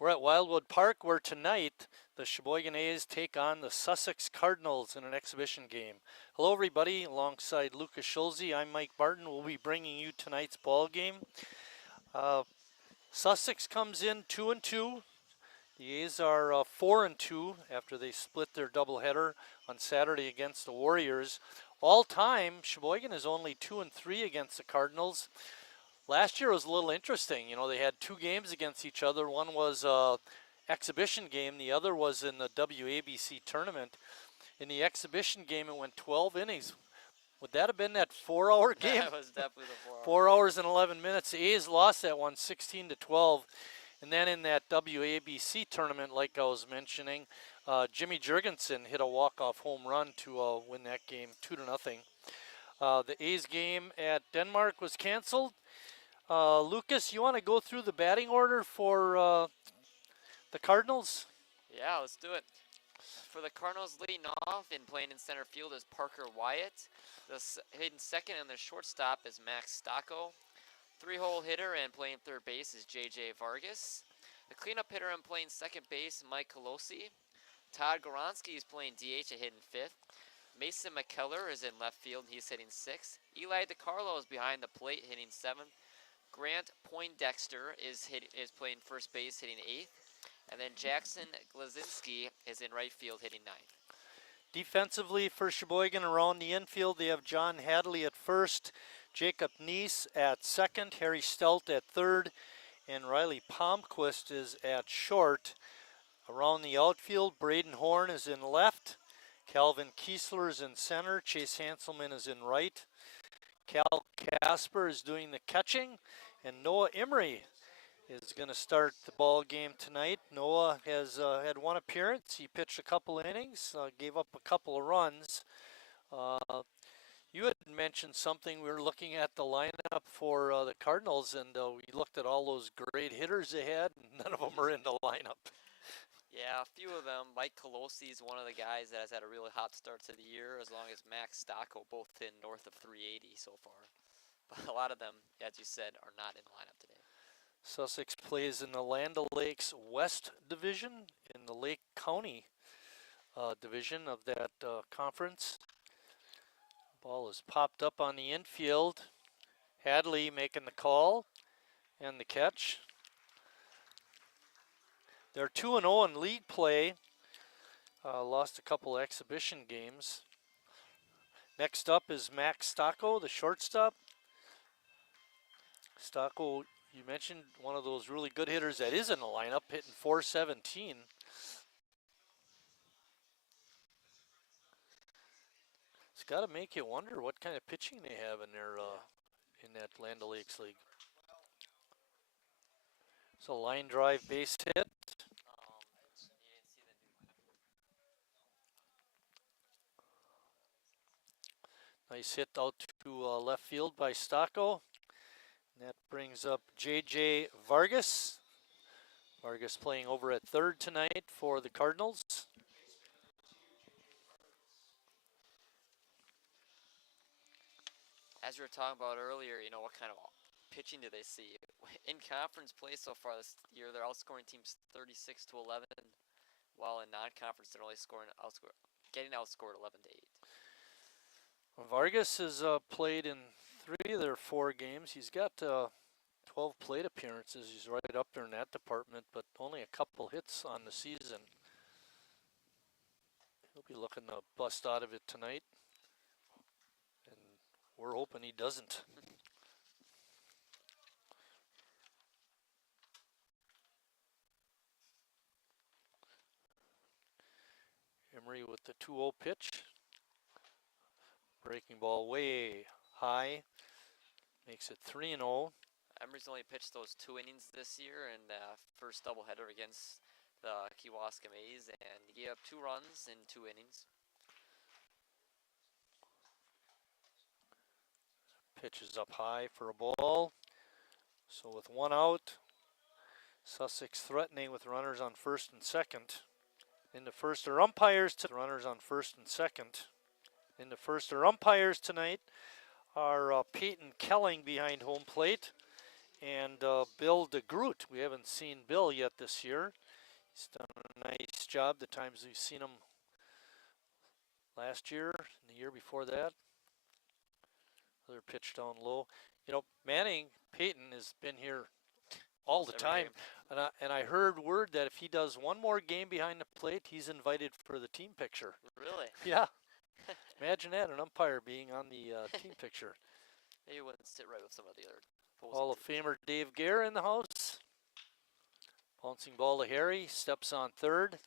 We're at Wildwood Park where tonight the Sheboygan A's take on the Sussex Cardinals in an exhibition game. Hello everybody, alongside Lucas Schulze, I'm Mike Barton. We'll be bringing you tonight's ball game. Sussex comes in 2-2. The A's are 4-2 after they split their doubleheader on Saturday against the Warriors. All time, Sheboygan is only 2-3 against the Cardinals. Last year was a little interesting. You know, they had two games against each other. One was an exhibition game. The other was in the WABC tournament. In the exhibition game, it went 12 innings. Would that have been that 4-hour game? That was definitely the 4 hour. 4 hours and 11 minutes. The A's lost that one 16-12. And then in that WABC tournament, like I was mentioning, Jimmy Jurgensen hit a walk-off home run to win that game 2-0. The A's game at Denmark was canceled. Lucas, you want to go through the batting order for the Cardinals? Yeah, let's do it. For the Cardinals, leading off and playing in center field is Parker Wyatt. Hitting second and the shortstop is Max Stocco. Three-hole hitter and playing third base is J.J. Vargas. The cleanup hitter and playing second base, Mike Colosi. Todd Goronski is playing DH and hitting fifth. Mason McKellar is in left field. He's hitting sixth. Eli DiCarlo is behind the plate, hitting seventh. Grant Poindexter is playing first base, hitting eighth. And then Jackson Glazinski is in right field, hitting ninth. Defensively for Sheboygan around the infield, they have John Hadley at first, Jacob Neese at second, Harry Stelt at third, and Riley Palmquist is at short. Around the outfield, Braden Horn is in left, Calvin Kiesler is in center, Chase Hanselman is in right, Cal Casper is doing the catching, and Noah Emery is going to start the ball game tonight. Noah has had one appearance. He pitched a couple innings, gave up a couple of runs. You had mentioned something. We were looking at the lineup for the Cardinals, and we looked at all those great hitters they had, and none of them are in the lineup. Yeah, a few of them. Mike Colosi is one of the guys that has had a really hot start to the year, as long as Max Stocco, both in north of 380 so far. But a lot of them, as you said, are not in the lineup today. Sussex plays in the Land O'Lakes West Division, in the Lake County division of that conference. Ball is popped up on the infield. Hadley making the call and the catch. They're 2-0 in league play. Lost a couple exhibition games. Next up is Max Stocco, the shortstop. Stocco, you mentioned one of those really good hitters that is in the lineup, hitting .417. It's got to make you wonder what kind of pitching they have in their in that Land O'Lakes League. It's a line drive base hit. Nice hit out to left field by Stocco. That brings up J.J. Vargas. Vargas playing over at third tonight for the Cardinals. As we were talking about earlier, you know, what kind of pitching do they see? In conference play so far this year, they're outscoring teams 36-11, while in non-conference they're only getting outscored 11-8. Vargas has played in 3 of their 4 games. He's got 12 plate appearances. He's right up there in that department, but only a couple hits on the season. He'll be looking to bust out of it tonight, and we're hoping he doesn't. Emery with the 2-0 pitch. Breaking ball way high. Makes it 3-0. Emery's only pitched those 2 innings this year, and first doubleheader against the Kewaskum A's, and he gave up 2 runs in 2 innings. Pitch is up high for a ball. So with 1 out, Sussex threatening with runners on first and second. In the first are umpires to runners on first and second. In the first are umpires tonight are Peyton Kelling behind home plate and Bill DeGroot. We haven't seen Bill yet this year. He's done a nice job the times we've seen him last year and the year before that. Another pitch down low. You know, Manning Peyton has been here all the time, and I heard word that if he does one more game behind the plate, he's invited for the team picture. Really? Yeah. Imagine that, an umpire being on the team picture. Maybe wouldn't sit right with some of the other Hall of Famer Dave Gare in the house. Bouncing ball to Harry, steps on third,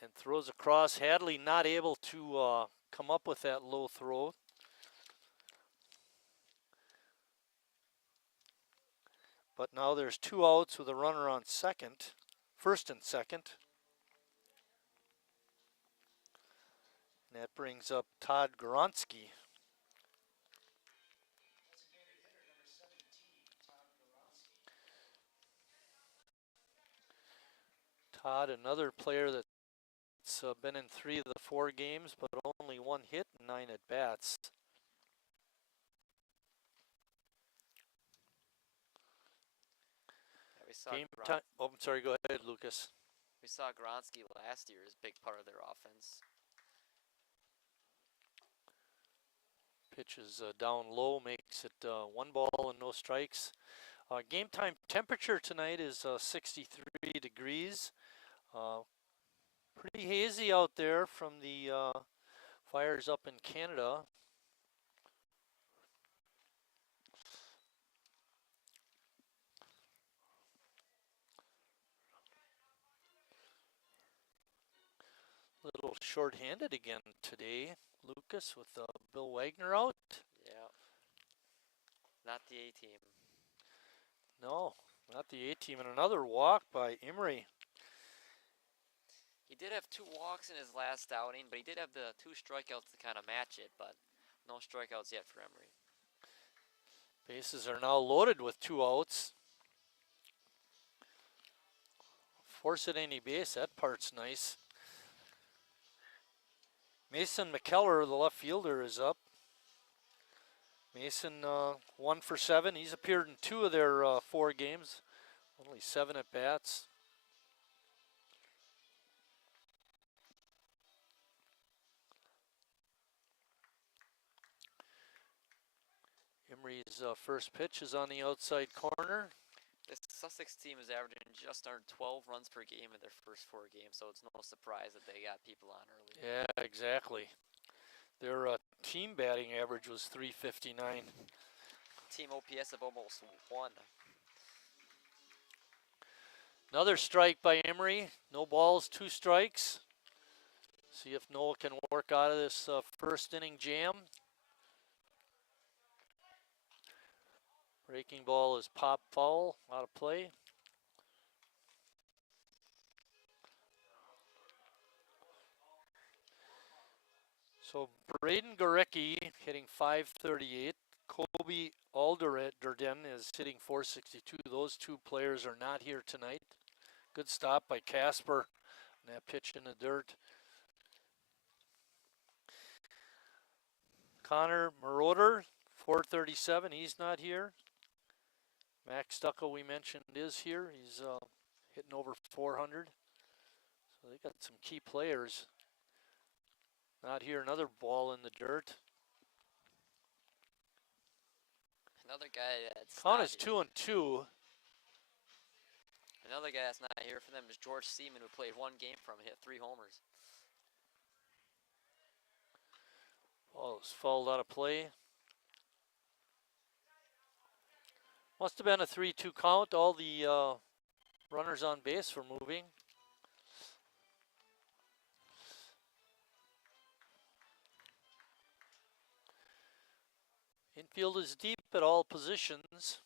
and throws across. Hadley not able to come up with that low throw. But now there's 2 outs with a runner on first and second. And that brings up Todd Gronsky. Todd, another player that's been in 3 of the 4 games, but only 1 hit and 9 at bats. Game time. Oh, I'm sorry. Go ahead, Lucas. We saw Gronsky last year as a big part of their offense. Pitch is down low, makes it 1 ball and no strikes. Game time temperature tonight is 63 degrees. Pretty hazy out there from the fires up in Canada. Little short-handed again today, Lucas, with Bill Wagner out. Yeah. Not the A-team. No, not the A-team. And another walk by Emery. He did have 2 walks in his last outing, but he did have the 2 strikeouts to kind of match it, but no strikeouts yet for Emery. Bases are now loaded with 2 outs. Force at any base, that part's nice. Mason McKellar, the left fielder, is up. Mason 1 for 7. He's appeared in 2 of their 4 games. Only 7 at bats. Emery's first pitch is on the outside corner. This Sussex team is averaging just under 12 runs per game in their first 4 games, so it's no surprise that they got people on early. Yeah, exactly. Their team batting average was .359. Team OPS of almost 1. Another strike by Emery. No balls, 2 strikes. See if Noah can work out of this first inning jam. Breaking ball is pop foul, out of play. So Braden Gorecki hitting .538. Kobe Alderden is hitting .462. Those 2 players are not here tonight. Good stop by Casper. And that pitch in the dirt. Connor Moroder, .437. He's not here. Max Stucco, we mentioned, is here. He's hitting over 400. So they got some key players. Not here. Another ball in the dirt. Another guy that's count is 2-2. Another guy that's not here for them is George Seaman, who played 1 game for him, hit 3 homers. Ball is fouled out of play. Must have been a 3-2 count. All the runners on base were moving. Infield is deep at all positions.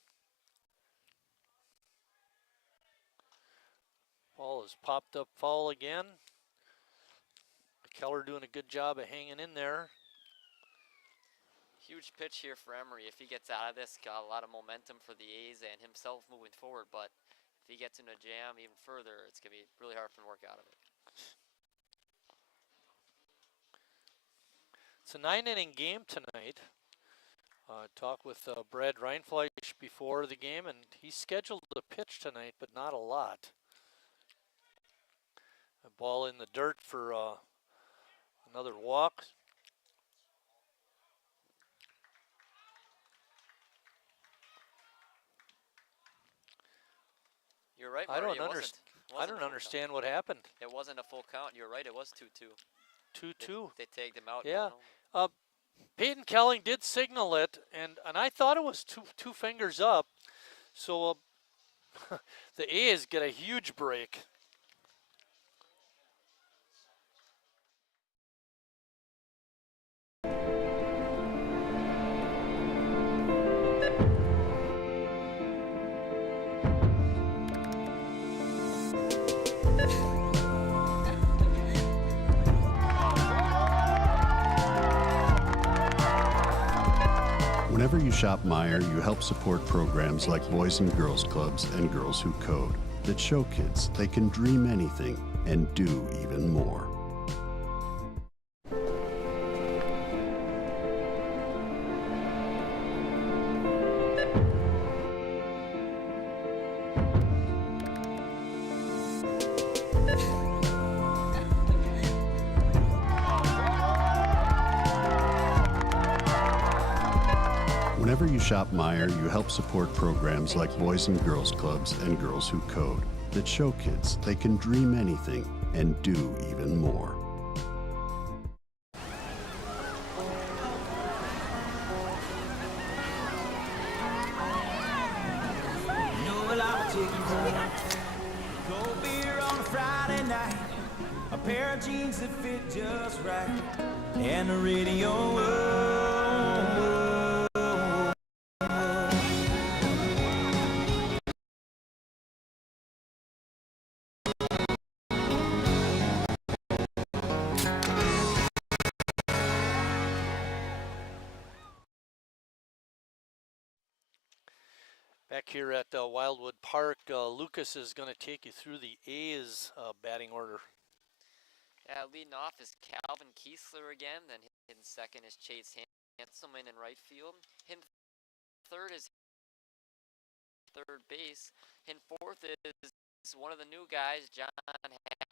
Ball is popped up foul again. McKellar doing a good job of hanging in there. Huge pitch here for Emery. If he gets out of this, got a lot of momentum for the A's and himself moving forward. But if he gets in a jam even further, it's going to be really hard for him to work out of it. It's a 9-inning game tonight. Talked with Brad Reinfleisch before the game, and he's scheduled to pitch tonight, but not a lot. A ball in the dirt for another walk. You're right, I Marty. don't understand. I don't understand what happened. It wasn't a full count. You're right. It was 2-2. 2-2. They tagged him out. Yeah. Peyton Kelling did signal it, and I thought it was two fingers up. So the A's get a huge break. Whenever you shop Meijer, you help support programs like Boys and Girls Clubs and Girls Who Code that show kids they can dream anything and do even more. Whenever you shop Meijer, you help support programs like Boys and Girls Clubs and Girls Who Code that show kids they can dream anything and do even more. Cold beer on a Friday night, a pair of jeans that fit just right, and the radio. Back here at Wildwood Park, Lucas is going to take you through the A's batting order. Leading off is Calvin Kiesler again. Then in second is Chase Hanselman in right field. In third is third base. In fourth is one of the new guys, John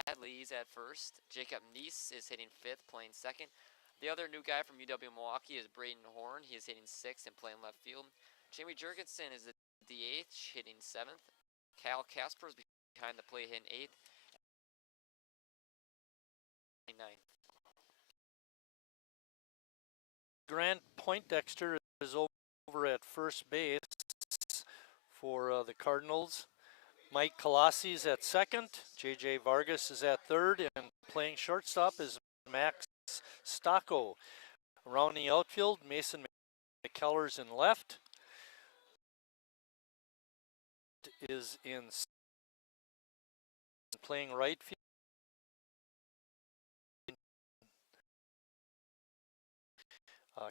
Hadley. He's at first. Jacob Neese is hitting fifth, playing second. The other new guy from UW Milwaukee is Braden Horn. He is hitting sixth and playing left field. Jamie Jurgensen is the DH, hitting seventh. Cal Casper is behind the plate, hitting eighth. Ninth. Grant Poindexter is over at first base for the Cardinals. Mike Colossi is at second. J.J. Vargas is at third, and playing shortstop is Max Stocco. Around the outfield, Mason McKellar's in left. Is in playing right field.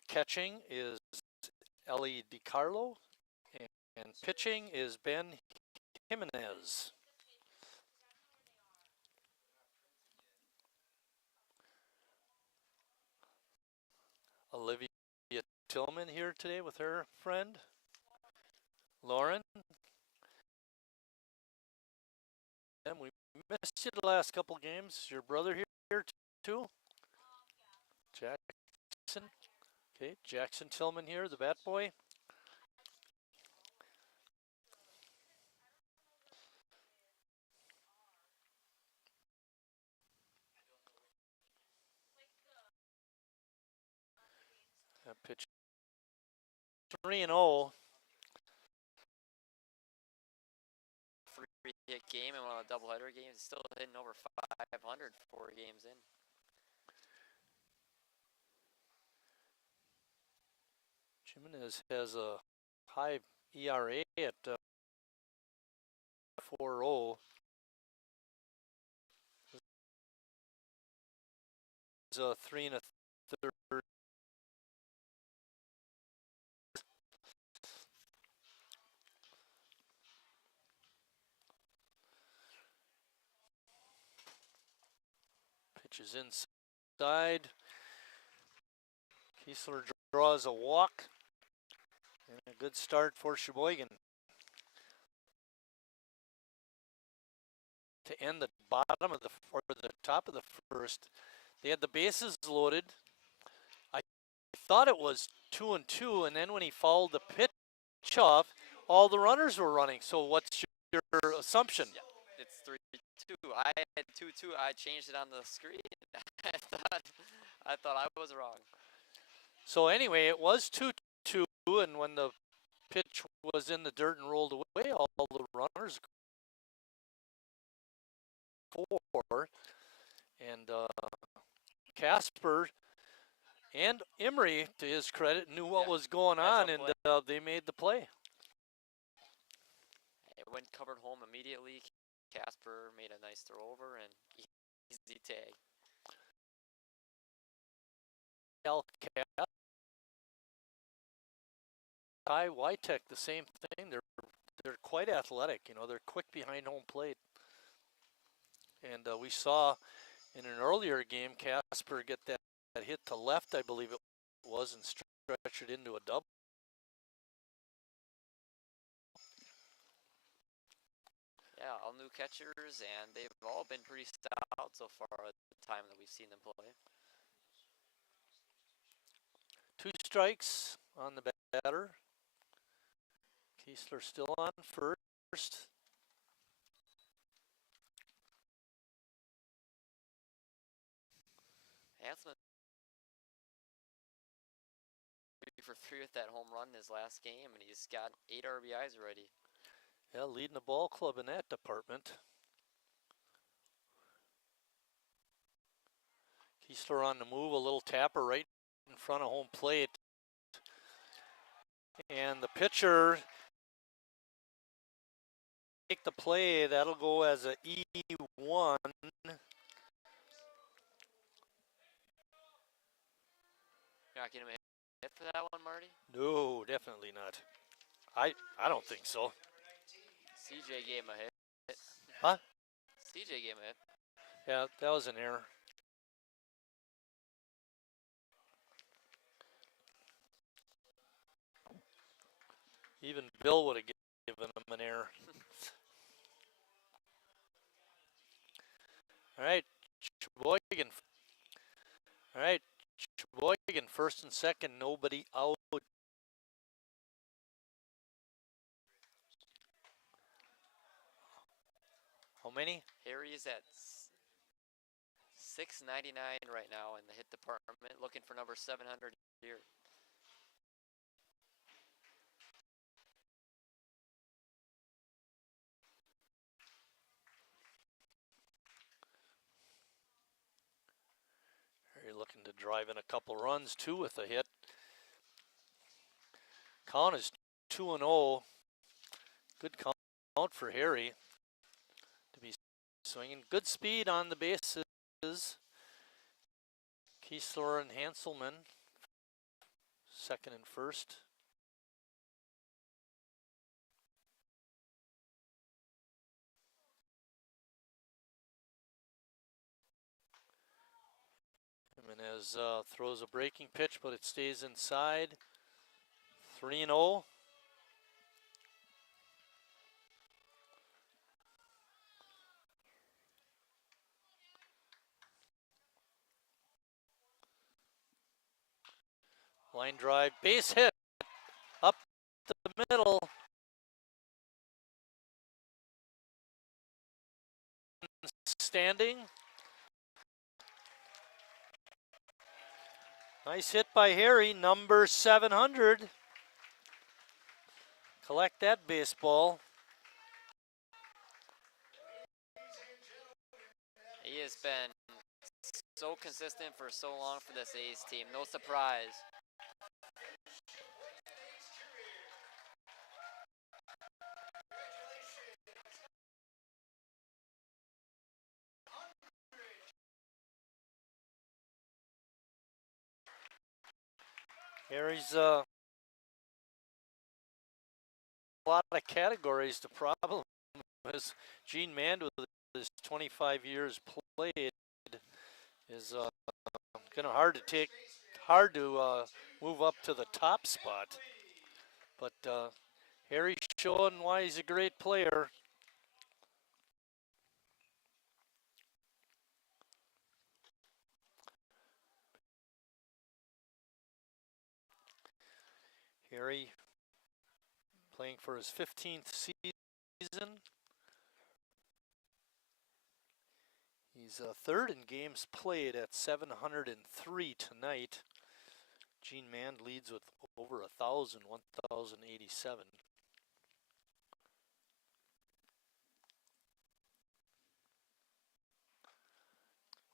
Catching is Ellie DiCarlo, and pitching is Ben Jimenez. Olivia Tillman here today with her friend, Lauren. And we missed you the last couple games. Is your brother here too? Jackson. Okay, Jackson Tillman here, the bat boy. That pitch 3-0. Hit game and one of the doubleheader games. Still hitting over 500 4 games in. Jimenez has a high ERA at 4.0. It's a 3 1/3. Pitch is inside. Kiesler draws a walk. And a good start for Sheboygan to end the bottom of the top of the first. They had the bases loaded. I thought it was 2-2, and then when he fouled the pitch off, all the runners were running. So what's your assumption? Yeah, it's 3-2. I had 2-2. I changed it on the screen. I thought I was wrong. So anyway, it was 2-2, and when the pitch was in the dirt and rolled away, all the runners scored. And Casper and Emery, to his credit, knew what was going on, and they made the play. It went covered home immediately. Casper made a nice throw over and easy tag. Ty Wytek, the same thing. They're quite athletic. You know, they're quick behind home plate. And we saw in an earlier game Casper get that hit to left, I believe it was, and stretch it into a double. Yeah, all new catchers, and they've all been pretty stout so far at the time that we've seen them play. 2 strikes on the batter. Kiesler still on first. Hanselman 3-for-3 with that home run in his last game, and he's got 8 RBIs already. Yeah, leading the ball club in that department. Kiesler on the move, a little tapper right in front of home plate. And the pitcher take the play, that'll go as a E1. You're not getting him a hit for that one, Marty? No, definitely not. I don't think so. CJ gave him a hit. Huh? CJ gave him a hit. Yeah, that was an error. Even Bill would have given him an error. All right, Sheboygan. All right, Sheboygan first and second, nobody out. How many? Harry is at 699 right now in the hit department, looking for number 700 here. Harry looking to drive in a couple runs too with a hit. Count is 2-0. Good count for Harry to be swinging. Good speed on the bases. Kiesler and Hanselman, second and first. Jimenez throws a breaking pitch, but it stays inside. 3-0. Line drive, base hit, up the middle. Standing. Nice hit by Harry, number 700. Collect that baseball. He has been so consistent for so long for this A's team. No surprise. Harry's a lot of categories. The problem is Gene Mand with his 25 years played is kind of hard to move up to the top spot. But Harry's showing why he's a great player. Harry playing for his 15th season. He's third in games played at 703 tonight. Gene Mand leads with over 1,087.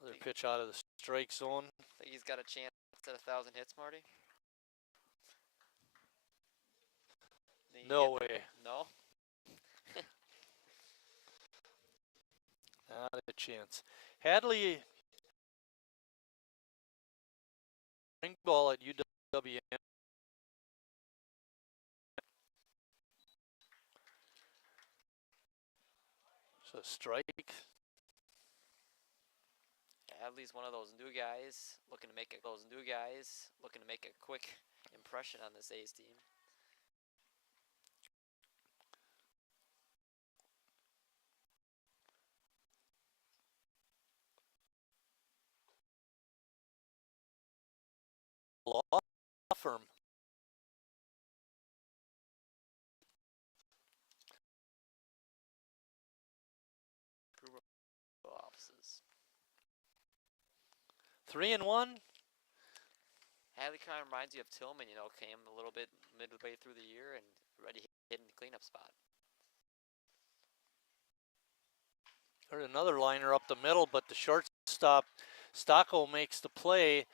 Another pitch out of the strike zone. Think he's got a chance at 1,000 hits, Marty? No way. No? Not a chance. Hadley, ring ball at UWM. So strike. Hadley's one of those new guys looking to make a quick impression on this A's team. Law firm. Offices. 3-1. Hadley kind of reminds you of Tillman, you know, came a little bit midway through the year and already hit in the cleanup spot. There's another liner up the middle, but the shortstop, Stocko, makes the play.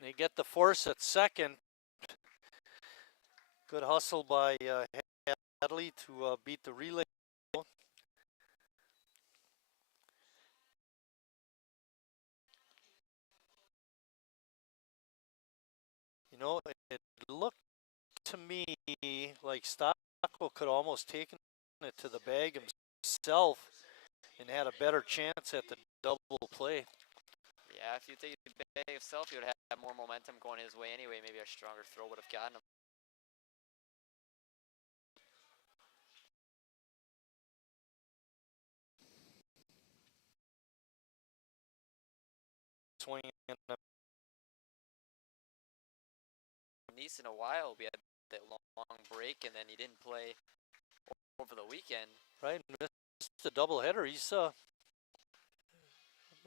They get the force at second. Good hustle by Hadley to beat the relay. You know, it looked to me like Stocko could almost taken it to the bag himself and had a better chance at the double play. Yeah, if you take the bag himself, he would have more momentum going his way anyway. Maybe a stronger throw would have gotten him. Swinging. Nice in a while. We had that long break, and then he didn't play over the weekend. Right, missed the doubleheader. He's I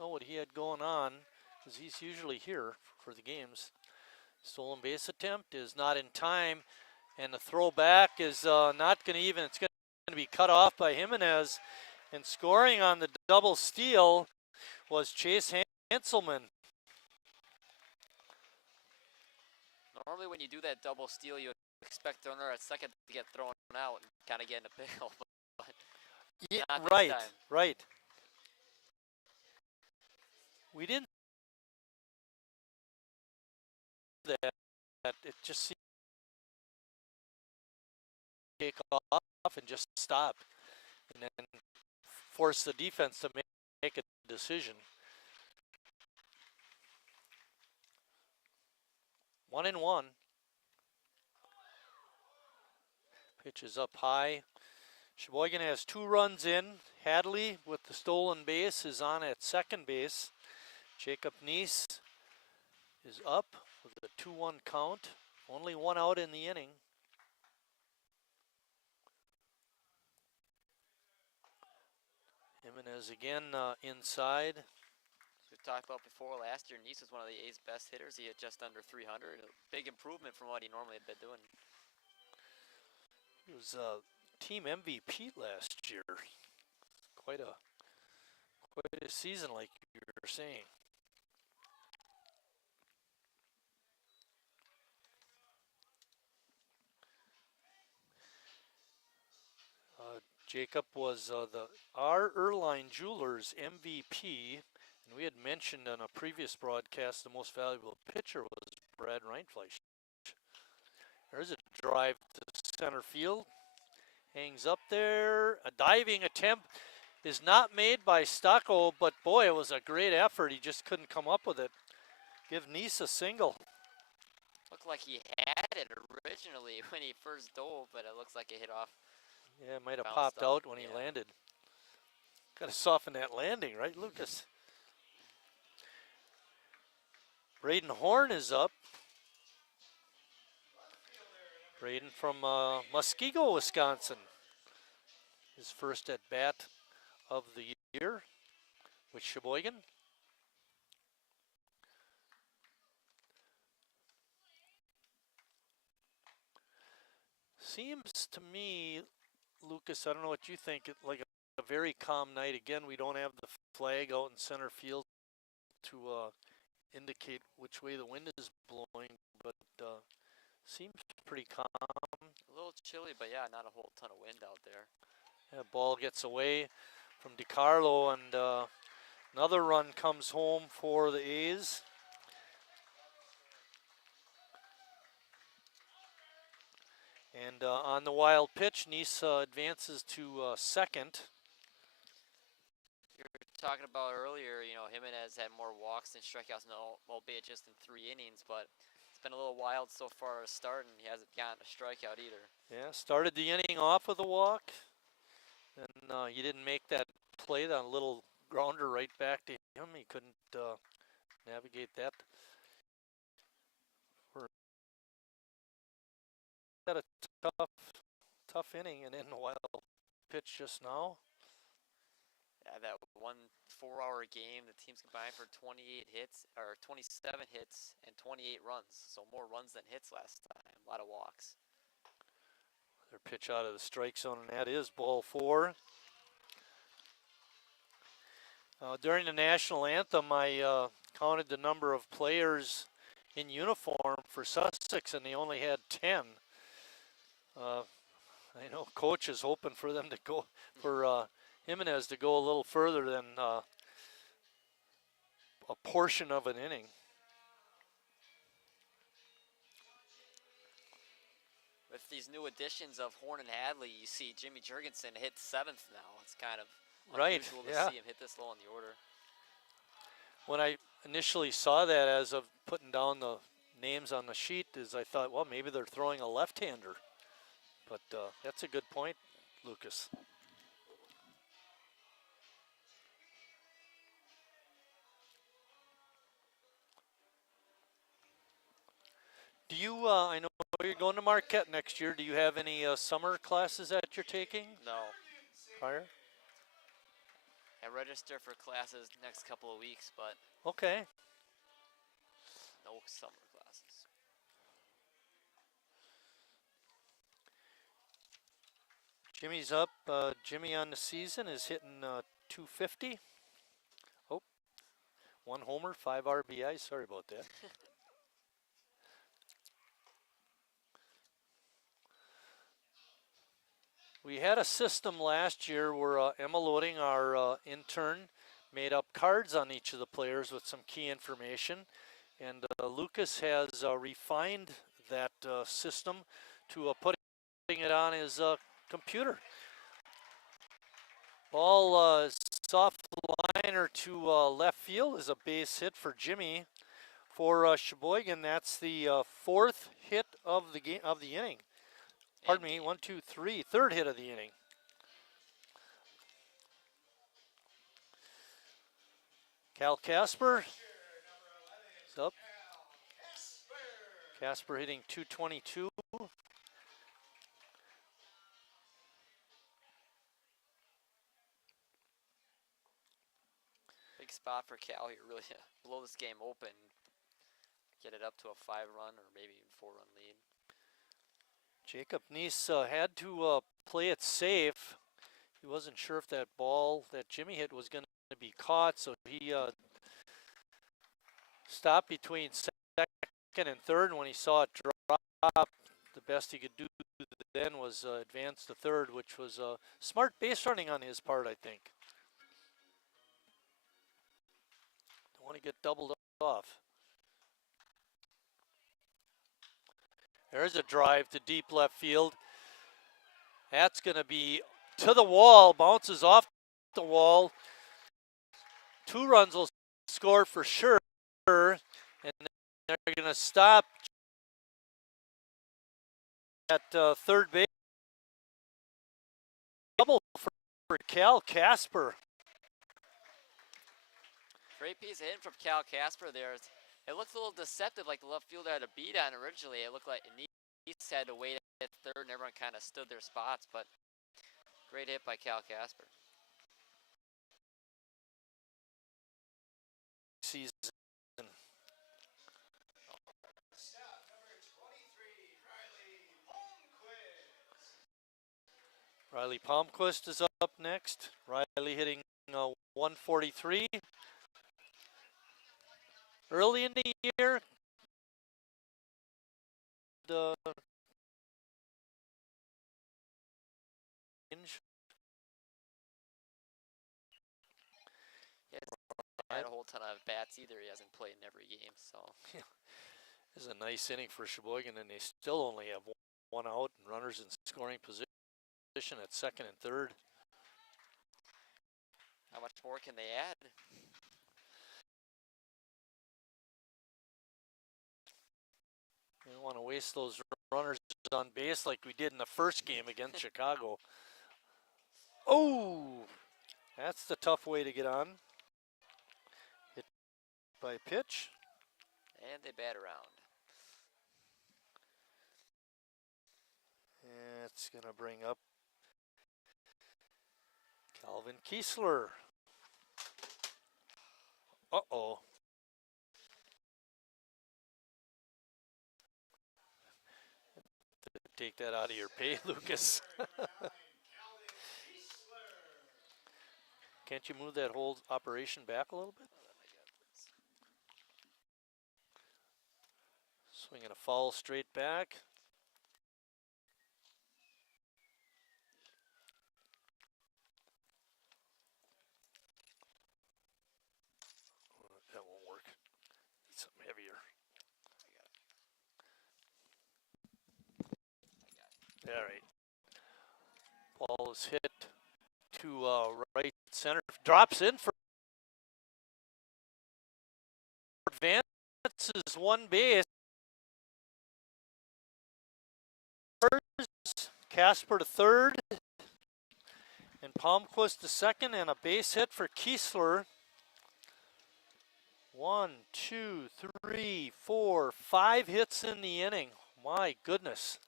don't know what he had going on, because he's usually here for the games. Stolen base attempt is not in time, and the throw back is not going to even. It's going to be cut off by Jimenez, and scoring on the double steal was Chase Hanselman. Normally when you do that double steal, you expect the runner at second to get thrown out and kind of get in a pickle. But Yeah, not this right, time. right. We didn't that it just seemed to take off and just stop, and then force the defense to make a decision. 1-1. Pitch is up high. Sheboygan has 2 runs in. Hadley with the stolen base is on at second base. Jacob Neese is up with a 2-1 count. Only 1 out in the inning. Jimenez again inside. As we've talked about before, last year Nice was one of the A's best hitters. He hit just under 300. A big improvement from what he normally had been doing. He was team MVP last year. Quite a season, like you were saying. Jacob was our Erline Jewelers MVP, and we had mentioned on a previous broadcast the most valuable pitcher was Brad Reinfleisch. There's a drive to center field. Hangs up there. A diving attempt is not made by Stocko, but boy, it was a great effort. He just couldn't come up with it. Give Nice a single. Looked like he had it originally when he first dove, but it looks like it hit off. Yeah, it might have Bounced popped out, out when he yeah. landed. Got to soften that landing, right, Lucas? Braden Horn is up. Braden from Muskego, Wisconsin. His first at bat of the year with Sheboygan. Seems to me, Lucas, I don't know what you think, like a very calm night. Again, we don't have the flag out in center field to indicate which way the wind is blowing, but seems pretty calm. A little chilly, but yeah, not a whole ton of wind out there. That ball gets away from DiCarlo, and another run comes home for the A's. And on the wild pitch, Nice advances to second. You were talking about earlier, you know, Jimenez had more walks than strikeouts, albeit just in 3 innings, but it's been a little wild so far to start, and he hasn't gotten a strikeout either. Yeah, started the inning off with a walk, and he didn't make that play, that little grounder right back to him. He couldn't navigate that. Had a tough inning, and in a wild pitch just now. Yeah, that 4-hour game, the teams combined for 27 hits and 28 runs. So more runs than hits last time. A lot of walks. Their pitch out of the strike zone, and that is ball 4. During the national anthem, I counted the number of players in uniform for Sussex, and they only had 10. I know coach is hoping for them to go, for Jimenez to go a little further than a portion of an inning. With these new additions of Horn and Hadley, you see Jimmy Jurgensen hit 7th now. It's kind of unusual to see him hit this low in the order. When I initially saw that, as of putting down the names on the sheet, is I thought, well, maybe they're throwing a left-hander. But that's a good point, Lucas. Do you, I know you're going to Marquette next year. Do you have any summer classes that you're taking? No. Prior? I register for classes next couple of weeks, but okay. No summer classes. Jimmy's up. Jimmy on the season is hitting 250. Oh, 1 homer, 5 RBI. Sorry about that. We had a system last year where Emma Loading, our intern, made up cards on each of the players with some key information. And Lucas has refined that system to putting it on his computer. Ball soft liner to left field is a base hit for Jimmy. For Sheboygan, that's the 4th hit of the game of the inning. Pardon me, 1, 2, 3, 3rd hit of the inning. Cal Casper is up. Casper hitting 222. Big spot for Cal here, really blow this game open, get it up to a 5-run or maybe even 4-run lead. Jacob Nice had to play it safe. He wasn't sure if that ball that Jimmy hit was going to be caught, so he stopped between 2nd and 3rd, and when he saw it drop, the best he could do then was advance to 3rd, which was smart base running on his part, I think. Don't want to get doubled off. There's a drive to deep left field. That's going to be to the wall, bounces off the wall. 2 runs will score for sure, and they're going to stop third base. Double for Cal Casper. Great piece of hitting from Cal Casper there. It looked a little deceptive, like the left fielder had a beat on originally. It looked like Nice had to wait at third, and everyone kind of stood their spots, but great hit by Cal Casper. Season. Riley Palmquist is up next. Riley hitting 143. Early in the year, the range. He hasn't had a whole ton of bats either. He hasn't played in every game, so. This is a nice inning for Sheboygan, and they still only have one out and runners in scoring position at second and third. How much more can they add? We don't want to waste those runners on base like we did in the first game against Chicago. Oh, that's the tough way to get on. Hit by pitch. And they bat around. It's going to bring up Calvin Kiesler. Uh-oh. Take that out of your pay, Lucas. Can't you move that whole operation back a little bit? Swinging a foul straight back. That won't work. Need something heavier. All right. Ball is hit to right center. Drops in for advances one base. Casper to third. And Palmquist to second. And a base hit for Kiesler. 1, 2, 3, 4, 5 hits in the inning. My goodness.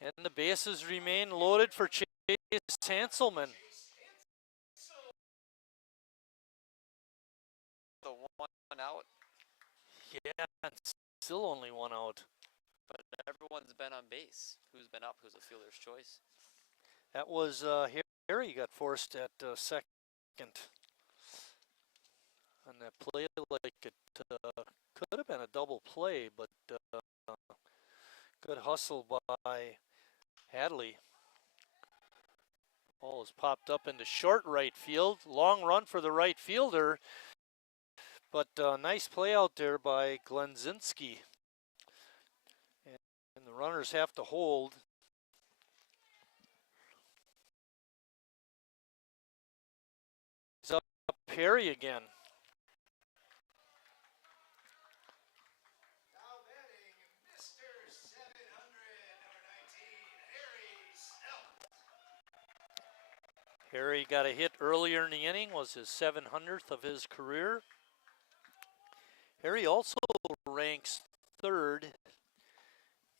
And the bases remain loaded for Chase Hanselman. The one out. Yeah, still only one out. But everyone's been on base. Who's been up? Who's a fielder's choice? That was Harry got forced at second. On that play, like it could have been a double play, but good hustle by Hadley. Ball is popped up into short right field. Long run for the right fielder, but nice play out there by Glenzinski. And the runners have to hold. He's up Perry again. Harry got a hit earlier in the inning, was his 700th of his career. Harry also ranks third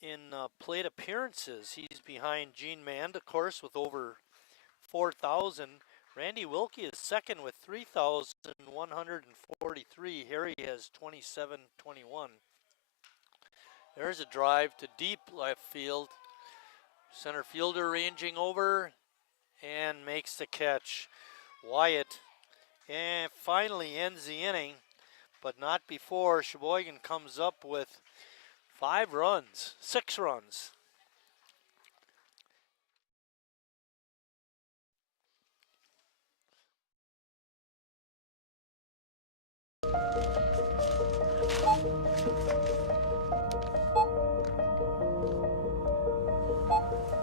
in plate appearances. He's behind Gene Mand, of course, with over 4,000. Randy Wilkie is second with 3,143. Harry has 2,721. There's a drive to deep left field. Center fielder ranging over and makes the catch. Wyatt and finally ends the inning, but not before Sheboygan comes up with 6 runs.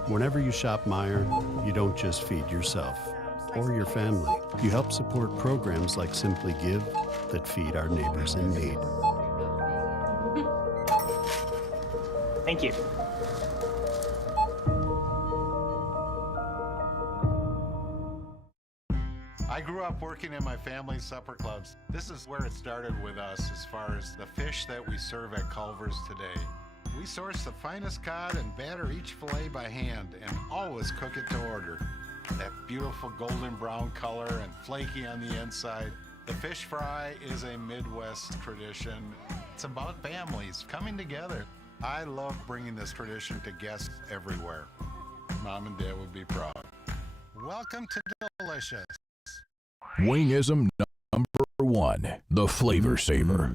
Whenever you shop Meijer, you don't just feed yourself or your family. You help support programs like Simply Give that feed our neighbors in need. Thank you. I grew up working in my family's supper clubs. This is where it started with us as far as the fish that we serve at Culver's today. We source the finest cod and batter each fillet by hand and always cook it to order. That beautiful golden brown color and flaky on the inside. The fish fry is a Midwest tradition. It's about families coming together. I love bringing this tradition to guests everywhere. Mom and Dad would be proud. Welcome to Delicious. Wingism number 1, the Flavor Saver.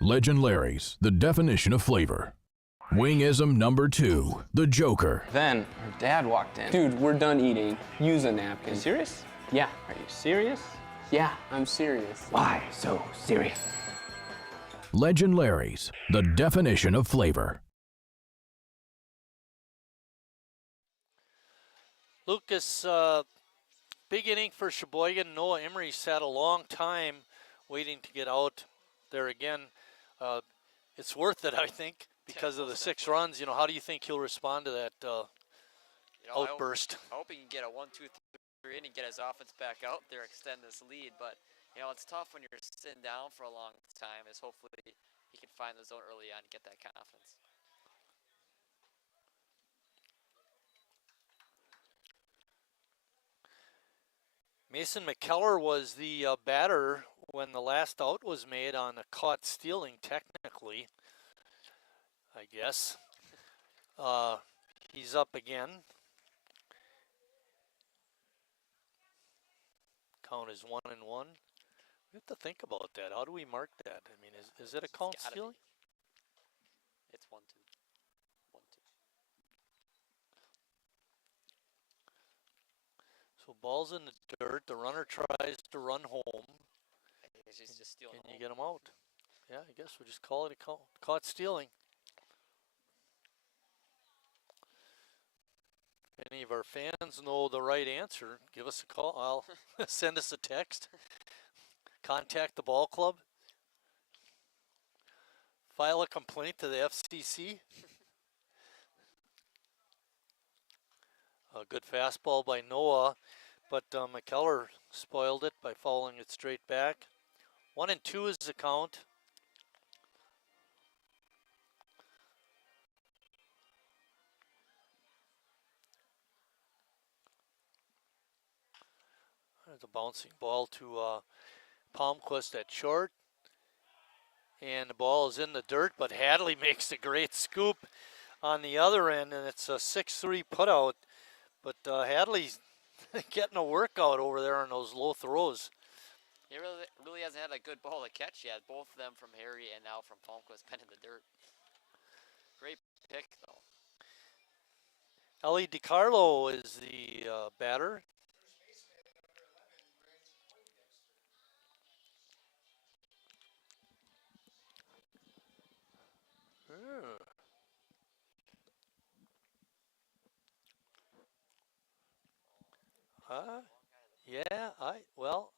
Legend Larry's, the definition of flavor. Wingism number 2, the Joker. Then her dad walked in. Dude, we're done eating. Use a napkin. You serious? Yeah. Are you serious? Yeah, I'm serious. Why so serious? Legend Larry's, the definition of flavor. Lucas, big inning for Sheboygan. Noah Emery sat a long time waiting to get out there again. It's worth it, I think, because of the 6 runs. You know, how do you think he'll respond to that outburst? I hope he can get a 1, 2, 3 inning, get his offense back out there, extend this lead. But you know, it's tough when you're sitting down for a long time. Is hopefully he can find the zone early on and get that confidence. Mason McKellar was the batter when the last out was made on a caught stealing, technically, I guess. He's up again. Count is 1-1. We have to think about that. How do we mark that? I mean, is it a count stealing? It's 1-2. 1-2. So ball's in the dirt. The runner tries to run home. I think he's just stealing. And you get him out. Yeah, I guess we'll just call it a caught stealing. If any of our fans know the right answer, give us a call. Send us a text. Contact the ball club. File a complaint to the FCC. A good fastball by Noah, but McKellar spoiled it by fouling it straight back. 1-2 is the count. There's a bouncing ball to Palmquist at short. And the ball is in the dirt, but Hadley makes a great scoop on the other end, and it's a 6-3 putout. But Hadley's getting a workout over there on those low throws. He really hasn't had a good ball to catch yet. Both of them from Harry and now from Palmquist, pen in the dirt. Great pick, though. Ellie DiCarlo is the batter. Yeah, well,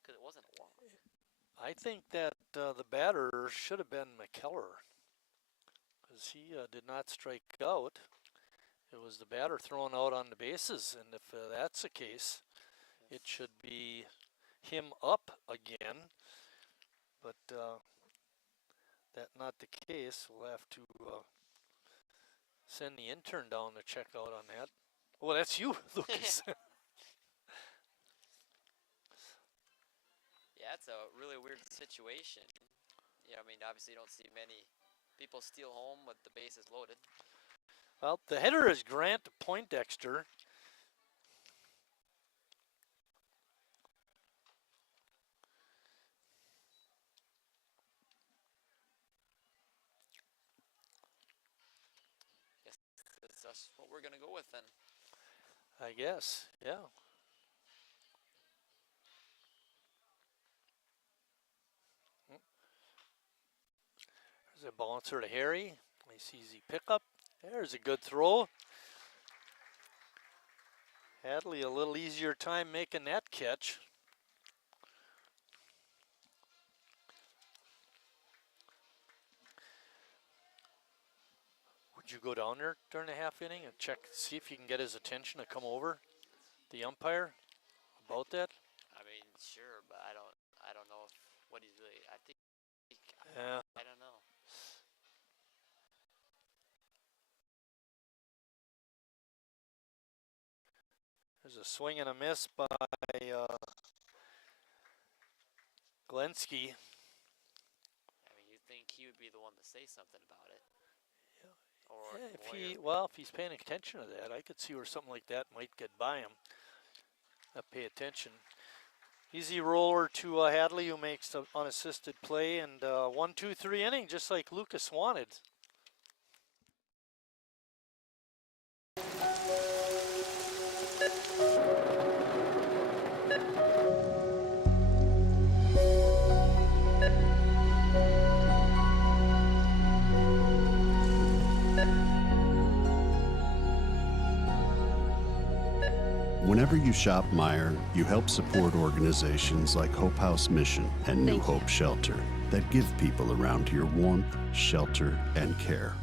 Because it wasn't a walk. I think that the batter should have been McKellar, because he did not strike out. It was the batter thrown out on the bases, and if that's the case, it should be him up again. But that's not the case. We'll have to send the intern down to check out on that. Well, that's you, Lucas. Yeah, it's a really weird situation. Yeah, I mean, obviously you don't see many people steal home with the bases loaded. Well, the hitter is Grant Poindexter. Guess that's what we're gonna go with then. I guess, yeah. There's a bouncer to Harry. Nice easy pickup. There's a good throw. Hadley a little easier time making that catch. Would you go down there during the half inning and check, see if you can get his attention to come over the umpire about that? I mean, sure, but I don't know if what he's really. I think. Yeah. I don't know. There's a swing and a miss by Glenski. I mean, you'd think he would be the one to say something about it. Or Yeah, if he's paying attention to that, I could see where something like that might get by him. Pay attention. Easy roller to Hadley, who makes the unassisted play, and 1-2-3 inning, just like Lucas wanted. Whenever you shop Meijer, you help support organizations like Hope House Mission and New Hope Shelter that give people around here warmth, shelter, and care.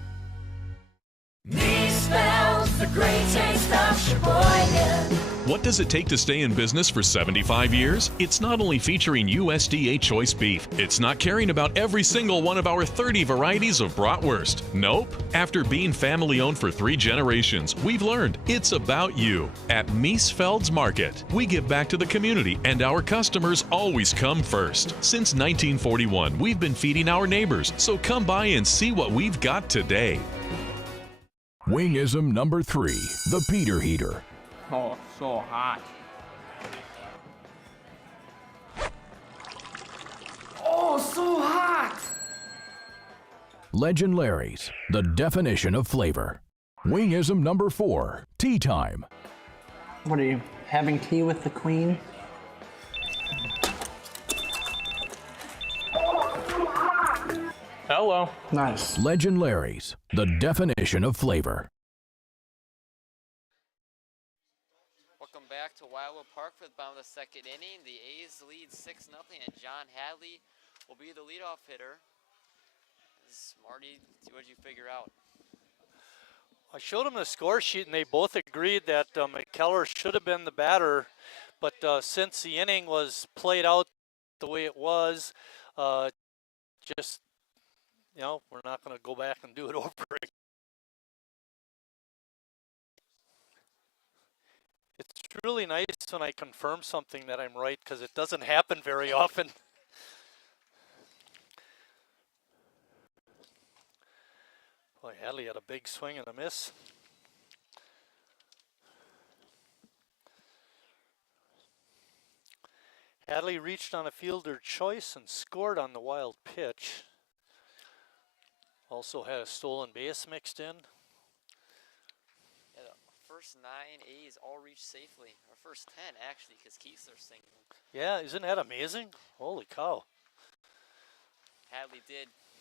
Me spells the great taste of Sheboygan. What does it take to stay in business for 75 years? It's not only featuring USDA choice beef. It's not caring about every single one of our 30 varieties of bratwurst. Nope. After being family owned for 3 generations, we've learned it's about you. At Miesfeld's Market, we give back to the community and our customers always come first. Since 1941, we've been feeding our neighbors, so come by and see what we've got today. Wingism number 3, the Peter Heater. Oh, so hot. Oh, so hot! Legend Larry's, the definition of flavor. Wingism number 4, tea time. What are you, having tea with the queen? Hello. Nice. Legend Larry's, the definition of flavor. Welcome back to Wildwood Park for the bottom of the second inning. The A's lead 6-0, and John Hadley will be the leadoff hitter. Marty, what did you figure out? I showed them the score sheet, and they both agreed that McKellar should have been the batter, but since the inning was played out the way it was, just, you know, we're not going to go back and do it over again. It's really nice when I confirm something that I'm right, because it doesn't happen very often. Boy, Hadley had a big swing and a miss. Hadley reached on a fielder choice and scored on the wild pitch. Also had a stolen base mixed in. Yeah, the first 9 A's all reached safely. Or first 10, actually, because Kiesler singled. Yeah, isn't that amazing? Holy cow. Hadley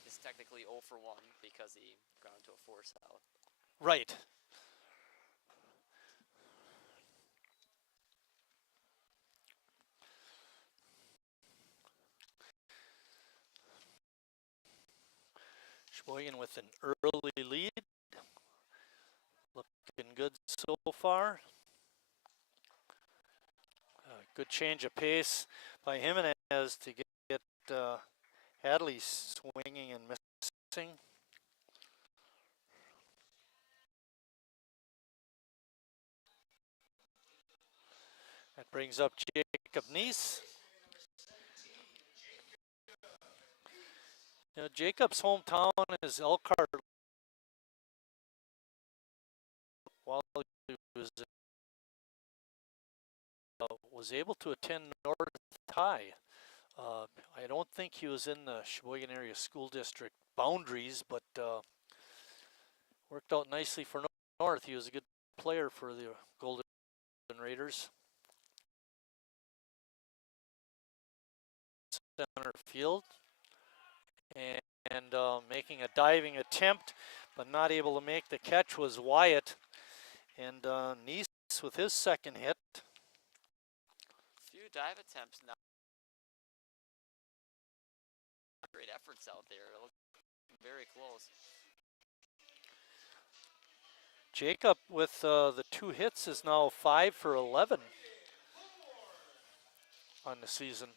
is technically 0 for 1 because he ground to a force out. Right. Sheboygan with an early lead. Looking good so far. Good change of pace by Jimenez to get Hadley swinging and missing. That brings up Jacob Neese. You know, Jacob's hometown is Elkhart. While he was able to attend North High. I don't think he was in the Sheboygan Area School District boundaries, but worked out nicely for North. He was a good player for the Golden Raiders. Center field. And making a diving attempt, but not able to make the catch was Wyatt. And Neese with his second hit. Few dive attempts now. Great efforts out there. It looked very close. Jacob with the 2 hits is now 5 for 11 on the season.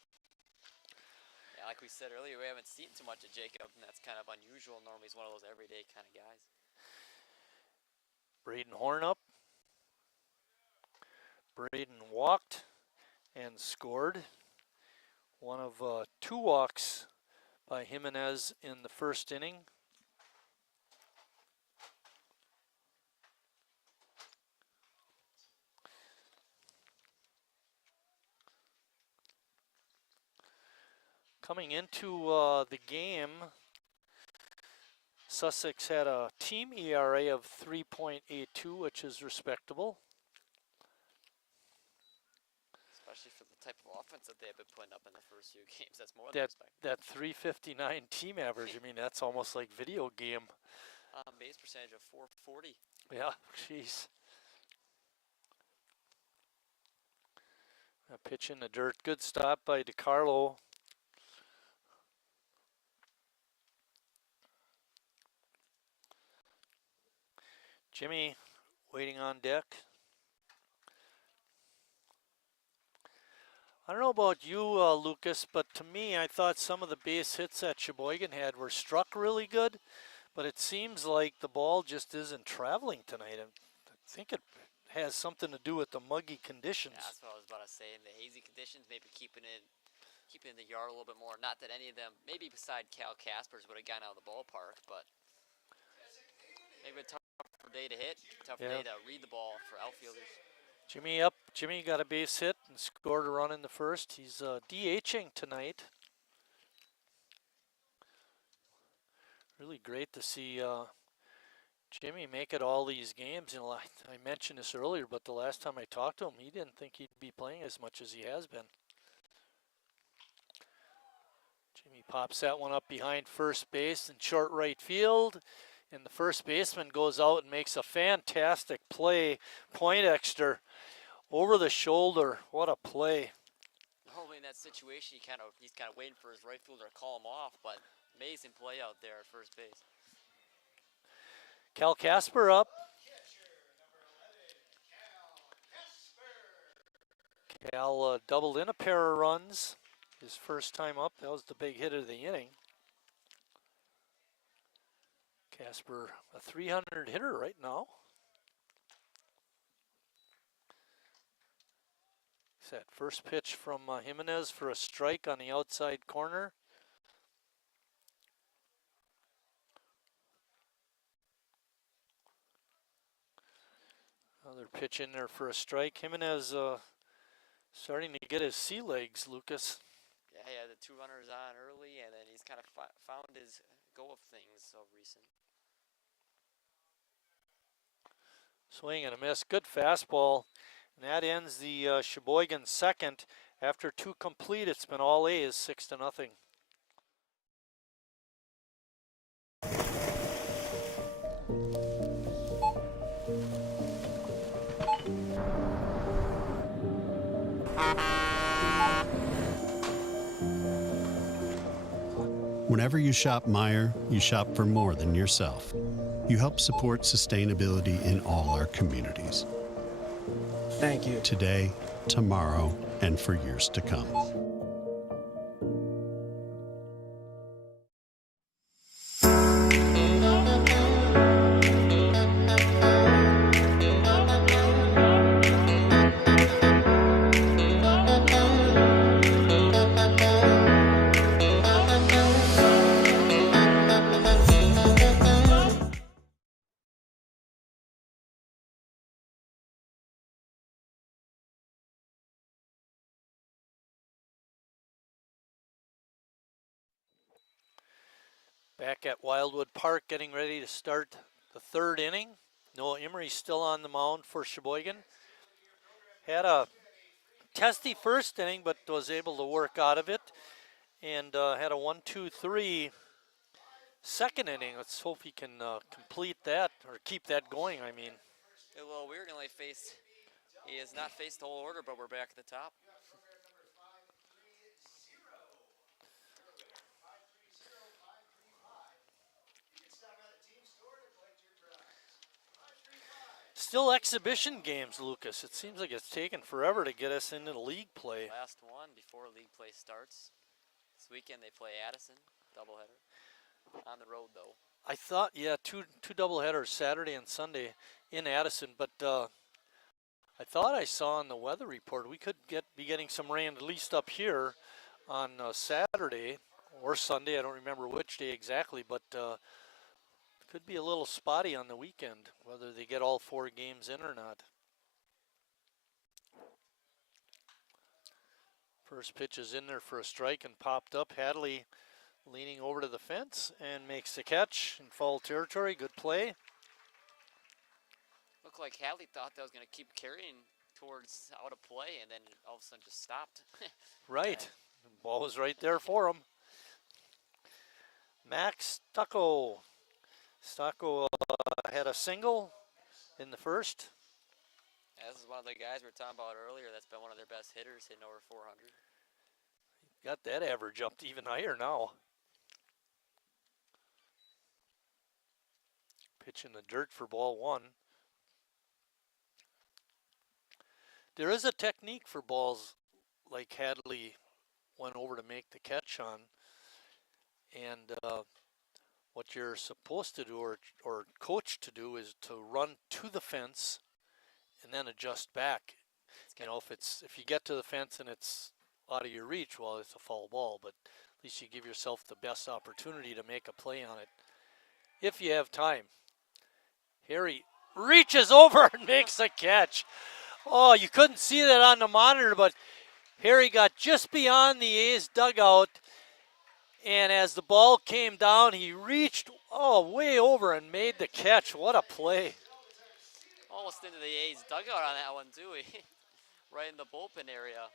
Yeah, like we said earlier, we haven't seen too much of Jacob, and that's kind of unusual. Normally he's one of those everyday kind of guys. Braden Horn up. Braden walked and scored. One of 2 walks by Jimenez in the first inning. Coming into the game, Sussex had a team ERA of 3.82, which is respectable. Especially for the type of offense that they've been putting up in the first few games. That's more than respectable. That 359 team average, I mean, that's almost like video game. Base percentage of 440. Yeah, jeez. A pitch in the dirt. Good stop by DiCarlo. Jimmy waiting on deck. I don't know about you, Lucas, but to me, I thought some of the base hits that Sheboygan had were struck really good, but it seems like the ball just isn't traveling tonight. I think it has something to do with the muggy conditions. Yeah, that's what I was about to say. In the hazy conditions, maybe keeping in the yard a little bit more. Not that any of them, maybe beside Cal Caspers, would have gotten out of the ballpark, but maybe a tougher day to hit, tougher day to read the ball for outfielders. Jimmy up. Jimmy got a base hit and scored a run in the first. He's DHing tonight. Really great to see Jimmy make it all these games. You know, I mentioned this earlier, but the last time I talked to him, he didn't think he'd be playing as much as he has been. Jimmy pops that one up behind first base in short right field. And the first baseman goes out and makes a fantastic play. Poindexter over the shoulder. What a play. Normally in that situation, he's kind of waiting for his right fielder to call him off, but amazing play out there at first base. Cal Casper up. Cal doubled in a pair of runs. His first time up. That was the big hit of the inning. Casper, a 300 hitter right now. That first pitch from Jimenez for a strike on the outside corner. Another pitch in there for a strike. Jimenez starting to get his sea legs, Lucas. Yeah, he had the 2 runners on early, and then he's kind of found his go of things so recent. Swing and a miss. Good fastball. And that ends the Sheboygan second. After 2 complete, it's been all A's, 6-0. Whenever you shop Meijer, you shop for more than yourself. You help support sustainability in all our communities. Thank you. Today, tomorrow, and for years to come. Back at Wildwood Park, getting ready to start the 3rd inning. Noah Emery still on the mound for Sheboygan. Had a testy first inning, but was able to work out of it. And had a 1-2-3 second inning. Let's hope he can complete that, or keep that going, I mean. Well, we're going to face He has not faced the whole order, but we're back at the top. Still exhibition games, Lucas. It seems like it's taken forever to get us into the league play. Last one before league play starts. This weekend they play Addison, doubleheader. On the road, though. I thought, yeah, two doubleheaders, Saturday and Sunday in Addison, but I thought I saw on the weather report we could be getting some rain at least up here on Saturday or Sunday. I don't remember which day exactly, but could be a little spotty on the weekend, whether they get all 4 games in or not. First pitch is in there for a strike and popped up. Hadley leaning over to the fence and makes the catch in foul territory. Good play. Looked like Hadley thought that was going to keep carrying towards out of play, and then all of a sudden just stopped. Right. The ball was right there for him. Max Stucco. Stucco had a single in the first. This is one of the guys we were talking about earlier that's been one of their best hitters, hitting over 400. Got that average up to even higher now. Pitch in the dirt for ball 1. There is a technique for balls like Hadley went over to make the catch on. And what you're supposed to do or coached to do is to run to the fence and then adjust back. You know, if you get to the fence and it's out of your reach, well, it's a foul ball, but at least you give yourself the best opportunity to make a play on it if you have time. Harry reaches over and makes a catch. Oh, you couldn't see that on the monitor, but Harry got just beyond the A's dugout, and as the ball came down, he reached way over and made the catch. What a play. Almost into the A's dugout on that one, too. Right in the bullpen area.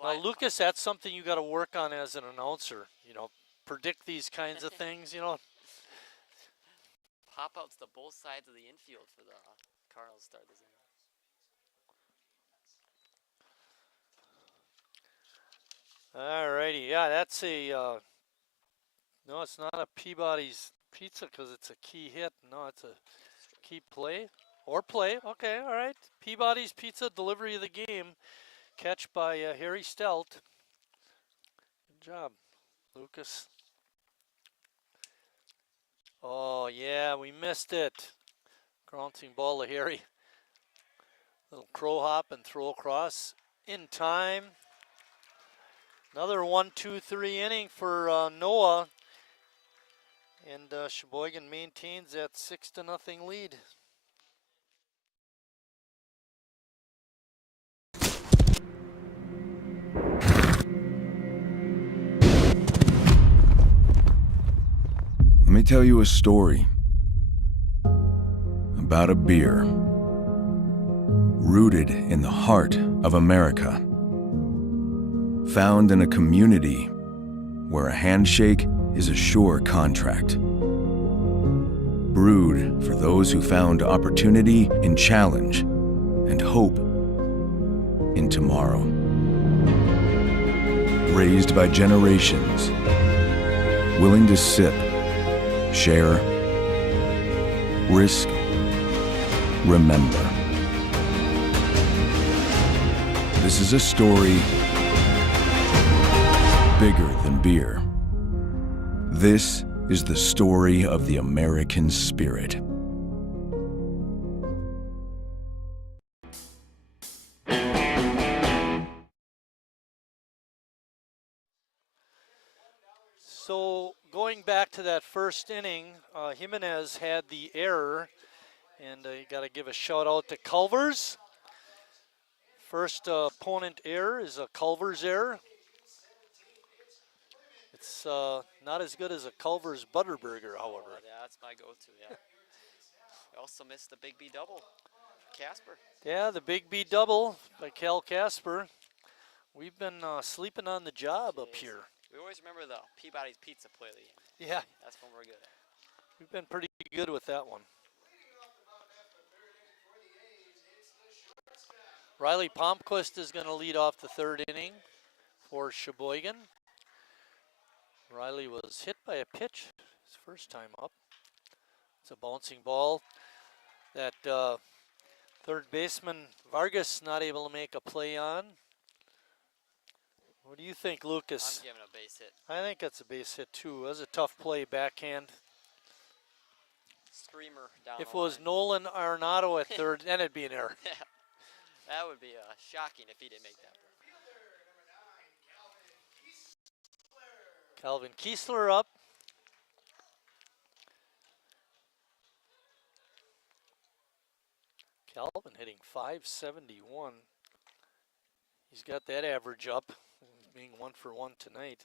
Well, Lucas, that's something you got to work on as an announcer. You know, predict these kinds of things, you know. Pop outs to both sides of the infield for the Cardinals start this inning. All righty, yeah, that's a, no, it's not a Peabody's Pizza because it's a key hit. No, it's a key play or play. Okay, all right. Peabody's Pizza, delivery of the game. Catch by Harry Stelt. Good job, Lucas. Oh, yeah, we missed it. Bouncing ball to Harry. Little crow hop and throw across in time. Another 1-2-3 inning for Noah. And Sheboygan maintains that 6-0 lead. Let me tell you a story about a beer rooted in the heart of America, found in a community where a handshake is a sure contract, brewed for those who found opportunity in challenge and hope in tomorrow, raised by generations, willing to sip, share, risk, remember. This is a story bigger than beer. This is the story of the American spirit. So going back to that first inning, Jimenez had the error, and you got to give a shout out to Culver's. First opponent error is a Culver's error. It's not as good as a Culver's Butterburger, however. Yeah, that's my go-to, yeah. We also missed the Big B double, Casper. Yeah, the Big B double by Cal Casper. We've been sleeping on the job up here. We always remember the Peabody's Pizza play of the game. Yeah. That's when we're good at. We've been pretty good with that one. Riley Palmquist is going to lead off the third inning for Sheboygan. Riley was hit by a pitch his first time up. It's a bouncing ball that third baseman Vargas not able to make a play on. What do you think, Lucas? I'm giving a base hit. I think that's a base hit too. It was a tough play, backhand. Screamer down If it the was line. Nolan Arenado at third, then it'd be an error. Yeah, that would be shocking if he didn't make that. Calvin Kiesler up. Calvin hitting .571. He's got that average up, being 1 for 1 tonight.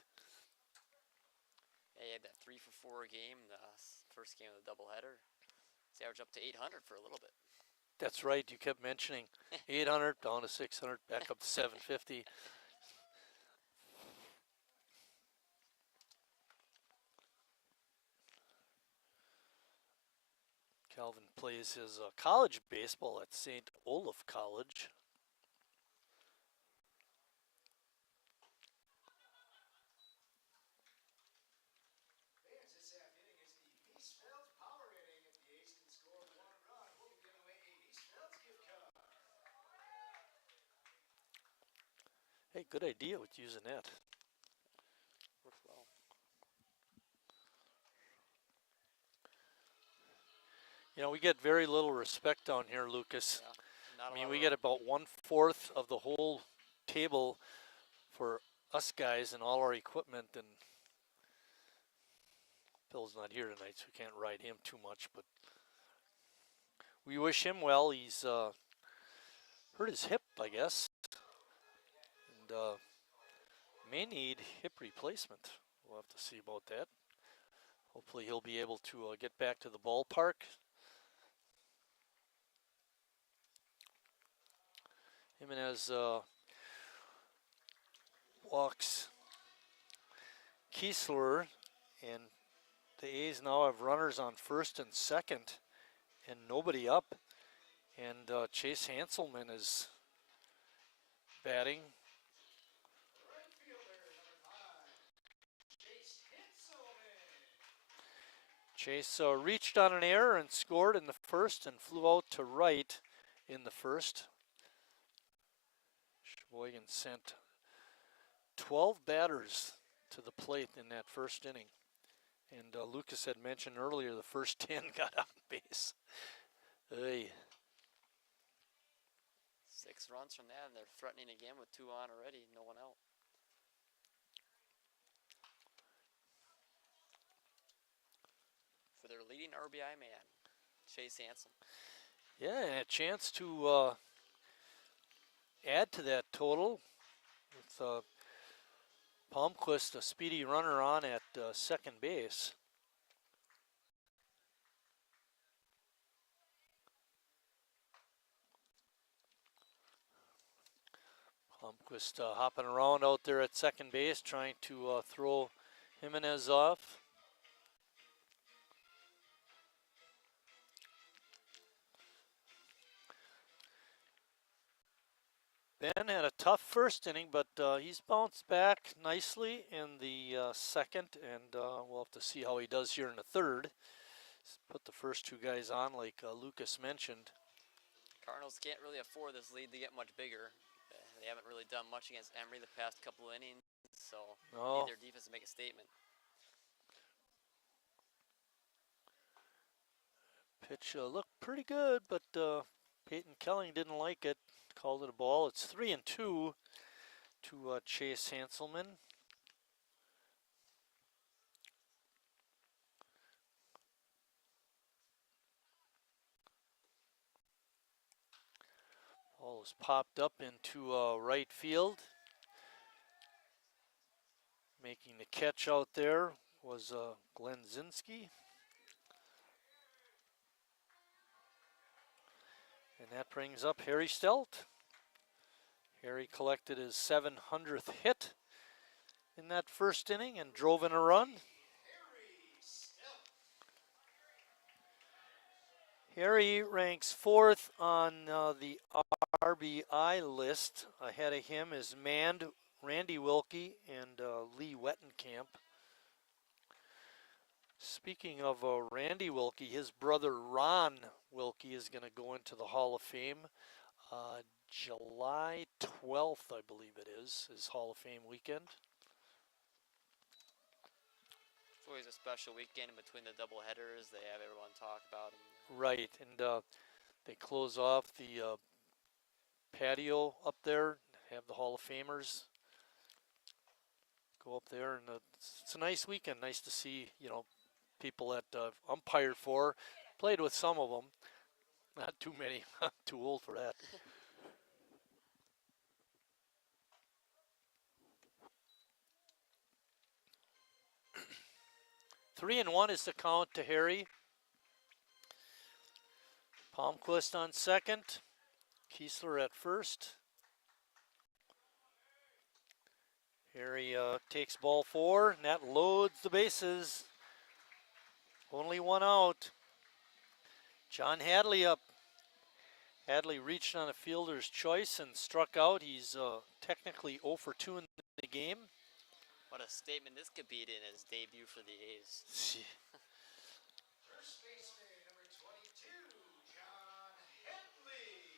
Yeah, he had that 3 for 4 game, the first game of the doubleheader. He's averaged up to 800 for a little bit. That's right, you kept mentioning 800, down to 600, back up to 750. Calvin plays his college baseball at St. Olaf College. Hey, good idea with using that. Works well. You know, we get very little respect down here, Lucas. Yeah, I mean, we get about 1/4 of the whole table for us guys and all our equipment, and Bill's not here tonight, so we can't ride him too much, but we wish him well. He's hurt his hip, I guess, and may need hip replacement. We'll have to see about that. Hopefully he'll be able to get back to the ballpark. Jimenez walks Kiesler, and the A's now have runners on first and second and nobody up, and Chase Hanselman is batting. Chase reached on an error and scored in the first and flew out to right in the first. Sheboygan sent 12 batters to the plate in that first inning. And Lucas had mentioned earlier the first 10 got on base. Hey. 6 runs from that, and they're threatening again with 2 on already, no one out. For their leading RBI man, Chase Hansen. Yeah, and a chance to add to that total with Palmquist, a speedy runner on at second base. Palmquist hopping around out there at second base, trying to throw Jimenez off. Ben had a tough first inning, but he's bounced back nicely in the second, and we'll have to see how he does here in the third. Put the first 2 guys on, like Lucas mentioned. Cardinals can't really afford this lead to get much bigger. They haven't really done much against Emory the past couple innings, so No. need their defense to make a statement. Pitch looked pretty good, but Peyton Kelling didn't like it. Called it a ball. It's 3-2 to Chase Hanselman. Ball is popped up into right field. Making the catch out there was Glenn Zinski. And that brings up Harry Stelt. Harry collected his 700th hit in that first inning and drove in a run. Harry ranks 4th on the RBI list. Ahead of him is Randy Wilkie and Lee Wettenkamp. Speaking of Randy Wilkie, his brother Ron Wilkie is going to go into the Hall of Fame. July 12th, I believe it is Hall of Fame weekend. It's always a special weekend in between the double headers. They have everyone talk about him. Right, and they close off the patio up there, have the Hall of Famers go up there, and it's a nice weekend. Nice to see, people that umpired for, played with some of them. Not too many. I'm too old for that. 3-1 is the count to Harry. Palmquist on second. Kiesler at first. Harry takes ball 4, and that loads the bases. Only one out. John Hadley up. Hadley reached on a fielder's choice and struck out. He's technically 0 for 2 in the game. What a statement this could be in his debut for the A's. First baseman, number 22, John Hadley.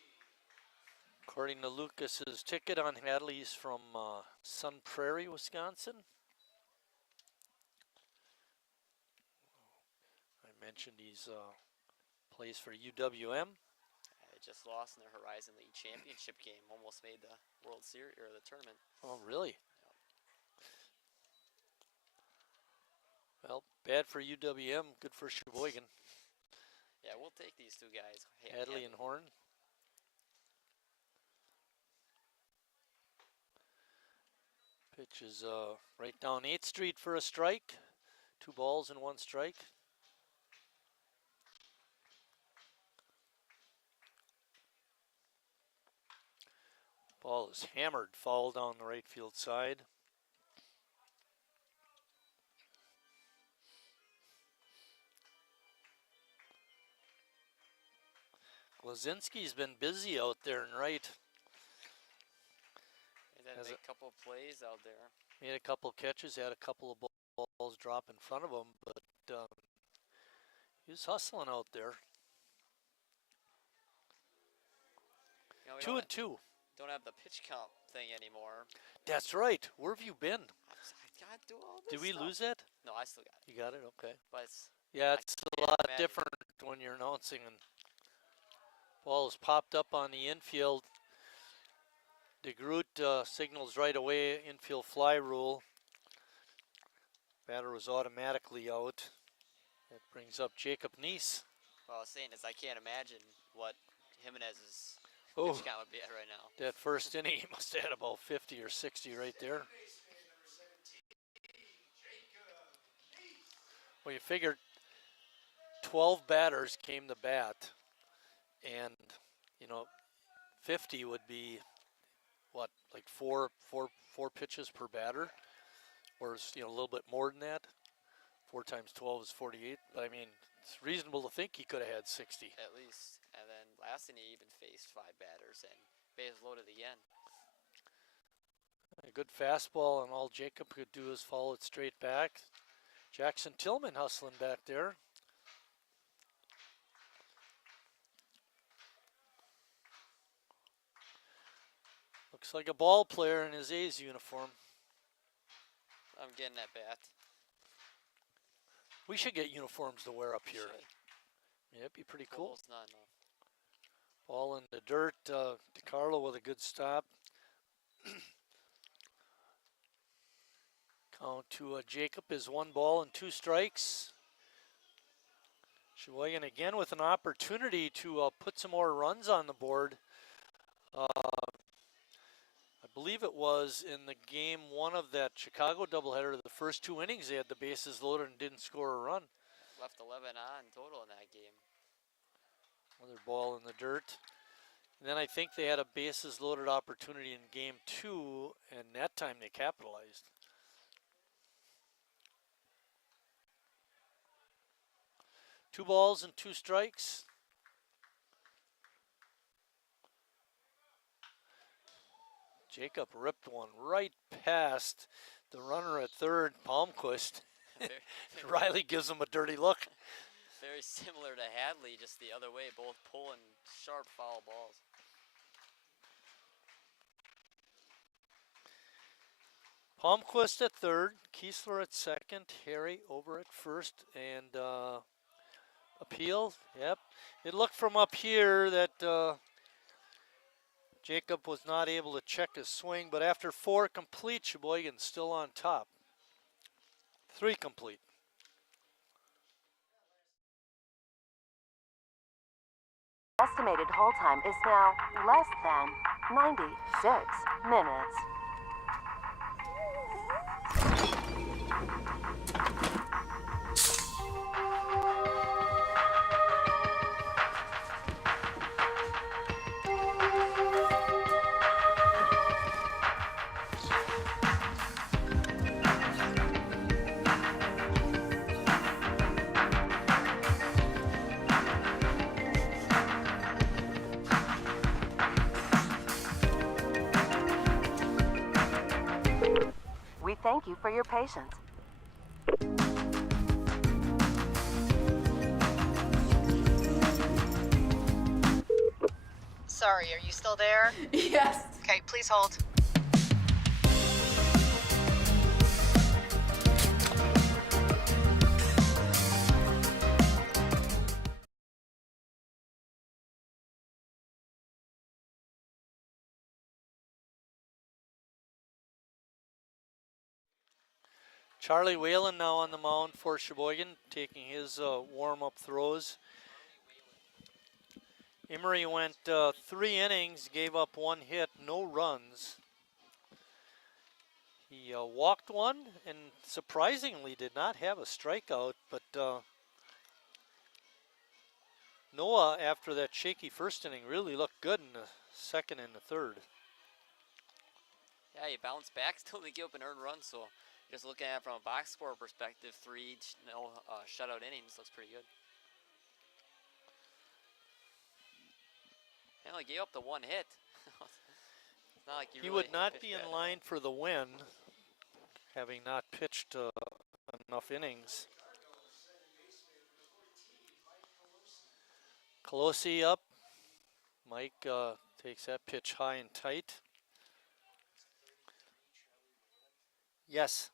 According to Lucas's ticket on Hadley, he's from Sun Prairie, Wisconsin. I mentioned he's plays for UWM. They just lost in the Horizon League championship game. Almost made the World Series or the tournament. Oh, really? Well, bad for UWM, good for Sheboygan. Yeah, we'll take these two guys. Hadley and Horn. Pitch is right down 8th Street for a strike. 2 balls and 1 strike. Ball is hammered, foul down the right field side. Glazinski's been busy out there and right. He did make a couple of plays out there. Made a couple of catches, had a couple of balls drop in front of him, but he was hustling out there. 2 and 2. Don't have the pitch count thing anymore. That's right. Where have you been? I gotta do all this Did we stuff. lose that? No, I still got it. You got it? Okay. But it's, yeah, it's a lot different when you're announcing. And ball is popped up on the infield. DeGroot signals right away, infield fly rule. Batter was automatically out. That brings up Jacob Neese. Well, I was saying is I can't imagine what Jimenez's Oh, pitch count would be at right now. that first inning, he must have had about 50 or 60 right there. Well, you figured 12 batters came to bat, and 50 would be what, like four pitches per batter, or a little bit more than that. 4 times 12 is 48, but I mean, it's reasonable to think he could have had 60 at least. And then last inning he even faced 5 batters and base loaded again. A good fastball, and all Jacob could do is follow it straight back. Jackson Tillman hustling back there. Looks like a ball player in his A's uniform. I'm getting that bat. We should get uniforms to wear up here. Should. Yeah, it'd be pretty cool. Cool's not enough. Ball in the dirt. DiCarlo with a good stop. Count to Jacob is 1 ball and 2 strikes. Sheboygan again with an opportunity to put some more runs on the board. I believe it was in the game 1 of that Chicago doubleheader. The first 2 innings they had the bases loaded and didn't score a run. Left 11 on total in that game. Another ball in the dirt. And then I think they had a bases loaded opportunity in game 2, and that time they capitalized. Two balls and 2 strikes. Jacob ripped one right past the runner at third, Palmquist. Riley gives him a dirty look. Very similar to Hadley, just the other way, both pulling sharp foul balls. Palmquist at third, Kiesler at second, Harry over at first, and appeal. Yep, it looked from up here that Jacob was not able to check his swing, but after 4 complete, Sheboygan's still on top. 3 complete. Estimated hold time is now less than 96 minutes. We thank you for your patience. Sorry, are you still there? Yes. Okay, please hold. Charlie Whalen now on the mound for Sheboygan, taking his warm-up throws. Emery went 3 innings, gave up 1 hit, no runs. He walked 1 and surprisingly did not have a strikeout, but Noah, after that shaky first inning, really looked good in the second and the third. Yeah, you bounce back, still to give up an earned run, so just looking at it from a box score perspective, 3 shutout innings looks pretty good. He only gave up the 1 hit. It's not like He would not be in line for the win, having not pitched enough innings. Colosi up. Mike takes that pitch high and tight. Yes.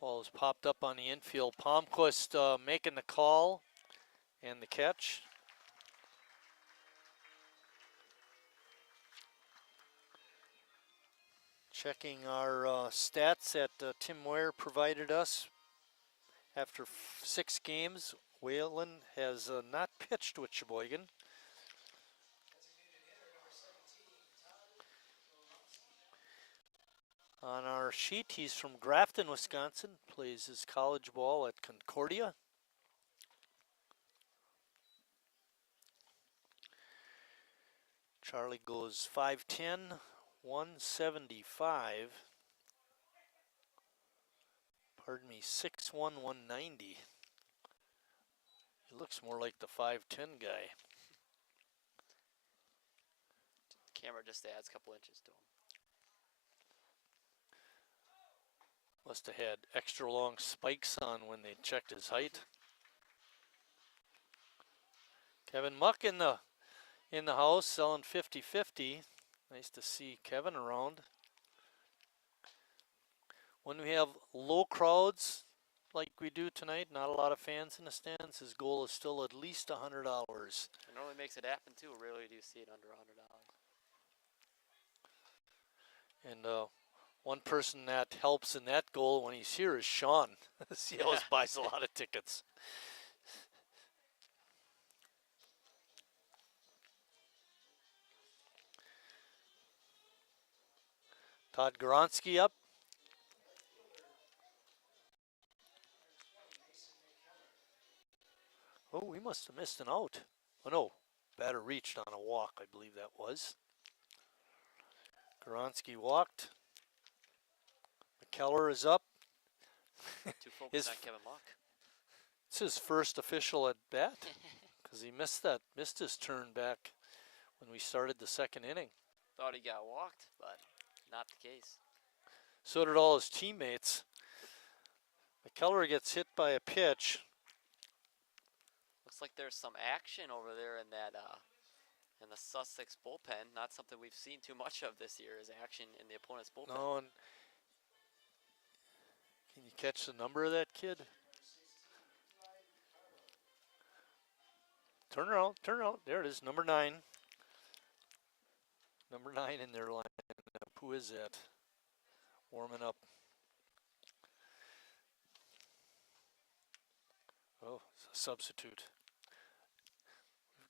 Ball has popped up on the infield. Palmquist making the call and the catch. Checking our stats that Tim Moyer provided us. After 6 games, Whalen has not pitched with Sheboygan. On our sheet, he's from Grafton, Wisconsin, plays his college ball at Concordia. Charlie goes 5'10", 175. Pardon me, 6'1", 190. He looks more like the 5'10" guy. Camera just adds a couple inches to him. Must have had extra long spikes on when they checked his height. Kevin Muck in the house selling 50-50. Nice to see Kevin around. When we have low crowds like we do tonight, not a lot of fans in the stands, his goal is still at least $100. It normally makes it happen too. Rarely do you see it under $100. And one person that helps in that goal when he's here is Sean. He always buys a lot of tickets. Todd Goronsky up. Oh, we must have missed an out. Oh no, batter reached on a walk, I believe that was. Goronsky walked. McKellar is up. Too focused on Kevin Muck. It's his first official at bat because he missed his turn back when we started the second inning. Thought he got walked, but not the case. So did all his teammates. McKellar gets hit by a pitch. Looks like there's some action over there in that in the Sussex bullpen. Not something we've seen too much of this year is action in the opponent's bullpen. No, and can you catch the number of that kid? Turn around, turn around. There it is, number 9. Number 9 in their lineup. Who is that? Warming up. Oh, it's a substitute.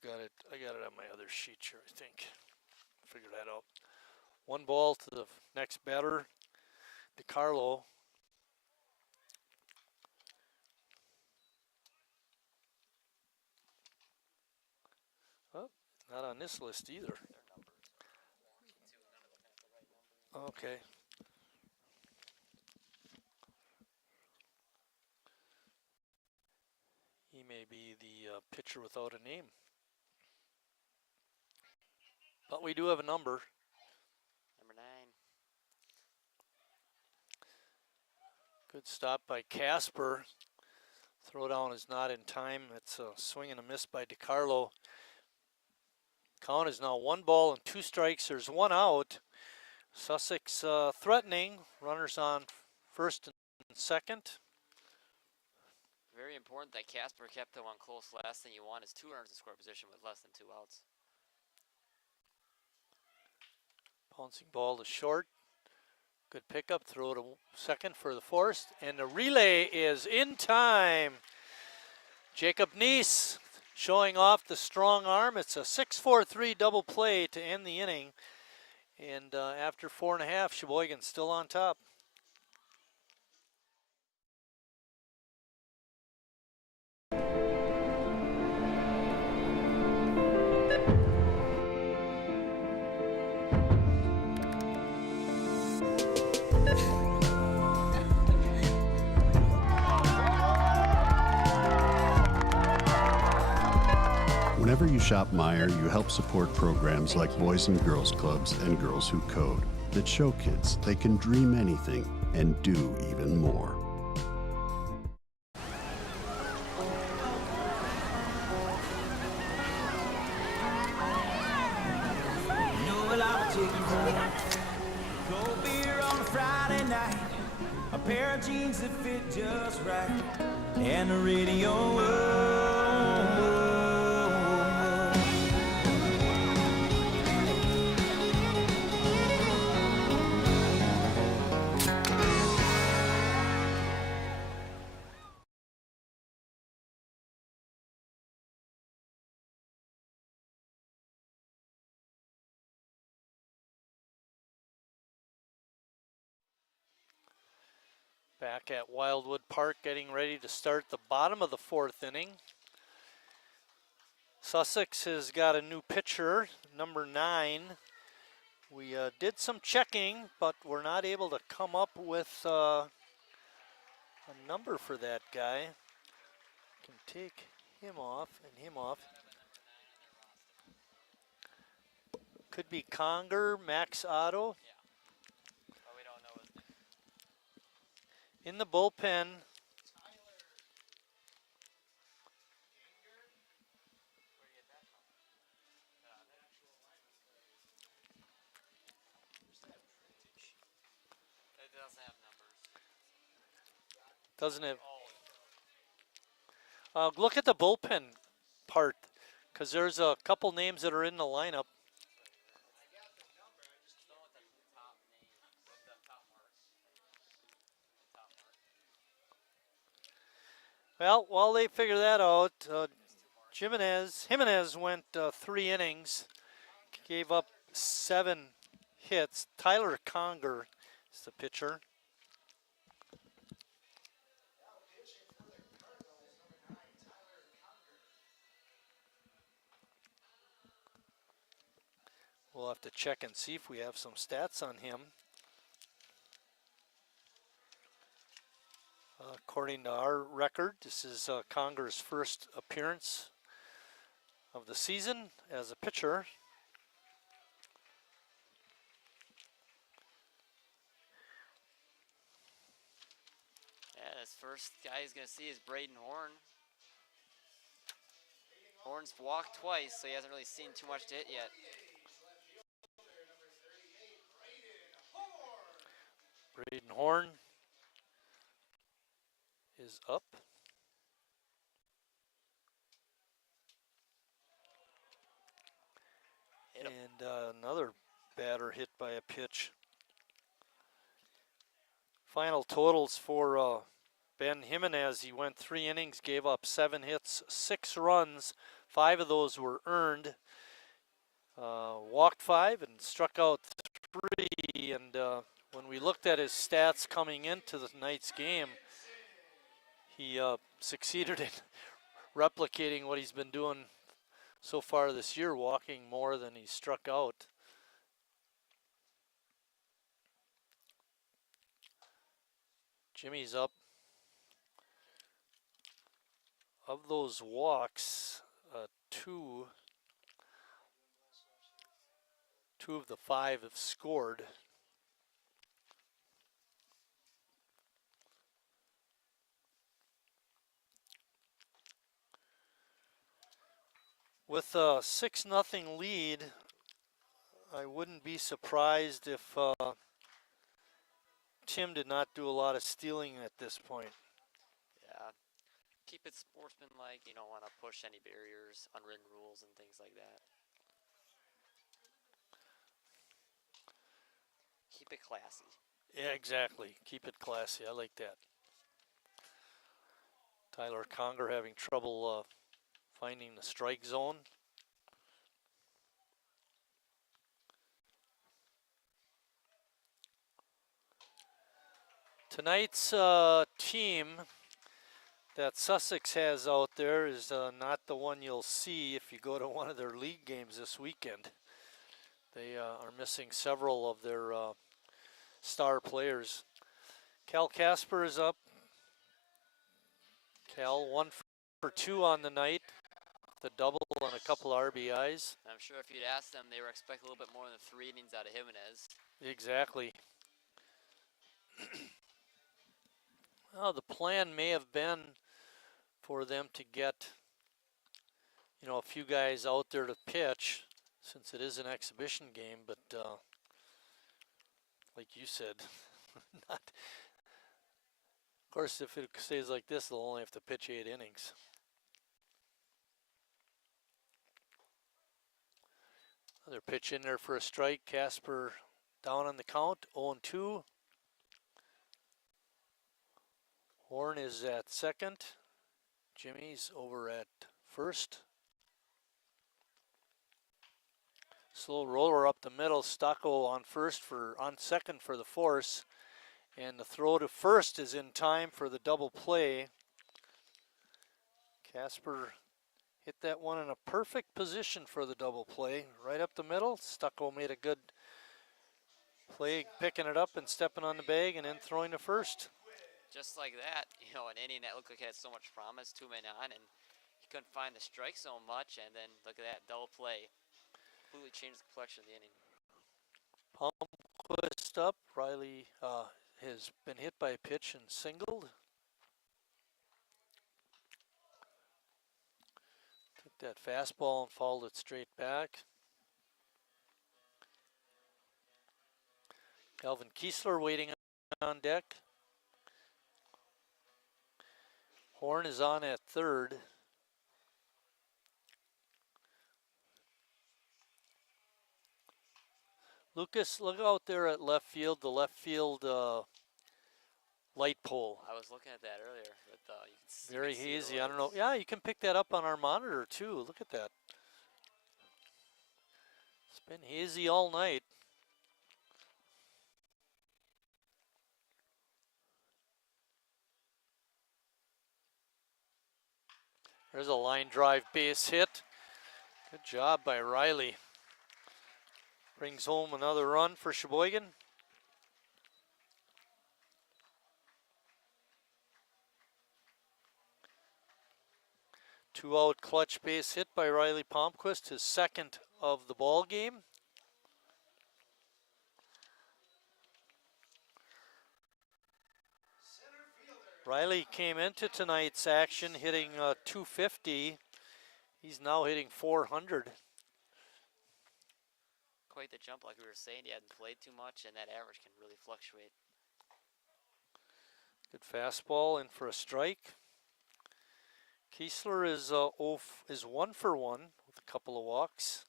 We've got it. I got it on my other sheet here, I think. Figure that out. 1 ball to the next batter, DiCarlo. Oh, not on this list either. Okay. He may be the pitcher without a name. But we do have a number. Number 9. Good stop by Casper. Throwdown is not in time. It's a swing and a miss by DiCarlo. Count is now 1 ball and 2 strikes. There's 1 out. Sussex threatening. Runners on first and second. Very important that Casper kept the one close. Last thing you want is 2 runners in score position with less than 2 outs. Bouncing ball to short. Good pickup. Throw to second for the force. And the relay is in time. Jacob Neese showing off the strong arm. It's a 6-4-3 double play to end the inning. And after 4.5, Sheboygan still on top. Whenever you shop Meijer, you help support programs like Boys and Girls Clubs and Girls Who Code that show kids they can dream anything and do even more. Cold beer on a Friday night, a pair of jeans that fit just right, and the radio. Back at Wildwood Park, getting ready to start the bottom of the 4th inning. Sussex has got a new pitcher, number 9. We did some checking, but we're not able to come up with a number for that guy. Can take him off and him off. Could be Conger, Max Otto. In the bullpen, doesn't it? Look at the bullpen part, because there's a couple names that are in the lineup. Well, while they figure that out, Jimenez went 3 innings, gave up 7 hits. Tyler Conger is the pitcher. We'll have to check and see if we have some stats on him. According to our record, this is Conger's first appearance of the season as a pitcher. Yeah, this first guy he's going to see is Braden Horn. Horn's walked twice, so he hasn't really seen too much to hit yet. Braden Horn is up. And another batter hit by a pitch. Final totals for Ben Jimenez. He went 3 innings, gave up 7 hits, 6 runs. 5 of those were earned. Walked 5 and struck out 3. And when we looked at his stats coming into the night's game, he succeeded in replicating what he's been doing so far this year, walking more than he struck out. Jimmy's up. Of those walks, 2 of the 5 have scored. With a 6-0 lead, I wouldn't be surprised if Tim did not do a lot of stealing at this point. Yeah, keep it sportsmanlike. You don't want to push any barriers, unwritten rules, and things like that. Keep it classy. Yeah, exactly. Keep it classy. I like that. Tyler Conger having trouble finding the strike zone. Tonight's team that Sussex has out there is not the one you'll see if you go to one of their league games this weekend. They are missing several of their star players. Cal Casper is up. Cal 1 for 2 on the night, the double and a couple RBIs. I'm sure if you'd asked them, they were expecting a little bit more than 3 innings out of Jimenez. Exactly. Well, the plan may have been for them to get, you know, a few guys out there to pitch, since it is an exhibition game, but like you said, not. Of course, if it stays like this, they'll only have to pitch 8 innings. Another pitch in there for a strike. Casper down on the count, 0-2. Horn is at second. Jimmy's over at first. Slow roller up the middle. Stocko on second for the force. And the throw to first is in time for the double play. Casper hit that one in a perfect position for the double play. Right up the middle. Stocko made a good play, picking it up and stepping on the bag and then throwing to first. Just like that, you know, an inning that looked like it had so much promise, 2 men on, and he couldn't find the strike zone much, and then look at that double play. Completely changed the complexion of the inning. Palmquist up. Riley has been hit by a pitch and singled. Took that fastball and fouled it straight back. Calvin Kiesler waiting on deck. Horn is on at third. Lucas, look out there at left field, the left field light pole. I was looking at that earlier. But, you can see, very hazy. I don't know. Yeah, you can pick that up on our monitor too. Look at that. It's been hazy all night. There's a line drive base hit. Good job by Riley. Brings home another run for Sheboygan. 2-out clutch base hit by Riley Palmquist, his second of the ball game. Riley came into tonight's action hitting .250. He's now hitting .400. Quite the jump, like we were saying. He hadn't played too much, and that average can really fluctuate. Good fastball in for a strike. Kiesler is 1 for 1 with a couple of walks.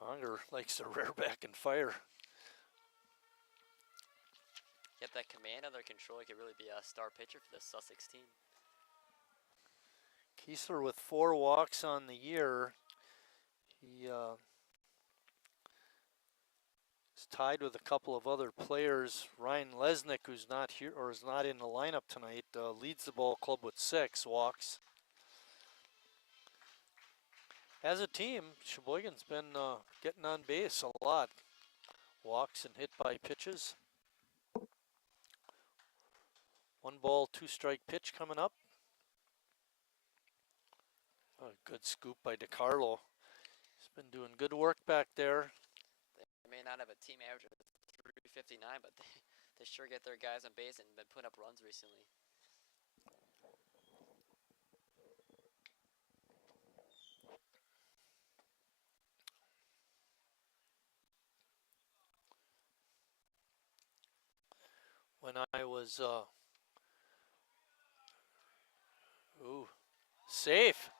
Conger likes to rear back and fire. Get that command under control. He could really be a star pitcher for the Sussex team. Kiesler with 4 walks on the year. He is tied with a couple of other players. Ryan Lesnick, who's not here or is not in the lineup tonight, leads the ball club with 6 walks. As a team, Sheboygan's been getting on base a lot. Walks and hit by pitches. 1 ball, 2 strike pitch coming up. A good scoop by DiCarlo. He's been doing good work back there. They may not have a team average of 359, but they sure get their guys on base and been putting up runs recently. When I was safe.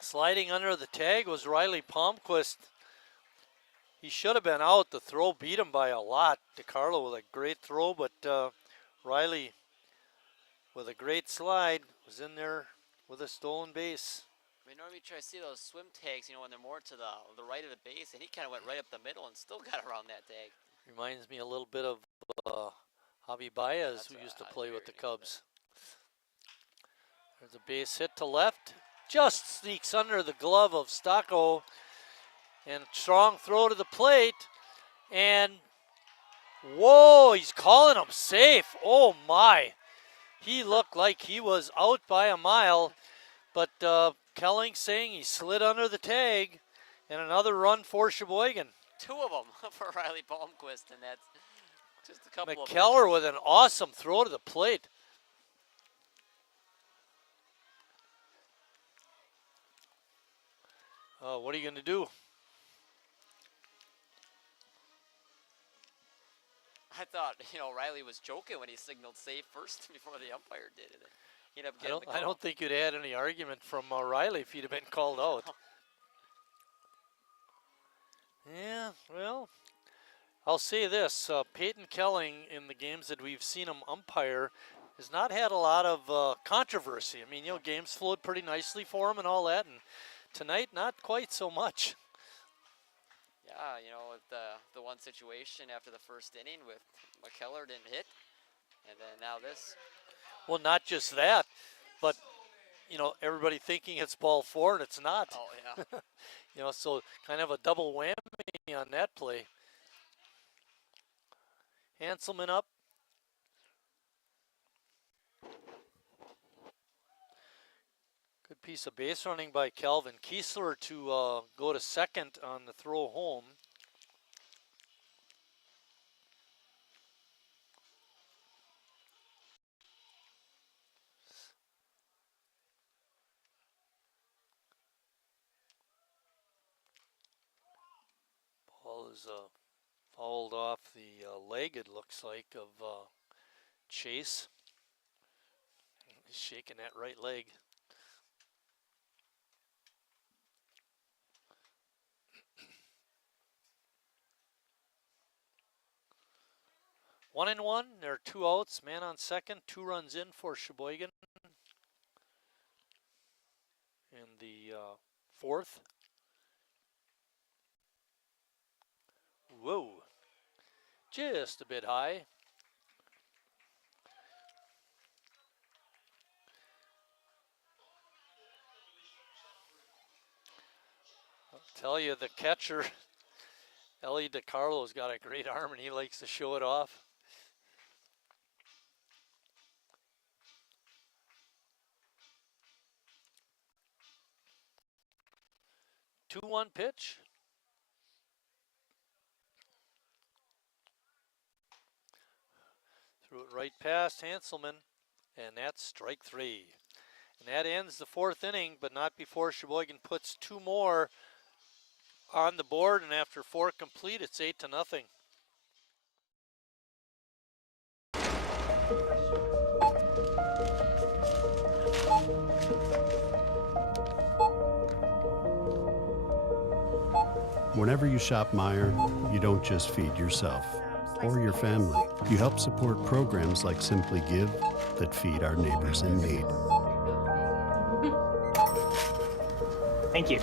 Sliding under the tag was Riley Palmquist. He should have been out. The throw beat him by a lot. DiCarlo with a great throw, but Riley with a great slide was in there with a stolen base. I mean, normally you try to see those swim tags, you know, when they're more to the right of the base, and he kind of went right up the middle and still got around that tag. Reminds me a little bit of Javi Baez, who used to play with the Cubs. There's a base hit to left. Just sneaks under the glove of Stocco. And strong throw to the plate. And, whoa, he's calling him safe. Oh, my. He looked like he was out by a mile. But Kelling saying he slid under the tag. And another run for Sheboygan. 2 of them for Riley Palmquist, and that's just a couple of McKellar with an awesome throw to the plate. What are you going to do? I thought, you know, Riley was joking when he signaled safe first before the umpire did it. He ended up getting the call. I don't think you'd had any argument from Riley if he'd have been called out. Yeah, well, I'll say this. Peyton Kelling, in the games that we've seen him umpire, has not had a lot of controversy. I mean, you know, games flowed pretty nicely for him and all that, and tonight, not quite so much. Yeah, you know, with the one situation after the first inning with McKellar didn't hit, and then now this. Well, not just that, but, you know, everybody thinking it's ball 4 and it's not. Oh, yeah. You know, so kind of a double whammy on that play. Hanselman up. Good piece of base running by Calvin Kiesler to go to second on the throw home. Ball is fouled off the leg, it looks like, of Chase. He's shaking that right leg. One and one, there are 2 outs, man on second, 2 runs in for Sheboygan. In the 4th. Whoa, just a bit high. Tell you, the catcher, Ellie DiCarlo's got a great arm and he likes to show it off. 2-1 pitch. Threw it right past Hanselman, and that's strike 3. And that ends the 4th inning, but not before Sheboygan puts 2 more on the board, and after 4 complete, it's 8-0. Whenever you shop Meijer, you don't just feed yourself or your family. You help support programs like Simply Give that feed our neighbors in need. Thank you.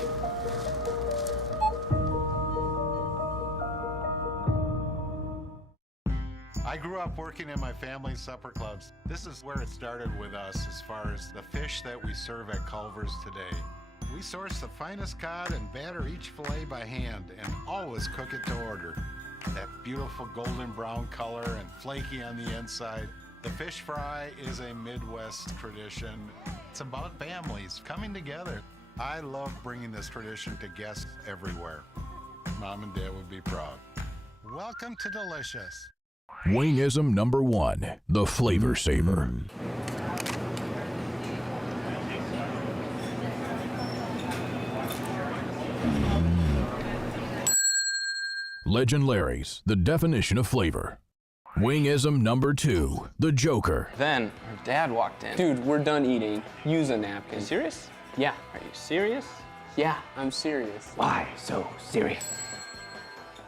I grew up working in my family's supper clubs. This is where it started with us as far as the fish that we serve at Culver's today. We source the finest cod and batter each fillet by hand and always cook it to order. That beautiful golden brown color and flaky on the inside. The fish fry is a Midwest tradition. It's about families coming together. I love bringing this tradition to guests everywhere. Mom and Dad would be proud. Welcome to Delicious. Wingism number 1, the Flavor Saver. Legend Larry's, the definition of flavor. Wingism number 2, the Joker. Then our dad walked in. Dude, we're done eating. Use a napkin. Serious? Yeah. Are you serious? Yeah, I'm serious. Why so serious?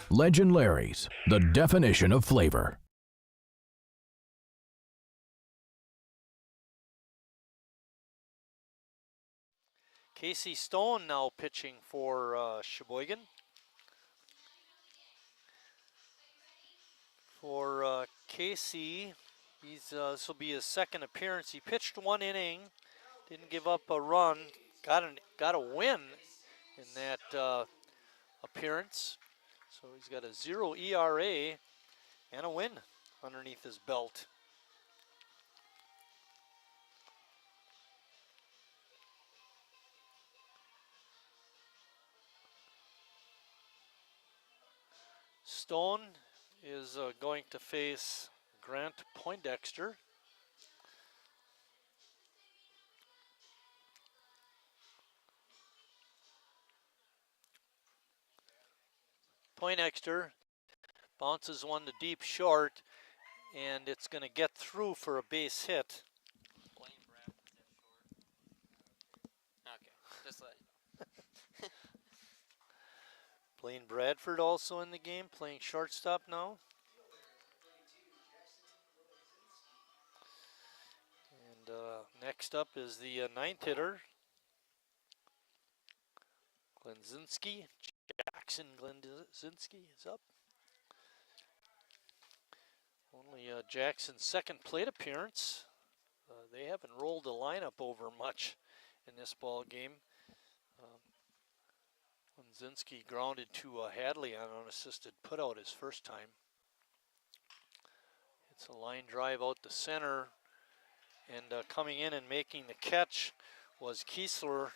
Legend Larry's, the definition of flavor. Casey Stone now pitching for Sheboygan. For Casey, this will be his 2nd appearance. He pitched 1 inning, didn't give up a run, got a win in that appearance. So he's got a 0 ERA and a win underneath his belt. Stone is going to face Grant Poindexter. Poindexter bounces one to deep short, and it's going to get through for a base hit. Okay, just let you know. Blaine Bradford also in the game, playing shortstop now. And next up is the 9th hitter, Glenzinski. Jackson Glenzinski is up. Only Jackson's 2nd plate appearance. They haven't rolled the lineup over much in this ball game. Glenzinski grounded to Hadley on an unassisted putout his first time. It's a line drive out the center, and coming in and making the catch was Kiesler.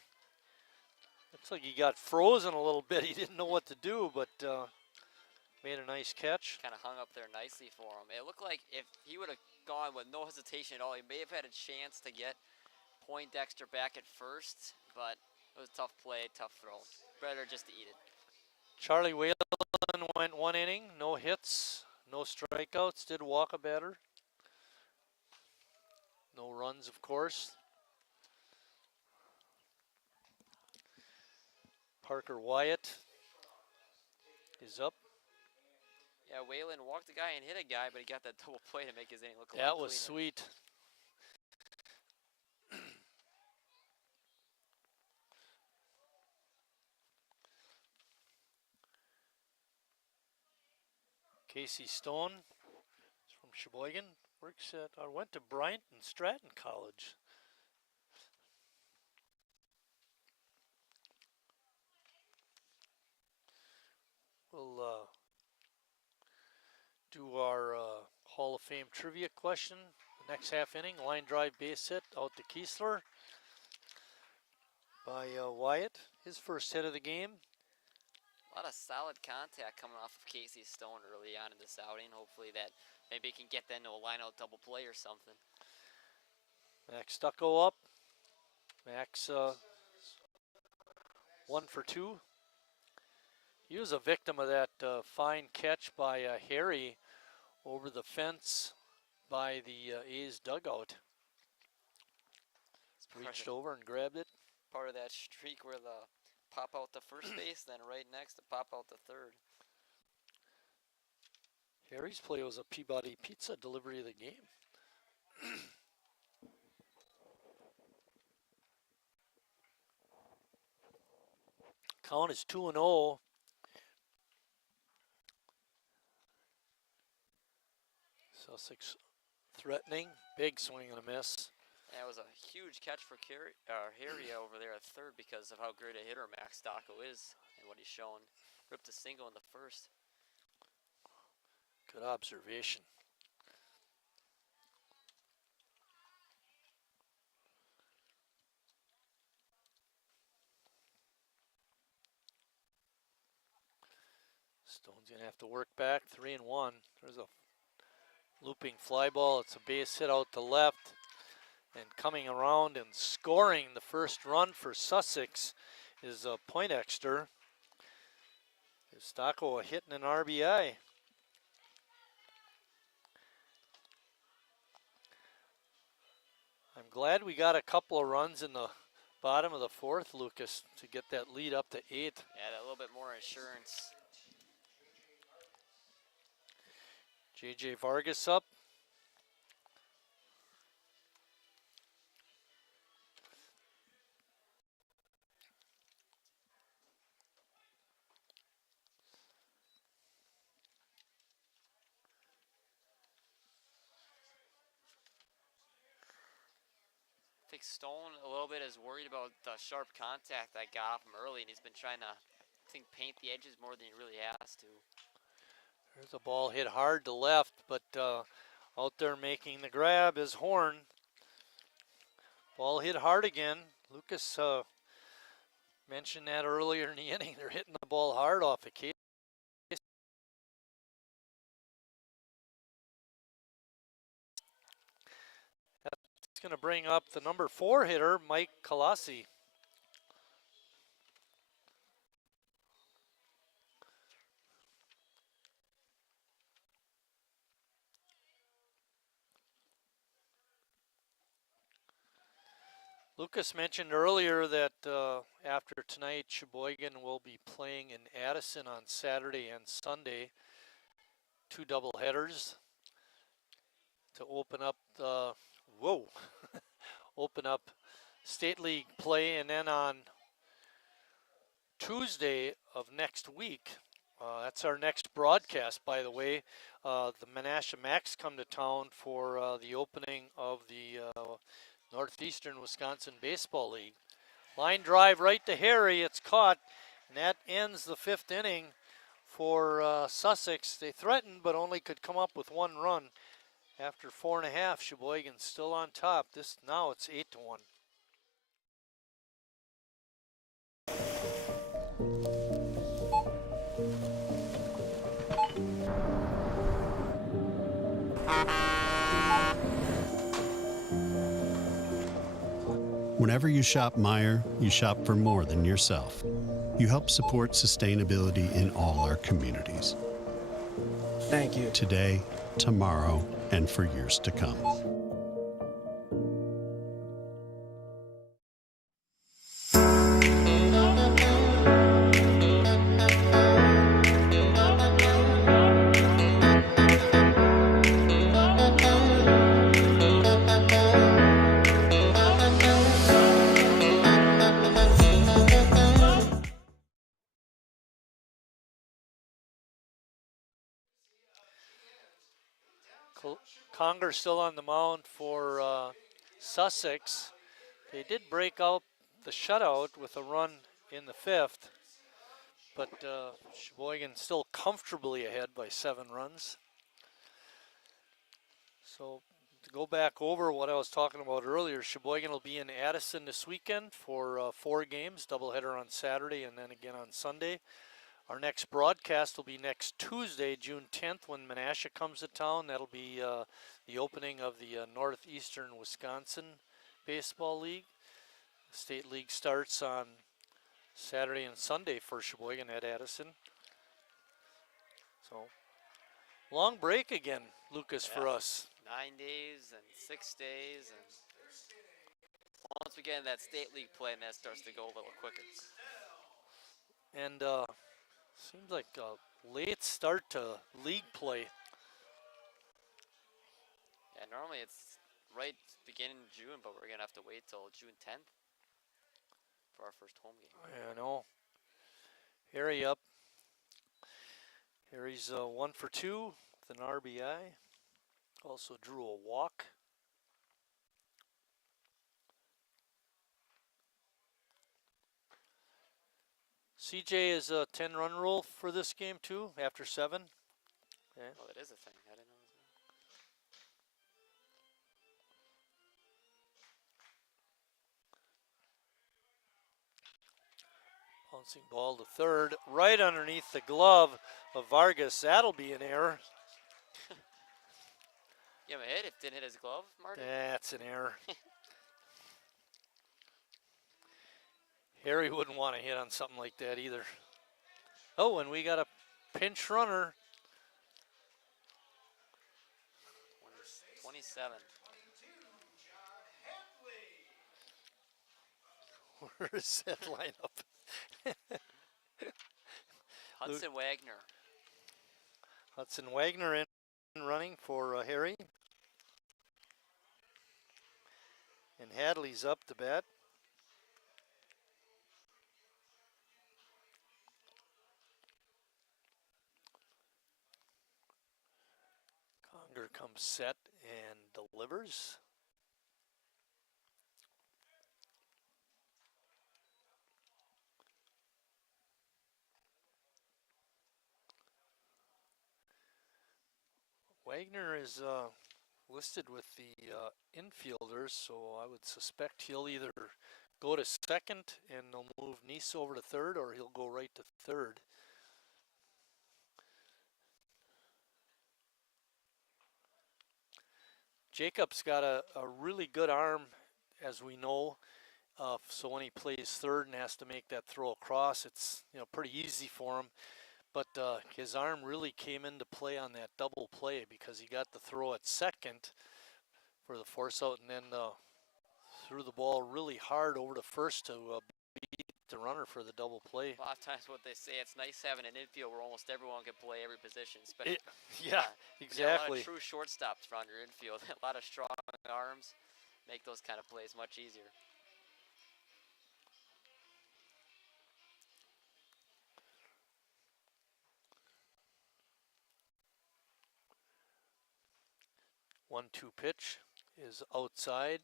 Looks like he got frozen a little bit. He didn't know what to do, but made a nice catch. Kind of hung up there nicely for him. It looked like if he would have gone with no hesitation at all, he may have had a chance to get Poindexter back at first, but it was a tough play, tough throw. Better just to eat it. Charlie Whalen went 1 inning, no hits, no strikeouts, did walk a batter. No runs, of course. Parker Wyatt is up. Yeah, Whalen walked a guy and hit a guy, but he got that double play to make his inning look a lot That was cleaner. sweet. Casey Stone is from Sheboygan. Works at, went to Bryant and Stratton College. We'll do our Hall of Fame trivia question. The next half inning, line drive base hit out to Kiesler by Wyatt. His first hit of the game. A lot of solid contact coming off of Casey Stone early on in this outing. Hopefully that maybe can get them to a line-out double play or something. Max Stucco up. Max 1 for 2. He was a victim of that fine catch by Harry over the fence by the A's dugout. Reached over and grabbed it. Part of that streak where the pop out to first base, then right next to pop out to third. Harry's play was a Peabody Pizza delivery of the game. Count is 2-0. Sussex threatening. Big swing and a miss. That was a huge catch for Harry over there at third because of how great a hitter Max Stocco is and what he's shown. Ripped a single in the first. Good observation. Stone's gonna have to work back. 3-1. There's a looping fly ball. It's a base hit out to left. And coming around and scoring the first run for Sussex is Poindexter. Stocco hitting an RBI. I'm glad we got a couple of runs in the bottom of the fourth, Lucas, to get that lead up to 8. Yeah, a little bit more insurance. J.J. Vargas up. I think Stone a little bit is worried about the sharp contact I got off him early, and he's been trying to, I think, paint the edges more than he really has to. There's a ball hit hard to left, but out there making the grab is Horn. Ball hit hard again. Lucas mentioned that earlier in the inning. They're hitting the ball hard off a case. That's going to bring up the number 4 hitter, Mike Colossi. Lucas mentioned earlier that after tonight, Sheboygan will be playing in Addison on Saturday and Sunday. 2 doubleheaders to open up the, open up State League play. And then on Tuesday of next week, that's our next broadcast, by the way, the Menasha Max come to town for the opening of the Northeastern Wisconsin Baseball League. Line drive right to Harry. It's caught, and that ends the 5th inning for Sussex. They threatened, but only could come up with 1 run. After 4.5, Sheboygan's still on top. Now it's 8-1. Whenever you shop Meijer, you shop for more than yourself. You help support sustainability in all our communities. Thank you. Today, tomorrow, and for years to come. Conger still on the mound for Sussex. They did break out the shutout with a run in the 5th. but Sheboygan still comfortably ahead by 7 runs. So to go back over what I was talking about earlier, Sheboygan will be in Addison this weekend for 4 games, doubleheader on Saturday and then again on Sunday. Our next broadcast will be next Tuesday, June 10th, when Menasha comes to town. That'll be the opening of the Northeastern Wisconsin Baseball League. The State League starts on Saturday and Sunday for Sheboygan at Addison. So, long break again, Lucas, for us. 9 days and 6 days, and once we get in that State League play, and that starts to go a little quicker. And seems like a late start to league play. Yeah, normally it's right beginning of June, but we're gonna have to wait till June 10th for our first home game. I know. Harry up. Harry's 1 for 2 with an RBI. Also drew a walk. CJ is a 10-run rule for this game too, after 7. Okay. Oh, that is a thing. I didn't know it was. Bouncing ball to third, right underneath the glove of Vargas. That'll be an error. Give him a hit if didn't hit his glove, Marty. That's an error. Harry wouldn't want to hit on something like that either. Oh, and we got a pinch runner. 27. Where is that lineup? Hudson Wagner. Hudson Wagner in running for Harry. And Hadley's up to bat. Conger comes set and delivers. Wagner is listed with the infielders, so I would suspect he'll either go to second and they'll move Nice over to third, or he'll go right to third. Jacob's got a really good arm, as we know, so when he plays third and has to make that throw across, it's pretty easy for him. But his arm really came into play on that double play because he got the throw at second for the force out and then threw the ball really hard over to first to beat the runner for the double play. A lot of times what they say, it's nice having an infield where almost everyone can play every position. Yeah, exactly. A lot of true shortstops around your infield. A lot of strong arms make those kind of plays much easier. One-two pitch is outside.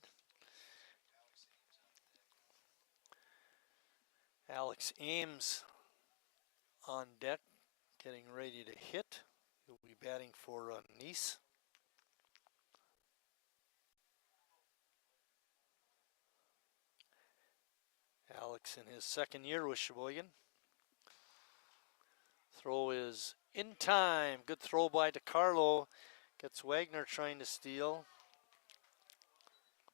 Alex Ames on deck, getting ready to hit. He'll be batting for Nice. Alex in his second year with Sheboygan. Throw is in time. Good throw by DeCarlo. Gets Wagner trying to steal.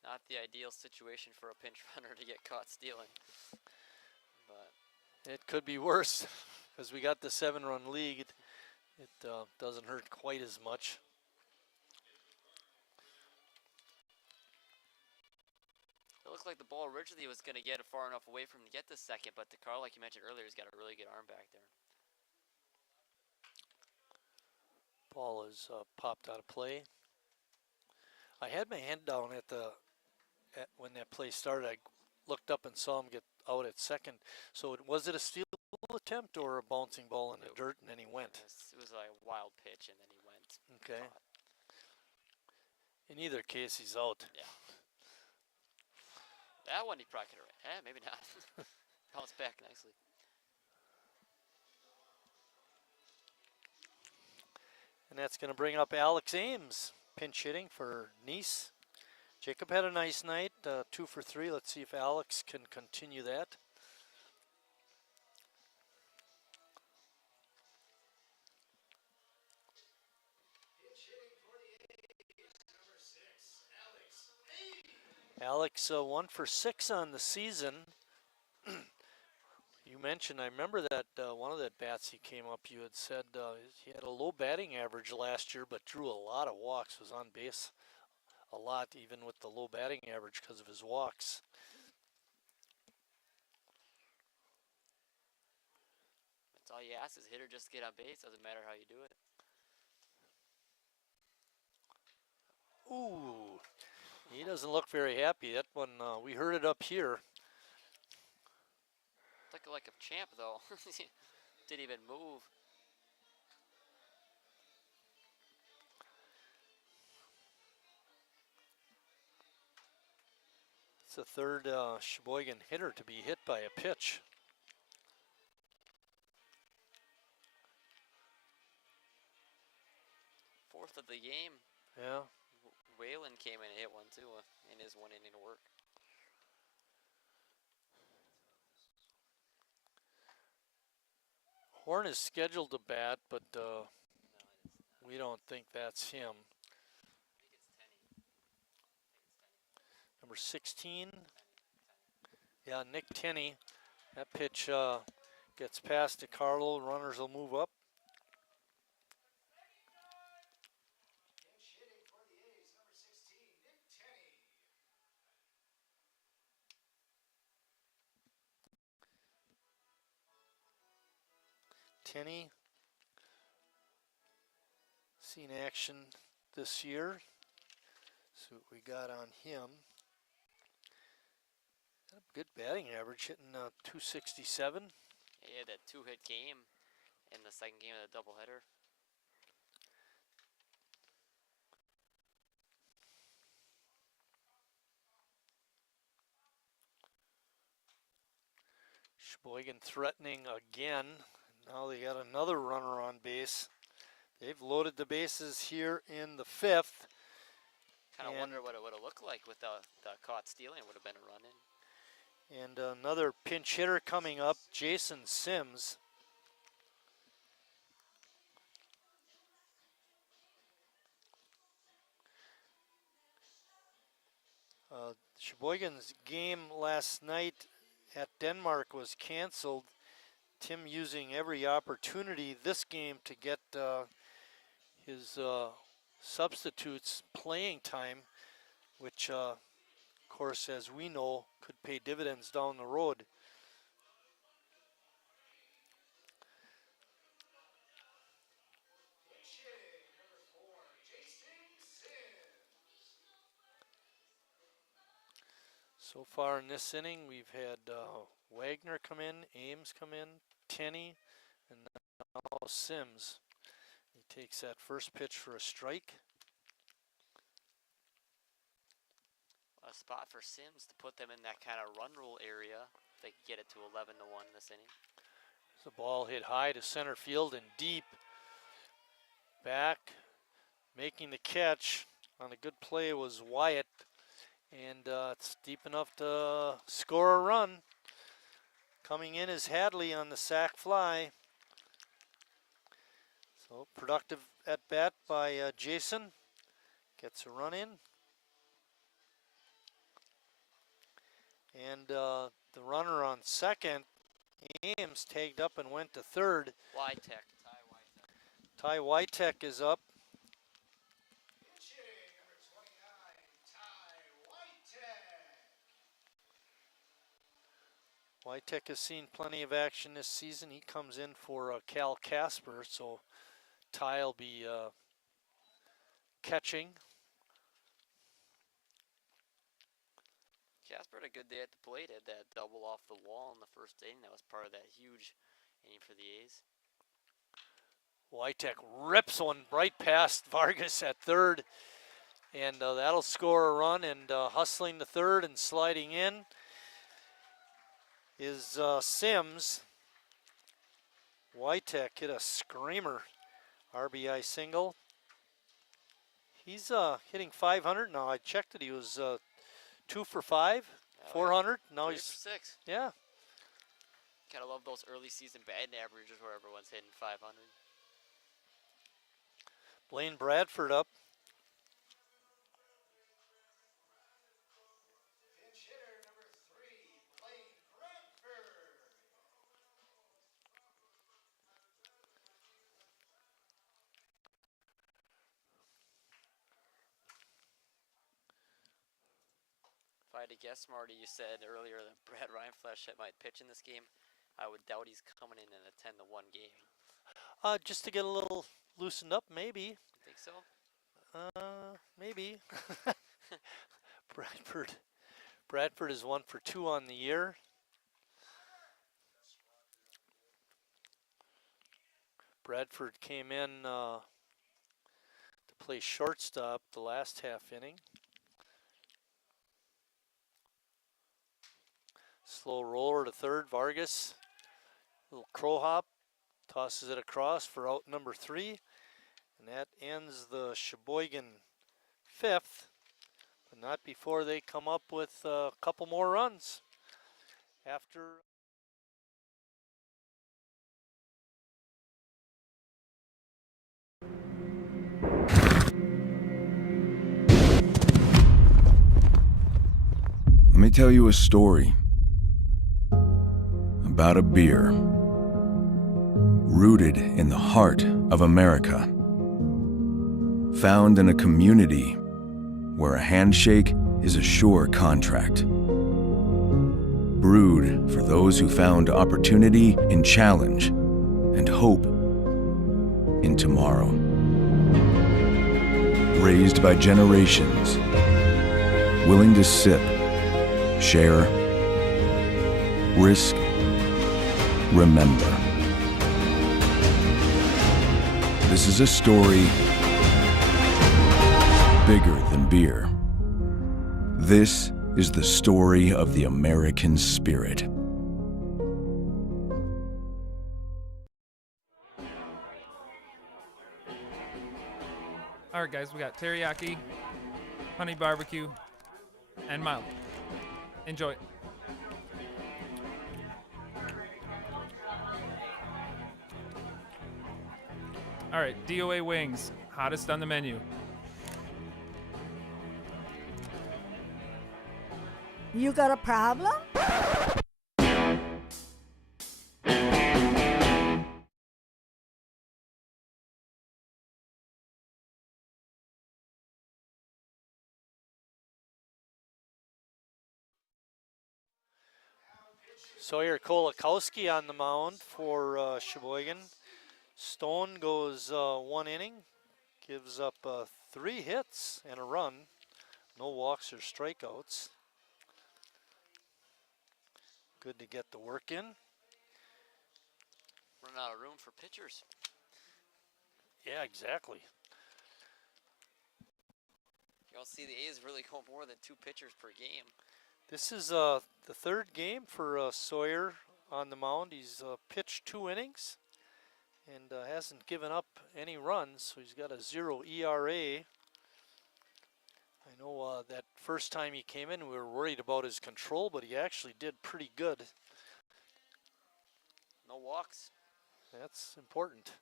Not the ideal situation for a pinch runner to get caught stealing. But it could be worse because we got the 7-run lead. It doesn't hurt quite as much. it looked like the ball originally was going to get it far enough away from him to get to second, but DeCarlo, like you mentioned earlier, has got a really good arm back there. Ball is popped out of play. I had my hand down at when that play started. I looked up and saw him get out at second. So was it a steal attempt or a bouncing ball in the dirt and then he went? It was like a wild pitch and then he went. Okay. In either case, he's out. Yeah. That one he probably could have ran. Maybe not. Bounced back nicely. And that's going to bring up Alex Ames, pinch hitting for Nice. Jacob had a nice night, 2 for 3. Let's see if Alex can continue that. Alex 1 for 6 on the season. You mentioned, I remember that one of the bats he came up, you had said he had a low batting average last year, but drew a lot of walks, was on base a lot, even with the low batting average because of his walks. That's all you ask is hitter just get on base. Doesn't matter how you do it. Ooh, he doesn't look very happy. That one, we heard it up here. Looked like a champ though. Didn't even move. It's the third Sheboygan hitter to be hit by a pitch. Fourth of the game. Yeah. Whalen came in and hit one too in his 1 inning of work. Horn is scheduled to bat, but we don't think that's him. Number 16. Yeah, Nick Tenney. That pitch gets past to Carlo. Runners will move up. Tenney, seen action this year. See what we got on him. Got a good batting average, hitting 267. He had that 2-hit game in the second game of the doubleheader. Sheboygan threatening again. Now they got another runner on base. They've loaded the bases here in the 5th. Kind of wonder what it would have looked like with the caught stealing. Would have been a run in. And another pinch hitter coming up, Jason Sims. Sheboygan's game last night at Denmark was canceled. Tim using every opportunity this game to get his substitutes playing time, which of course, as we know, could pay dividends down the road. So far in this inning, we've had Wagner come in, Ames come in, Tenney, and now Sims. He takes that first pitch for a strike. A spot for Sims to put them in that kind of run rule area. They could get it to 11-1 this inning. The ball hit high to center field and deep. Back, making the catch on a good play was Wyatt. And it's deep enough to score a run. Coming in is Hadley on the sac fly. So productive at bat by Jason. Gets a run in. And the runner on second, Ames tagged up and went to third. Ty Wytek is up. Wytek has seen plenty of action this season. He comes in for Cal Casper, so Ty will be catching. Casper had a good day at the plate. Had that double off the wall in the first inning. That was part of that huge inning for the A's. Wytek rips one right past Vargas at third, and that'll score a run. And hustling to third and sliding in is Sims. Wytek hit a screamer RBI single. He's hitting 500 now. I checked it. He was 2 for 5, 400. Now 3 he's for 6. Yeah. Gotta love those early season batting averages where everyone's hitting 500. Blaine Bradford up. If I had to guess, Marty, you said earlier that Brad Rhineflesh might pitch in this game. I would doubt he's coming in a 10-1 game. Just to get a little loosened up, maybe. You think so? Maybe. Bradford is 1 for 2 on the year. Bradford came in to play shortstop the last half inning. Slow roller to third. Vargas, little crow hop, tosses it across for out number 3. And that ends the Sheboygan 5th, but not before they come up with a couple more runs. After Let me tell you a story about a beer rooted in the heart of America, found in a community where a handshake is a sure contract, brewed for those who found opportunity in challenge and hope in tomorrow, raised by generations, willing to sip, share, risk, remember. This is a story bigger than beer. This is the story of the American spirit. All right, guys, we got teriyaki, honey barbecue, and mild. Enjoy. All right, DOA wings, hottest on the menu. You got a problem? Sawyer Kolakowski on the mound for Sheboygan. Stone goes 1 inning, gives up 3 hits and a run. No walks or strikeouts. Good to get the work in. Running out of room for pitchers. Yeah, exactly. You don't see the A's really go more than 2 pitchers per game. This is the 3rd game for Sawyer on the mound. He's pitched 2 innings and hasn't given up any runs, so he's got a 0 ERA. I know that first time he came in, we were worried about his control, but he actually did pretty good. No walks. That's important.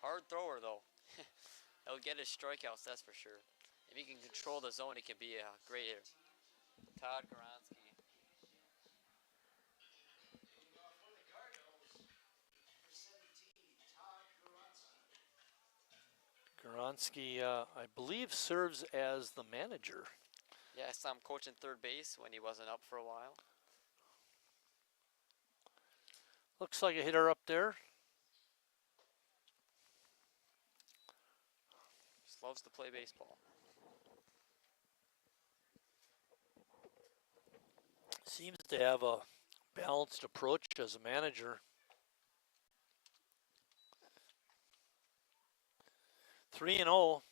Hard thrower, though. He'll get his strikeouts, that's for sure. If he can control the zone, he can be a great hitter. Todd Goronsky. Goronsky, I believe, serves as the manager. Yeah, I saw him coaching third base when he wasn't up for a while. Looks like a hitter up there. Just loves to play baseball. Seems to have a balanced approach as a manager. 3-0.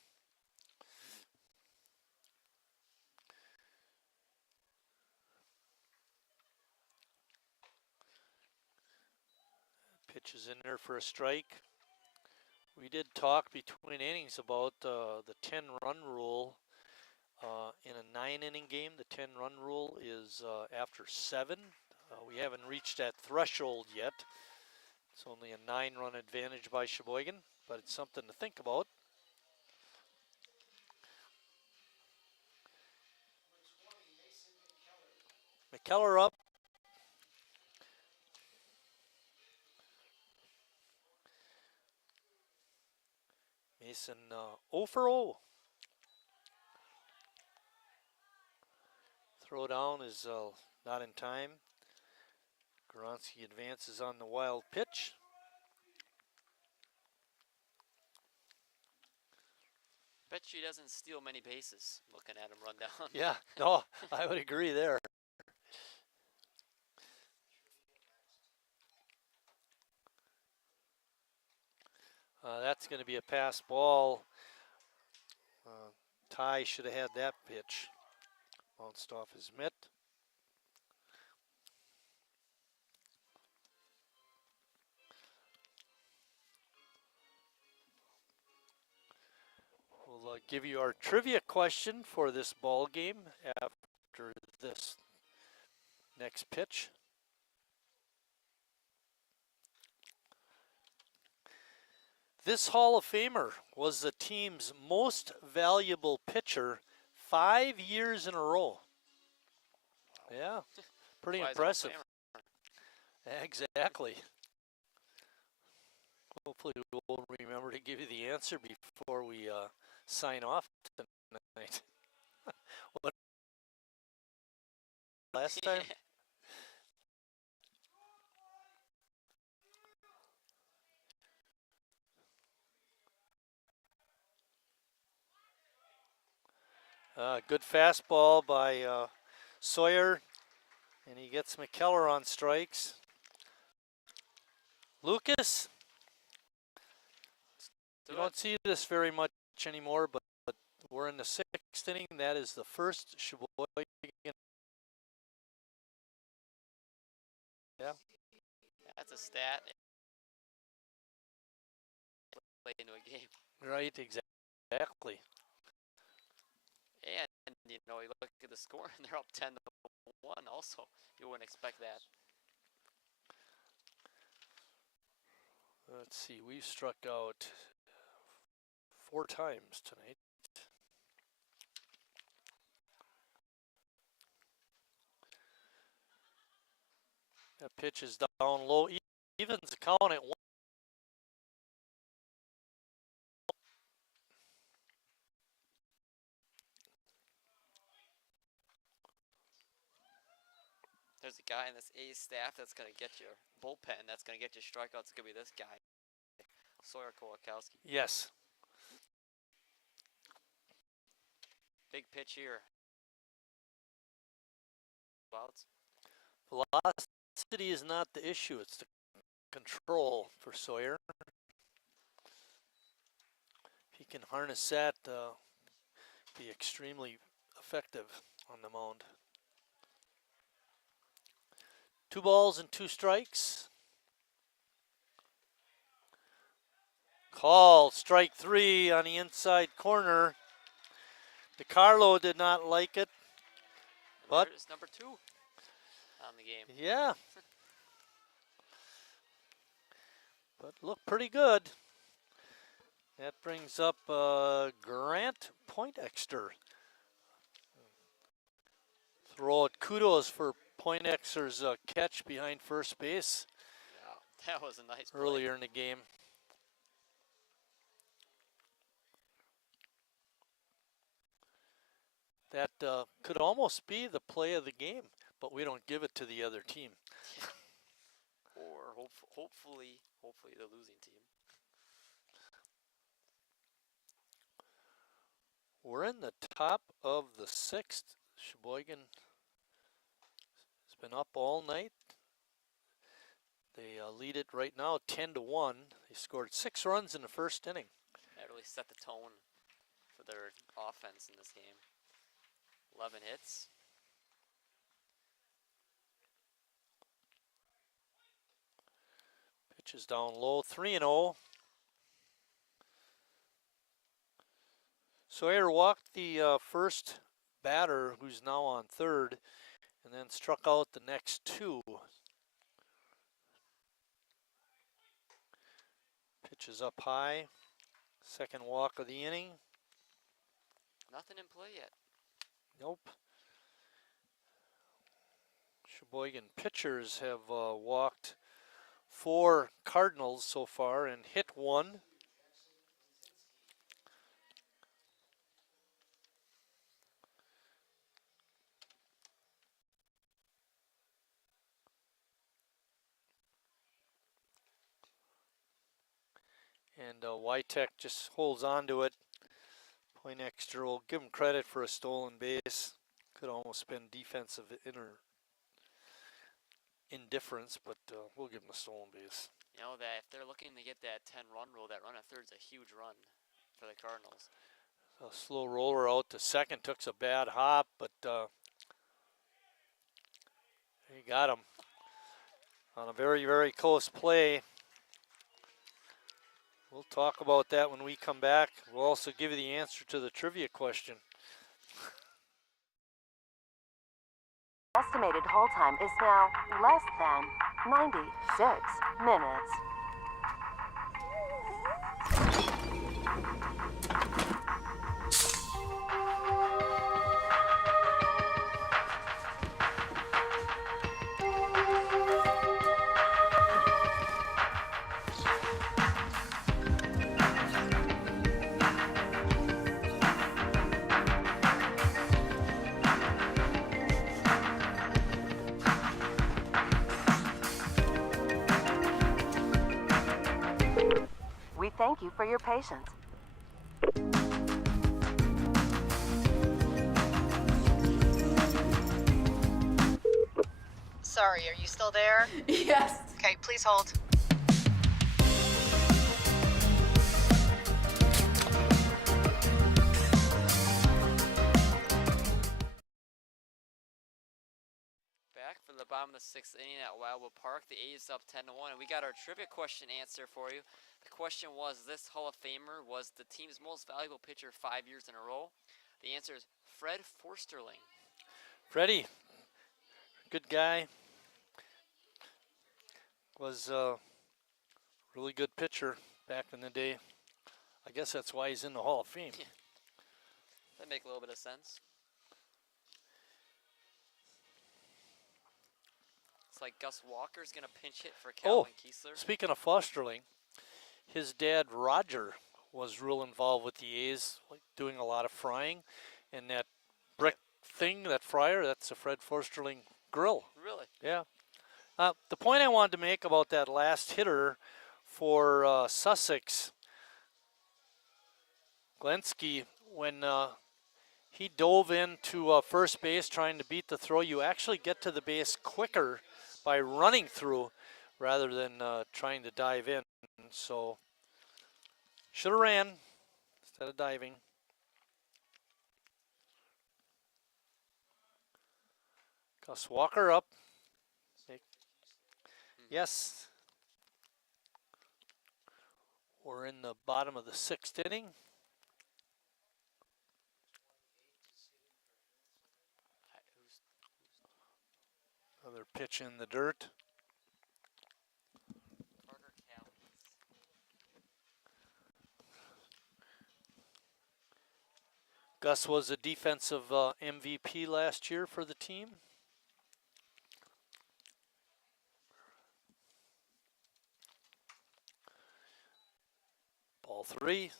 Pitch is in there for a strike. We did talk between innings about the 10-run rule. In a 9-inning game, the 10-run rule is after 7. We haven't reached that threshold yet. It's only a 9-run advantage by Sheboygan, but it's something to think about. McKellar up. Mason 0 for 0. Throw down is not in time. Goronski advances on the wild pitch. Bet she doesn't steal many bases looking at him run down. Yeah, no, I would agree there. That's going to be a pass ball. Ty should have had that pitch. Bounced off his mitt. We'll give you our trivia question for this ball game after this next pitch. This Hall of Famer was the team's most valuable pitcher 5 years in a row. Yeah, pretty impressive. Exactly. Hopefully we'll remember to give you the answer before we sign off tonight. What last time? Good fastball by Sawyer, and he gets McKellar on strikes. Lucas, you don't see this very much anymore, but we're in the 6th inning. That is the first Sheboygan. Yeah. That's a stat. Play into a game. Right, exactly. And you know, you look at the score and they're up 10-1 also. You wouldn't expect that. Let's see, we've struck out 4 times tonight. That pitch is down low. Evens the count at 1. There's a guy in this A's staff that's going to get you bullpen. That's going to get you strikeouts. It's going to be this guy, Sawyer Kowalkowski. Yes. Big pitch here. Outs. Velocity is not the issue. It's the control for Sawyer. If he can harness that, be extremely effective on the mound. 2 balls and 2 strikes. Call, strike 3 on the inside corner. DiCarlo did not like it. But there's number 2 on the game. Yeah. But look pretty good. That brings up Grant Poindexter. Throw out kudos for Poindexter's catch behind first base. Yeah, that was a nice play. Earlier in the game. That could almost be the play of the game, but we don't give it to the other team. Or hopefully the losing team. We're in the top of the 6th. Sheboygan has been up all night. They lead it right now 10-1. They scored 6 runs in the first inning. That really set the tone for their offense in this game. 11 hits. Pitch is down low, 3-0. Sawyer walked the first batter, who's now on third, and then struck out the next two. Pitch is up high. Second walk of the inning. Nothing in play yet. Nope. Sheboygan pitchers have walked 4 Cardinals so far and hit 1. And Wytech just holds on to it. Poindexter will give him credit for a stolen base. Could almost been defensive indifference, but we'll give him a stolen base. You know that if they're looking to get that 10-run rule, that run at third's a huge run for the Cardinals. A slow roller out to second, took a bad hop, but he got him on a very, very close play. We'll talk about that when we come back. We'll also give you the answer to the trivia question. Estimated hold time is now less than 96 minutes. We thank you for your patience. Sorry, are you still there? Yes. Okay, please hold. Back for the bottom of the 6th inning at Wildwood Park. The A's up 10-1, and we got our trivia question answer for you. The question was, this Hall of Famer was the team's most valuable pitcher 5 years in a row. The answer is Fred Forsterling. Freddie, good guy. Was a really good pitcher back in the day. I guess that's why he's in the Hall of Fame. Yeah. That make a little bit of sense. It's like Gus Walker's going to pinch hit for Calvin Kiesler. Speaking of Fosterling, his dad, Roger, was real involved with the A's, like doing a lot of frying. And that brick thing, that fryer, that's a Fred Forsterling grill. Really? Yeah. The point I wanted to make about that last hitter for Sussex, Glenski, when he dove into first base trying to beat the throw, you actually get to the base quicker by running through rather than trying to dive in. So, should have ran instead of diving. Gus Walker up. Yes. We're in the bottom of the 6th inning. Another pitch in the dirt. Gus was a defensive MVP last year for the team. Ball 3.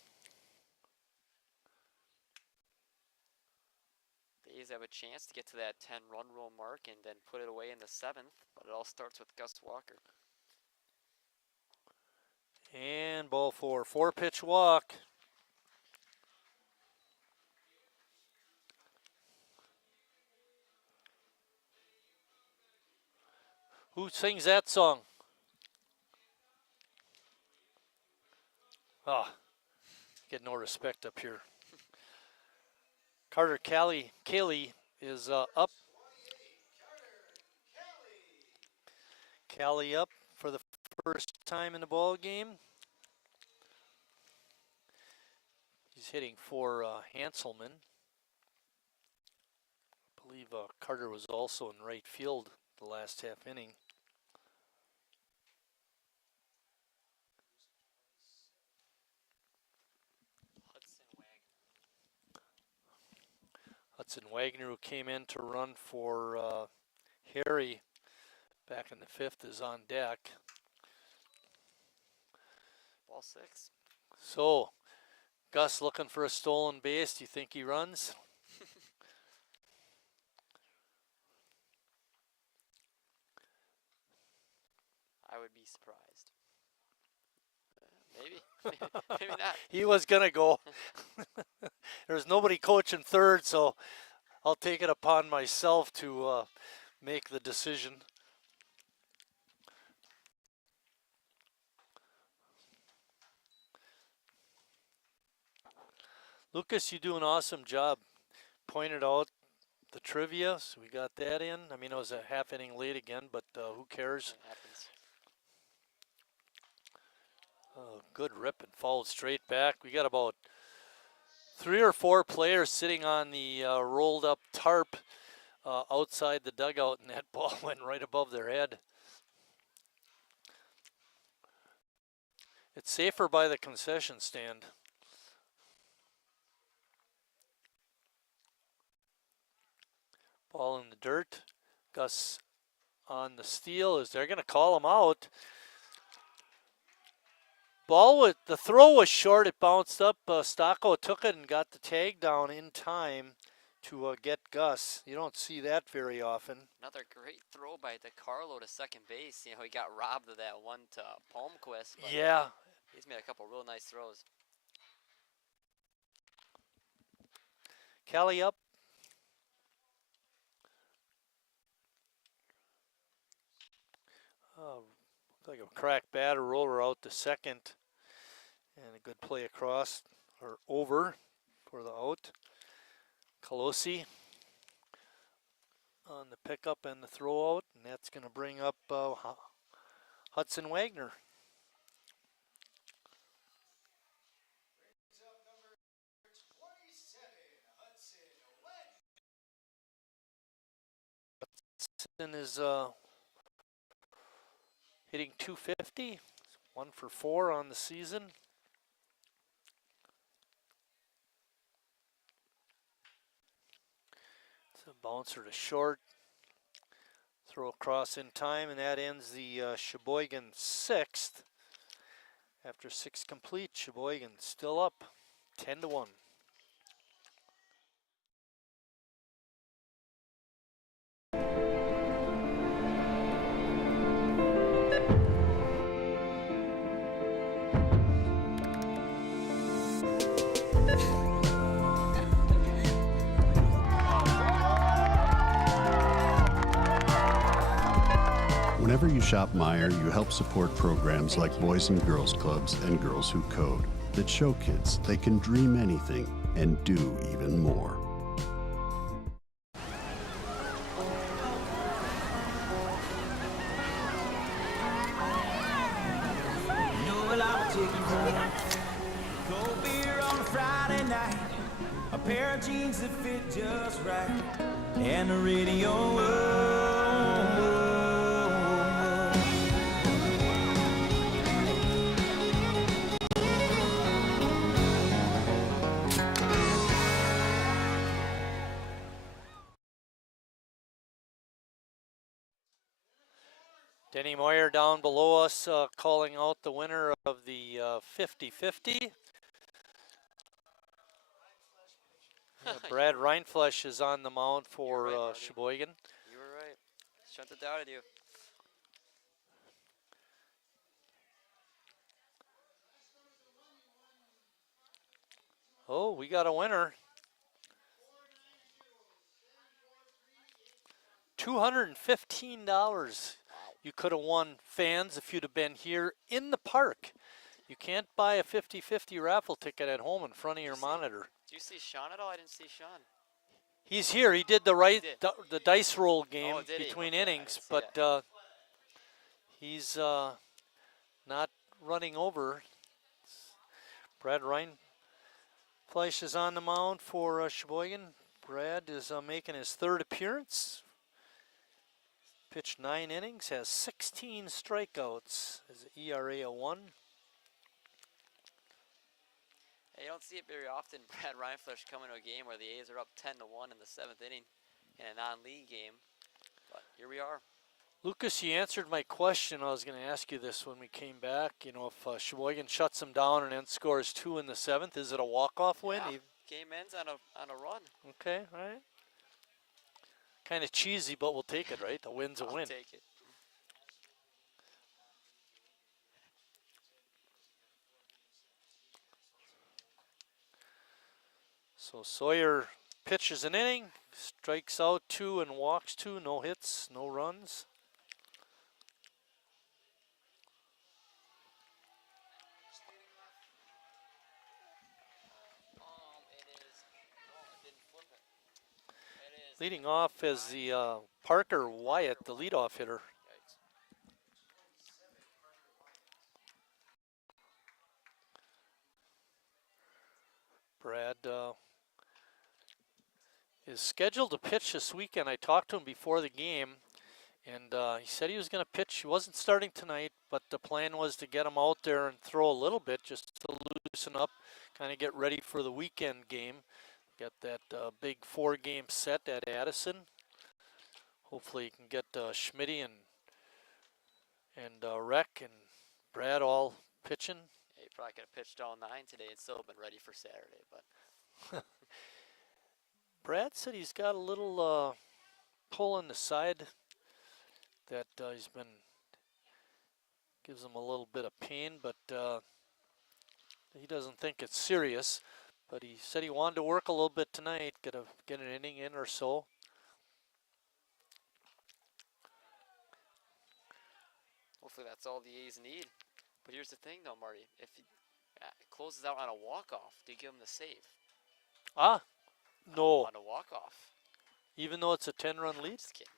The A's have a chance to get to that 10-run rule mark and then put it away in the 7th, but it all starts with Gus Walker. And ball 4. 4-pitch walk. Who sings that song? Oh, get no respect up here. Carter Cayley is up. Callie up for the first time in the ball game. He's hitting for Hanselman. I believe Carter was also in right field the last half inning. Hudson Wagner, who came in to run for Harry back in the fifth, is on deck. Ball 6. So, Gus looking for a stolen base. Do you think he runs? I would be surprised. Maybe. Maybe not. He was going to go. There's nobody coaching third, so I'll take it upon myself to make the decision. Lucas, you do an awesome job. Pointed out the trivia, so we got that in. I mean, it was a half inning late again, but who cares? It happens. Good rip and fouled straight back. We got about 3 or 4 players sitting on the rolled up tarp outside the dugout, and that ball went right above their head. It's safer by the concession stand. Ball in the dirt. Gus on the steal. They're going to call him out. Ball with the throw was short. It bounced up. Stocco took it and got the tag down in time to get Gus. You don't see that very often. Another great throw by DeCarlo to second base. You know, he got robbed of that one to Palmquist. Yeah. He's made a couple real nice throws. Kelly up. Like a crack batter, roller out to second, and a good play across or over for the out. Colosi on the pickup and the throw out, and that's going to bring up Hudson Wagner. Hudson is hitting .250, 1 for 4 on the season. It's a bouncer to short. Throw across in time, and that ends the Sheboygan 6th. After 6 complete, Sheboygan still up 10-1. Whenever you shop Meijer, you help support programs like Boys and Girls Clubs and Girls Who Code that show kids they can dream anything and do even more. Cold beer on a Friday night, a pair of jeans that fit just right, and the radio. Denny Moyer down below us calling out the winner of the 50-50. Brad Reinflesch is on the mound for right, Sheboygan. You were right. Shouldn't have doubted you. Oh, we got a winner. $215. You could have won, fans, if you'd have been here in the park. You can't buy a 50-50 raffle ticket at home in front of your monitor. Do you see Sean at all? I didn't see Sean. He's here. He did the dice roll game between innings, but he's not running over. Brad Reinflesch Rindfleisch is on the mound for Sheboygan. Brad is making his third appearance. Pitched 9 innings, has 16 strikeouts. His ERA of 1. You don't see it very often, Brad Rindfleisch coming to a game where the A's are up 10-1 in the 7th inning in a non-league game. But here we are. Lucas, you answered my question. I was going to ask you this when we came back. You know, if Sheboygan shuts them down and then scores 2 in the 7th, is it a walk-off win? Yeah, game ends on a run. Okay, all right. Kind of cheesy, but we'll take it, right? A win's a win. I'll take it. So Sawyer pitches an inning, strikes out 2 and walks 2, no hits, no runs. Leading off is the Parker Wyatt, the leadoff hitter. Brad is scheduled to pitch this weekend. I talked to him before the game, and he said he was going to pitch. He wasn't starting tonight, but the plan was to get him out there and throw a little bit just to loosen up, kind of get ready for the weekend game. Got that big 4-game set at Addison. Hopefully he can get Schmitty and Rec and Brad all pitching. Yeah, he probably could have pitched all 9 today and still been ready for Saturday, but Brad said he's got a little pull in the side that gives him a little bit of pain, but he doesn't think it's serious. But he said he wanted to work a little bit tonight, get an inning in or so. hopefully that's all the A's need. But here's the thing, though, Marty. If he closes out on a walk-off, do you give him the save? No. On a walk-off. Even though it's a 10-run lead? Just kidding.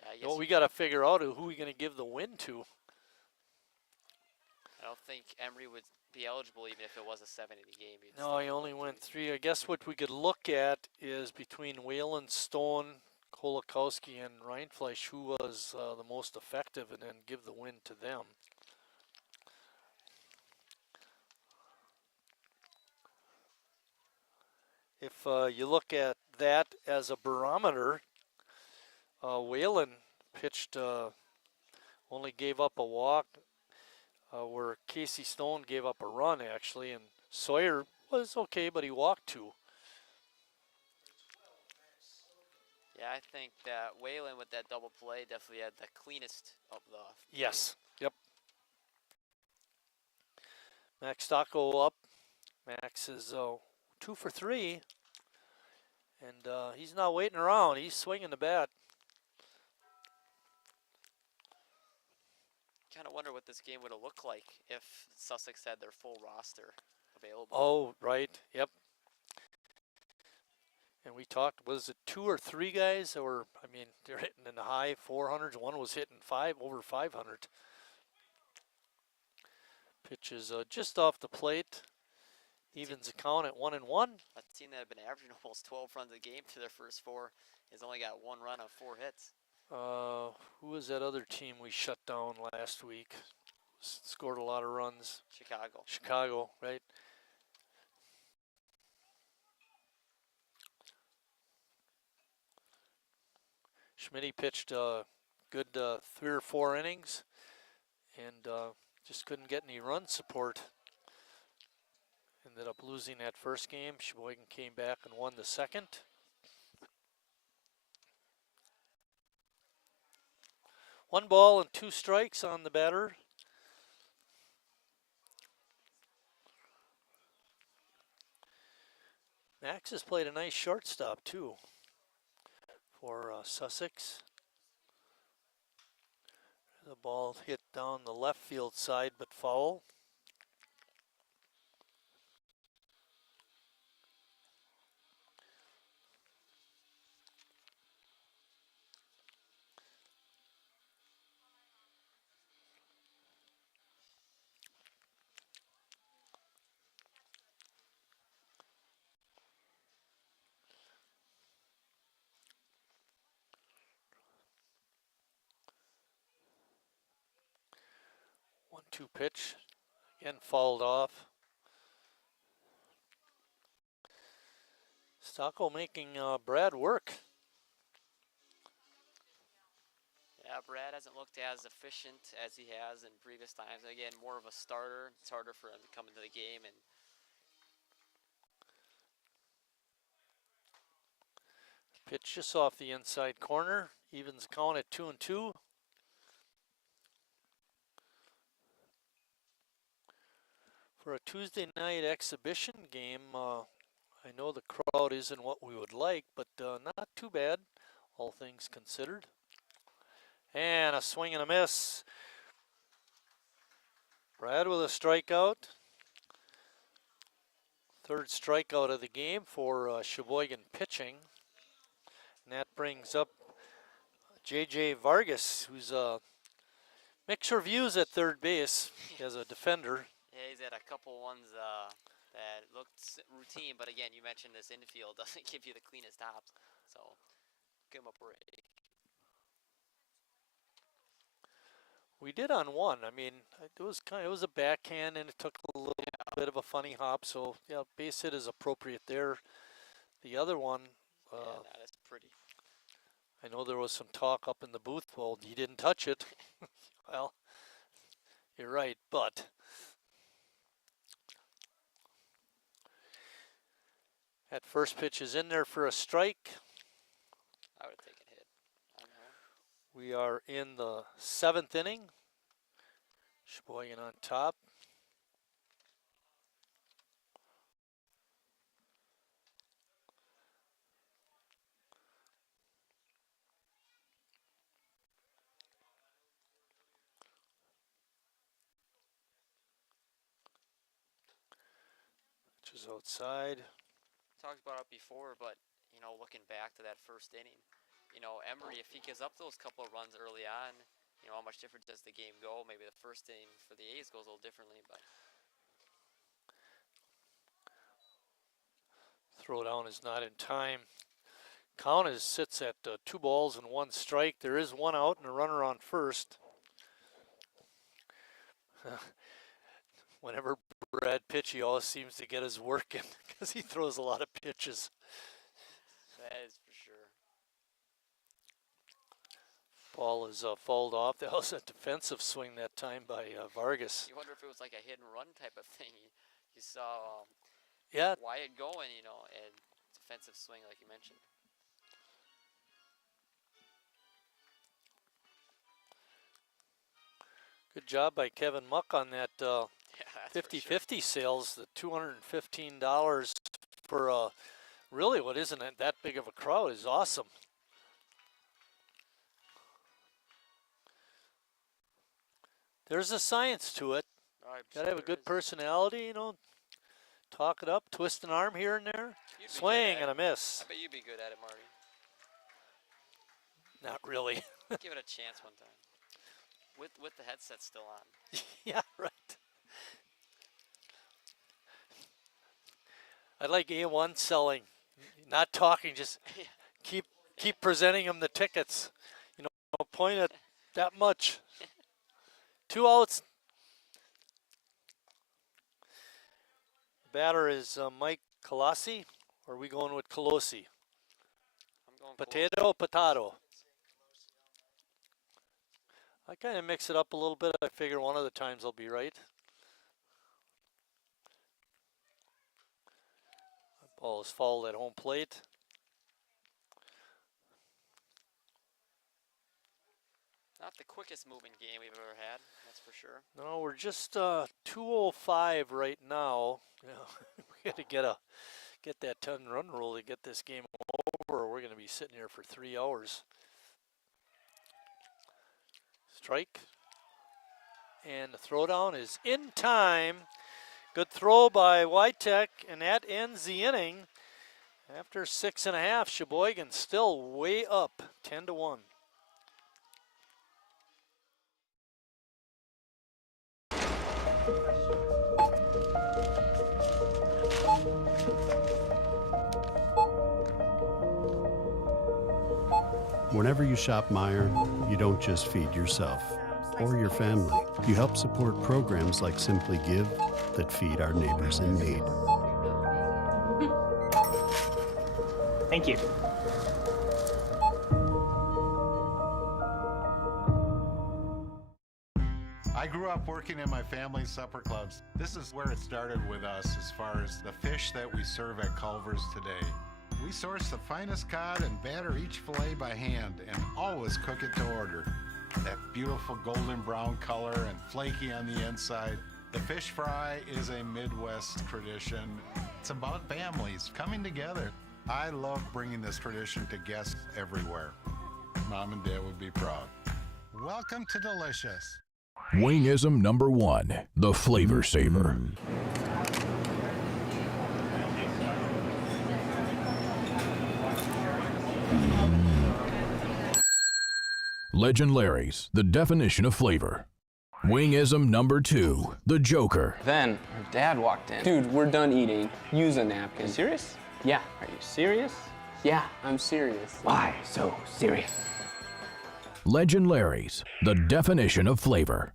Yeah, I guess well, we got to figure out who we're going to give the win to. I don't think Emery would be eligible even if it was a 7-inning game. No, he only went 3. I guess what we could look at is between Whalen, Stone, Kolakowski, and Rindfleisch, who was the most effective, and then give the win to them. If you look at that as a barometer, Whalen pitched, only gave up a walk, where Casey Stone gave up a run, actually, and Sawyer was okay, but he walked 2. Yeah, I think that Whalen with that double play definitely had the cleanest of the... Yes, yep. Max Stocco up. Max is 2 for 3, and he's not waiting around. He's swinging the bat. Kind of wonder what this game would have looked like if Sussex had their full roster available. Oh, right, yep. And we talked, was it 2 or 3 guys? Or, I mean, they're hitting in the high 400s. One was hitting over 500. Pitch is just off the plate. Evens the count at 1-1. A team that had been averaging almost 12 runs a game to their first 4 has only got 1 run on 4 hits. Who was that other team we shut down last week? Scored a lot of runs. Chicago. Chicago, right? Schmitty pitched a good 3 or 4 innings and just couldn't get any run support. Ended up losing that first game. Sheboygan came back and won the second. One ball and 2 strikes on the batter. Max has played a nice shortstop too for Sussex. The ball hit down the left field side but foul. 1-2 pitch. Again, fouled off. Stocko making Brad work. Yeah, Brad hasn't looked as efficient as he has in previous times. Again, more of a starter. It's harder for him to come into the game. And pitch just off the inside corner. Evens count at 2-2. For a Tuesday night exhibition game, I know the crowd isn't what we would like, but not too bad, all things considered. And a swing and a miss. Brad with a strikeout. Third strikeout of the game for Sheboygan pitching. And that brings up J.J. Vargas, who's mixed reviews at third base as a defender. yeah, he's had a couple ones that looked routine, but again, you mentioned this infield doesn't give you the cleanest hops, so give him a break. We did on one. I mean, it was a backhand, and it took a little bit of a funny hop. So yeah, base hit is appropriate there. The other one, that is pretty. I know there was some talk up in the booth. Well, he didn't touch it. Well, you're right, but that first pitch is in there for a strike. I would have taken a hit. I don't know. We are in the 7th inning. Sheboygan on top. Pitch is outside. Talked about it before, but you know, looking back to that first inning, you know, Emery, if he gives up those couple of runs early on, you know, how much different does the game go? Maybe the first inning for the A's goes a little differently, but Throw down is not in time. Count sits at 2 balls and 1 strike. There is 1 out and a runner on first. Whenever Brad pitch, he always seems to get his work in because he throws a lot of pitches. that is for sure. Ball is fouled off. That was a defensive swing that time by Vargas. You wonder if it was like a hit and run type of thing. You saw Yeah. Wyatt going, you know, and defensive swing like you mentioned. Good job by Kevin Muck on that Yeah, 50-50 sales, the $215 for really what isn't that big of a crowd is awesome. There's a science to it. Got to have a good personality, you know. Talk it up, twist an arm here and there. Swing and a miss. I bet you'd be good at it, Marty. Not really. Give it a chance one time. With the headset still on. Yeah, right. I like A1 selling, not talking, just keep presenting them the tickets. You know, point at that much. 2 outs. Batter is Mike Colossi, or are we going with Colosi? I'm going Potato. I kind of mix it up a little bit. I figure one of the times I'll be right. Ball is fouled at home plate. Not the quickest moving game we've ever had, that's for sure. No, we're just 2:05 right now. You know, we got to get that 10-run rule to get this game over. We're going to be sitting here for 3 hours. Strike. And the throwdown is in time. Good throw by Witek, and that ends the inning. After 6.5, Sheboygan still way up, 10-1. Whenever you shop Meijer, you don't just feed yourself. or your family, you help support programs like Simply Give that feed our neighbors in need. Thank you. I grew up working in my family's supper clubs. This is where it started with us as far as the fish that we serve at Culver's today. We source the finest cod and batter each fillet by hand and always cook it to order. That beautiful golden brown color and flaky on the inside. The fish fry is a Midwest tradition. It's about families coming together. I love bringing this tradition to guests everywhere. Mom and Dad would be proud. Welcome to Delicious. Wingism number 1, the Flavor Saver. Legend Larry's, the definition of flavor. Wingism number 2, the Joker. Then her dad walked in. Dude, we're done eating. Use a napkin. Serious? Yeah. Are you serious? Yeah, I'm serious. Why so serious? Legend Larry's, the definition of flavor.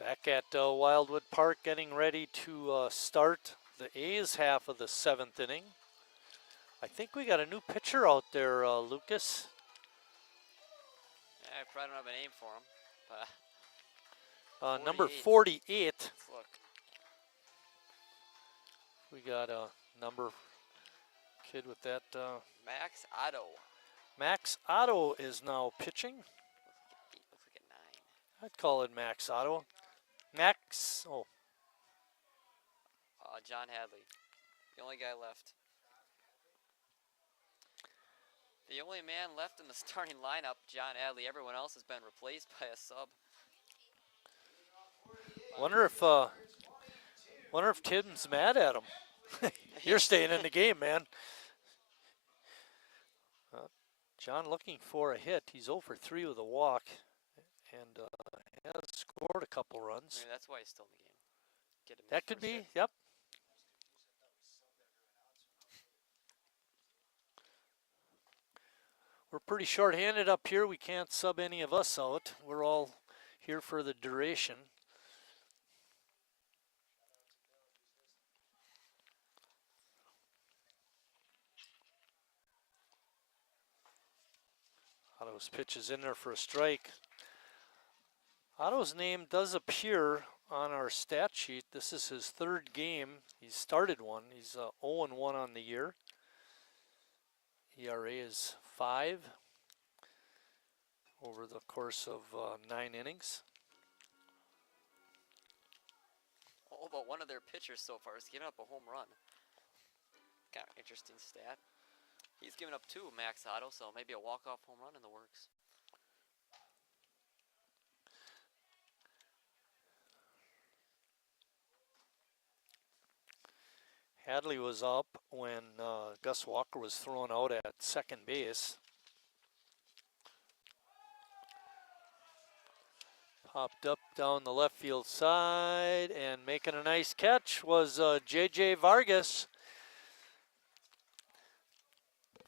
Back at Wildwood Park, getting ready to start the A's half of the 7th inning. I think we got a new pitcher out there, Lucas. I probably don't have a name for him, but number 48. Let's look. We got a number kid with that. Max Otto. Max Otto is now pitching. Looks like a 9. I'd call it Max Otto. Max, oh. John Hadley, the only guy left. The only man left in the starting lineup, John Hadley. Everyone else has been replaced by a sub. Wonder if Tim's mad at him. You're staying in the game, man. John looking for a hit. He's 0 for 3 with a walk, and has scored a couple runs. Maybe that's why he's still in the game. Get him That could be, yep. We're pretty short-handed up here. We can't sub any of us out. We're all here for the duration. Otto's pitch is in there for a strike. Otto's name does appear on our stat sheet. This is his 3rd game. He's started one. He's 0-1 on the year. ERA is 5 over the course of 9 innings. All but one of their pitchers so far has given up a home run. Kind of interesting stat. He's given up 2, Max Otto, so maybe a walk-off home run in the works. Hadley was up when Gus Walker was thrown out at second base. Popped up down the left field side, and making a nice catch was J.J. Vargas.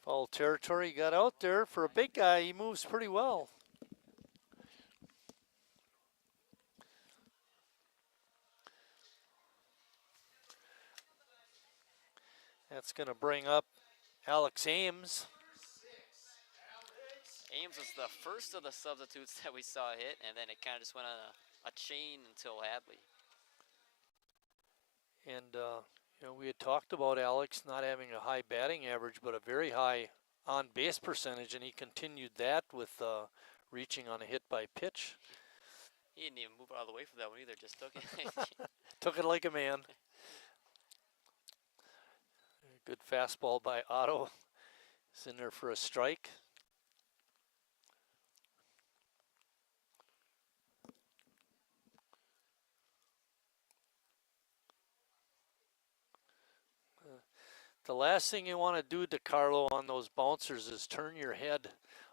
Foul territory, got out there. For a big guy, he moves pretty well. That's going to bring up Alex Ames. Ames was the first of the substitutes that we saw hit, and then it kind of just went on a chain until Hadley. And, you know, we had talked about Alex not having a high batting average, but a very high on-base percentage, and he continued that with reaching on a hit by pitch. He didn't even move out of the way for that one either, just took it. Took it like a man. Good fastball by Otto. It's in there for a strike. The last thing you want to do, DeCarlo, on those bouncers is turn your head.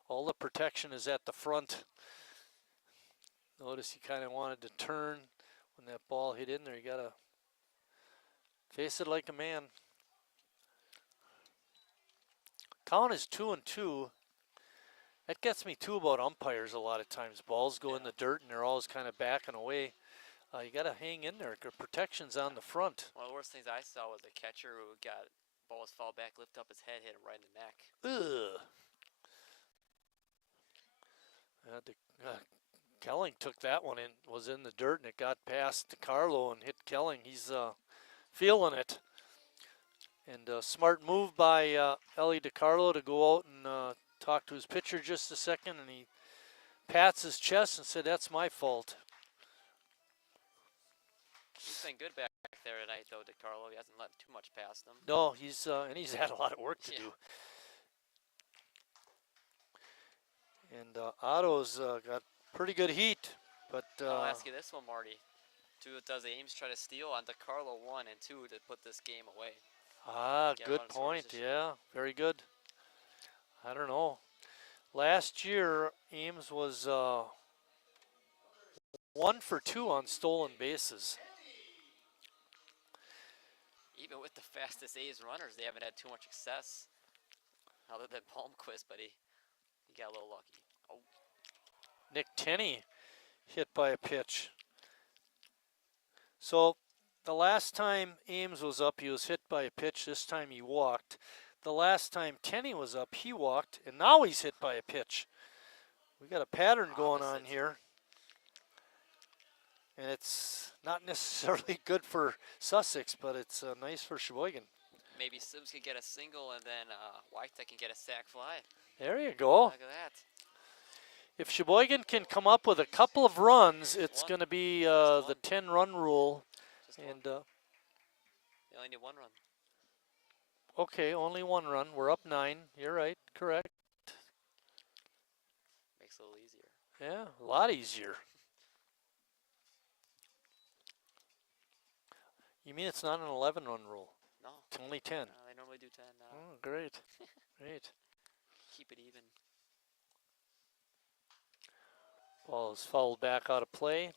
All the protection is at the front. Notice he kind of wanted to turn when that ball hit in there. You got to face it like a man. Count is 2-2. That gets me too about umpires a lot of times. Balls go in the dirt and they're always kind of backing away. You got to hang in there. Protection's on the front. One of the worst things I saw was a catcher who got balls fall back, lift up his head, hit him right in the neck. Ugh. Kelling took that one in, was in the dirt, and it got past DiCarlo and hit Kelling. He's feeling it. And a smart move by Ellie DiCarlo to go out and talk to his pitcher just a second, and he pats his chest and said, "That's my fault." He's been good back there tonight, though, DiCarlo. He hasn't let too much past him. No, he's and he's had a lot of work to do. And Otto's got pretty good heat, but I'll ask you this one, Marty. Does Ames try to steal on DiCarlo 1 and 2 to put this game away? Good point. Yeah, very good. I don't know. Last year, Ames was 1 for 2 on stolen bases. Even with the fastest A's runners, they haven't had too much success, other than Palmquist, but he got a little lucky. Oh. Nick Tenney hit by a pitch. So the last time Ames was up, he was hit by a pitch. This time he walked. The last time Tenney was up, he walked, and now he's hit by a pitch. We got a pattern going on here. And it's not necessarily good for Sussex, but it's nice for Sheboygan. Maybe Sims could get a single, and then Wythe can get a sac fly. There you go. Look at that. If Sheboygan can come up with a couple of runs, it's going to be the 10-run rule. And they only need 1 run. Okay, only 1 run. We're up 9. You're right. Correct. Makes it a little easier. Yeah, a lot easier. You mean it's not an 11-run rule? No. It's only 10. They normally do 10 now. Oh, great. Great. Keep it even. Ball is fouled back out of play.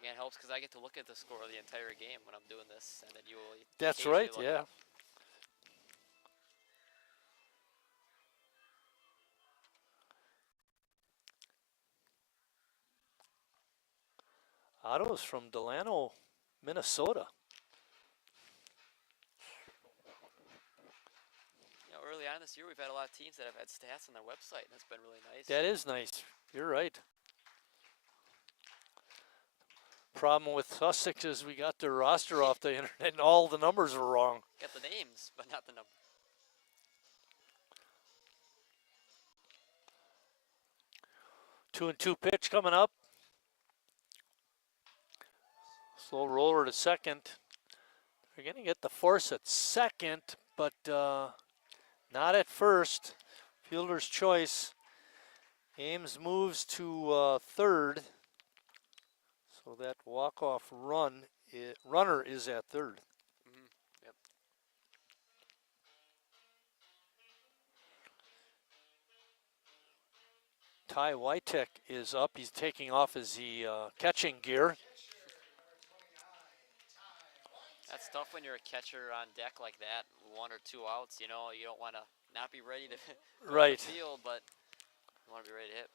Again, it helps because I get to look at the score of the entire game when I'm doing this, and then you will. That's right, look yeah. up. Otto's from Delano, Minnesota. You know, early on this year, we've had a lot of teams that have had stats on their website, and that's been really nice. That is nice. You're right. Problem with Sussex is we got their roster off the internet and all the numbers were wrong. Got the names, but not the number. Two and two pitch coming up. Slow roller to second. They're going to get the force at second, but not at first. Fielder's choice. Ames moves to third. So that walk-off runner is at third. Yep. Ty Wytek is up. He's taking off his catching gear. That's tough when you're a catcher on deck like that, 1 or 2 outs. You know, you don't want to not be ready to go right. to the field, but you want to be ready to hit.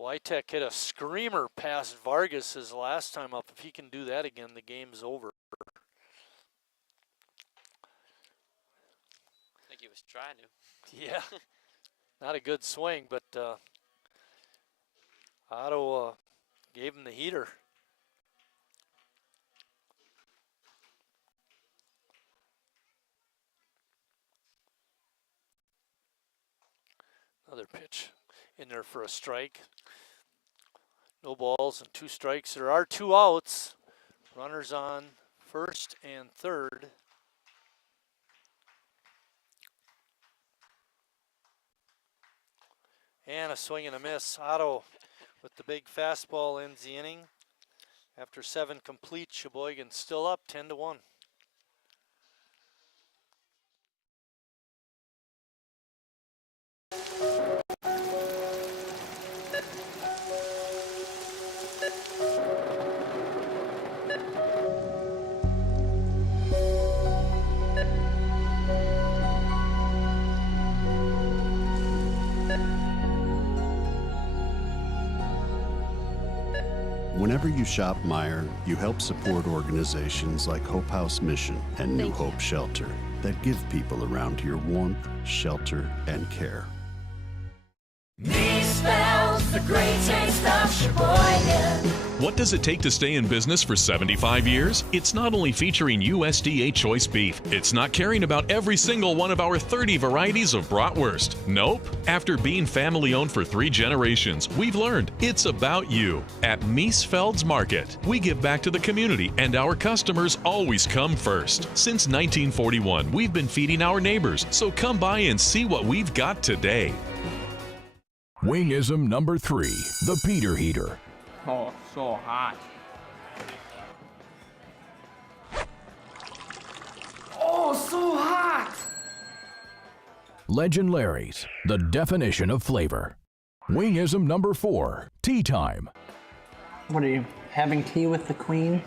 Wytek hit a screamer past Vargas his last time up. If he can do that again, the game's over. I think he was trying to. Yeah. Not a good swing, but Otto gave him the heater. Another pitch in there for a strike. No balls and 2 strikes. There are 2 outs. Runners on first and third. And a swing and a miss. Otto with the big fastball ends the inning. After 7 complete, Sheboygan still up 10-1. Whenever you shop Meijer, you help support organizations like Hope House Mission and New Hope Shelter that give people around here warmth, shelter, and care. Me spells the great taste of Sheboygan. What does it take to stay in business for 75 years? It's not only featuring USDA choice beef. It's not caring about every single one of our 30 varieties of bratwurst. Nope. After being family owned for 3 generations, we've learned it's about you. At Miesfeld's Market, we give back to the community and our customers always come first. Since 1941, we've been feeding our neighbors, so come by and see what we've got today. Wingism number 3, the Peter Heater. Oh, so hot. Oh, so hot! Legend Larry's, the definition of flavor. Wingism number 4, tea time. What are you, having tea with the queen?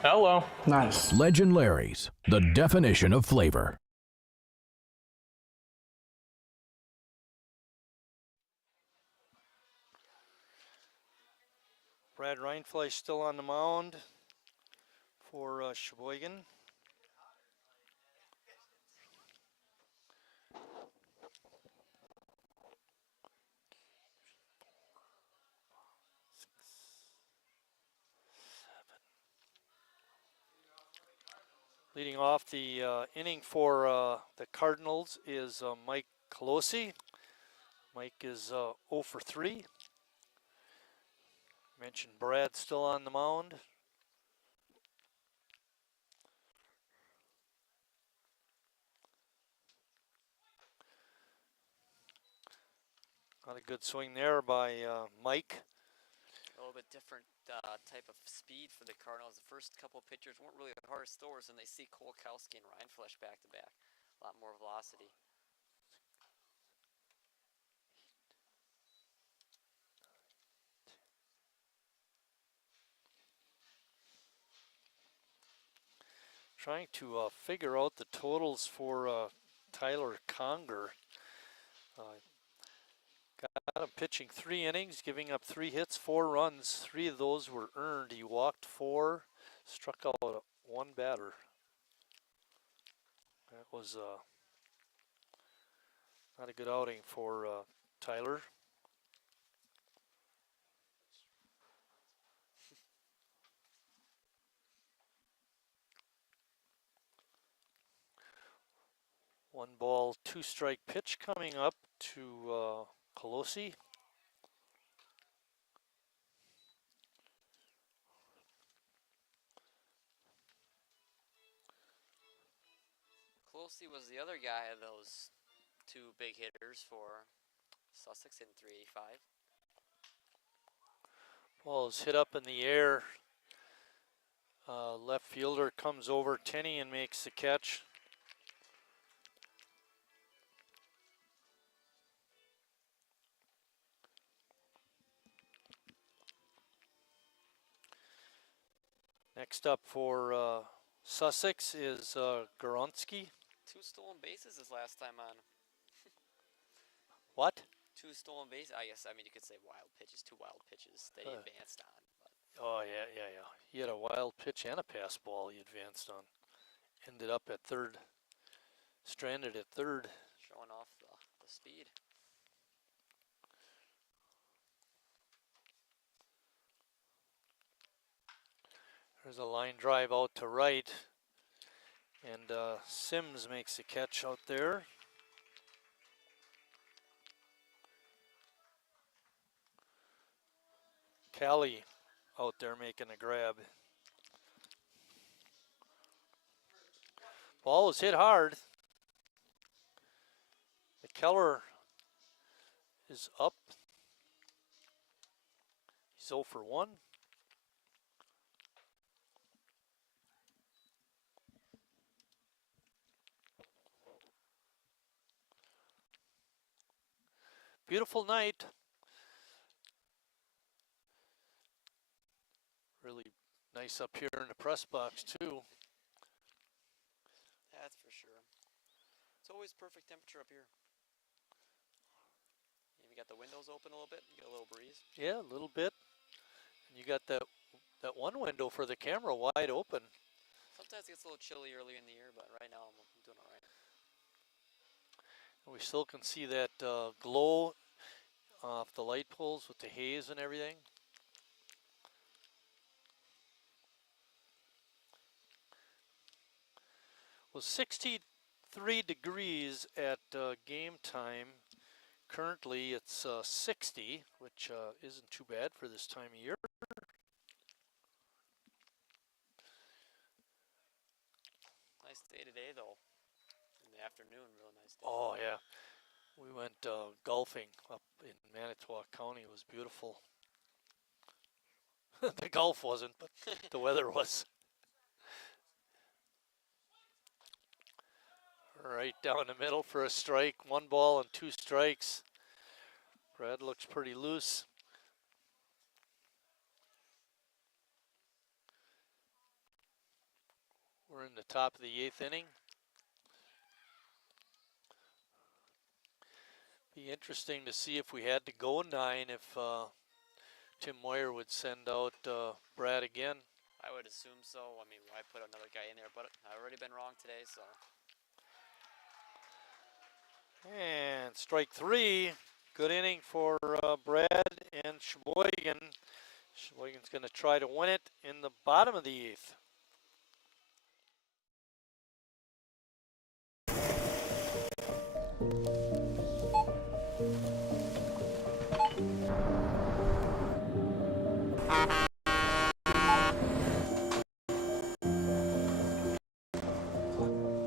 Hello. Nice. Legend Larry's, the definition of flavor. Brad Reinfleisch still on the mound for Sheboygan. Leading off the inning for the Cardinals is Mike Colosi. Mike is 0 for 3. Mentioned Brad still on the mound. Not a good swing there by Mike. A little bit different type of speed for the Cardinals. The first couple pitchers weren't really the hardest throwers, and they see Kolkowski and Reinfleisch back to back. A lot more velocity. Trying to figure out the totals for Tyler Conger. Got him pitching 3 innings, giving up 3 hits, 4 runs. 3 of those were earned. He walked 4, struck out 1 batter. That was not a good outing for Tyler. One ball, 2 strike pitch coming up to Colosi. Colosi was the other guy of those 2 big hitters for Sussex in 385. Ball is hit up in the air. Left fielder comes over Tenney and makes the catch. Next up for Sussex is Goronsky. 2 stolen bases his last time on. What? 2 stolen bases. I guess, I mean, you could say wild pitches, 2 wild pitches they advanced on. But. Oh, yeah. He had a wild pitch and a pass ball he advanced on. Ended up at third. Stranded at third. Showing off the speed. There's a line drive out to right. And Sims makes the catch out there. Callie out there making a grab. Ball is hit hard. The Keller is up. He's 0 for 1. Beautiful night. Really nice up here in the press box too. That's for sure. It's always perfect temperature up here. got the windows open a little bit, get a little breeze. Yeah, a little bit. You got that one window for the camera wide open. Sometimes it gets a little chilly early in the year, but right now I'm doing all right. We still can see that glow off the light poles with the haze and everything. Well, 63 degrees at game time. Currently it's 60, which isn't too bad for this time of year. Nice day today, though. In the afternoon, real nice day. Oh, yeah. We went golfing up in Manitowoc County. It was beautiful. The golf wasn't, but the weather was. Right down the middle for a strike. 1 ball and 2 strikes. Brad looks pretty loose. We're in the top of the 8th inning. Be interesting to see if we had to go 9 if Tim Moyer would send out Brad again. I would assume so. I mean, why put another guy in there? But I've already been wrong today, so. And strike 3. Good inning for Brad and Sheboygan. Sheboygan's going to try to win it in the bottom of the 8th.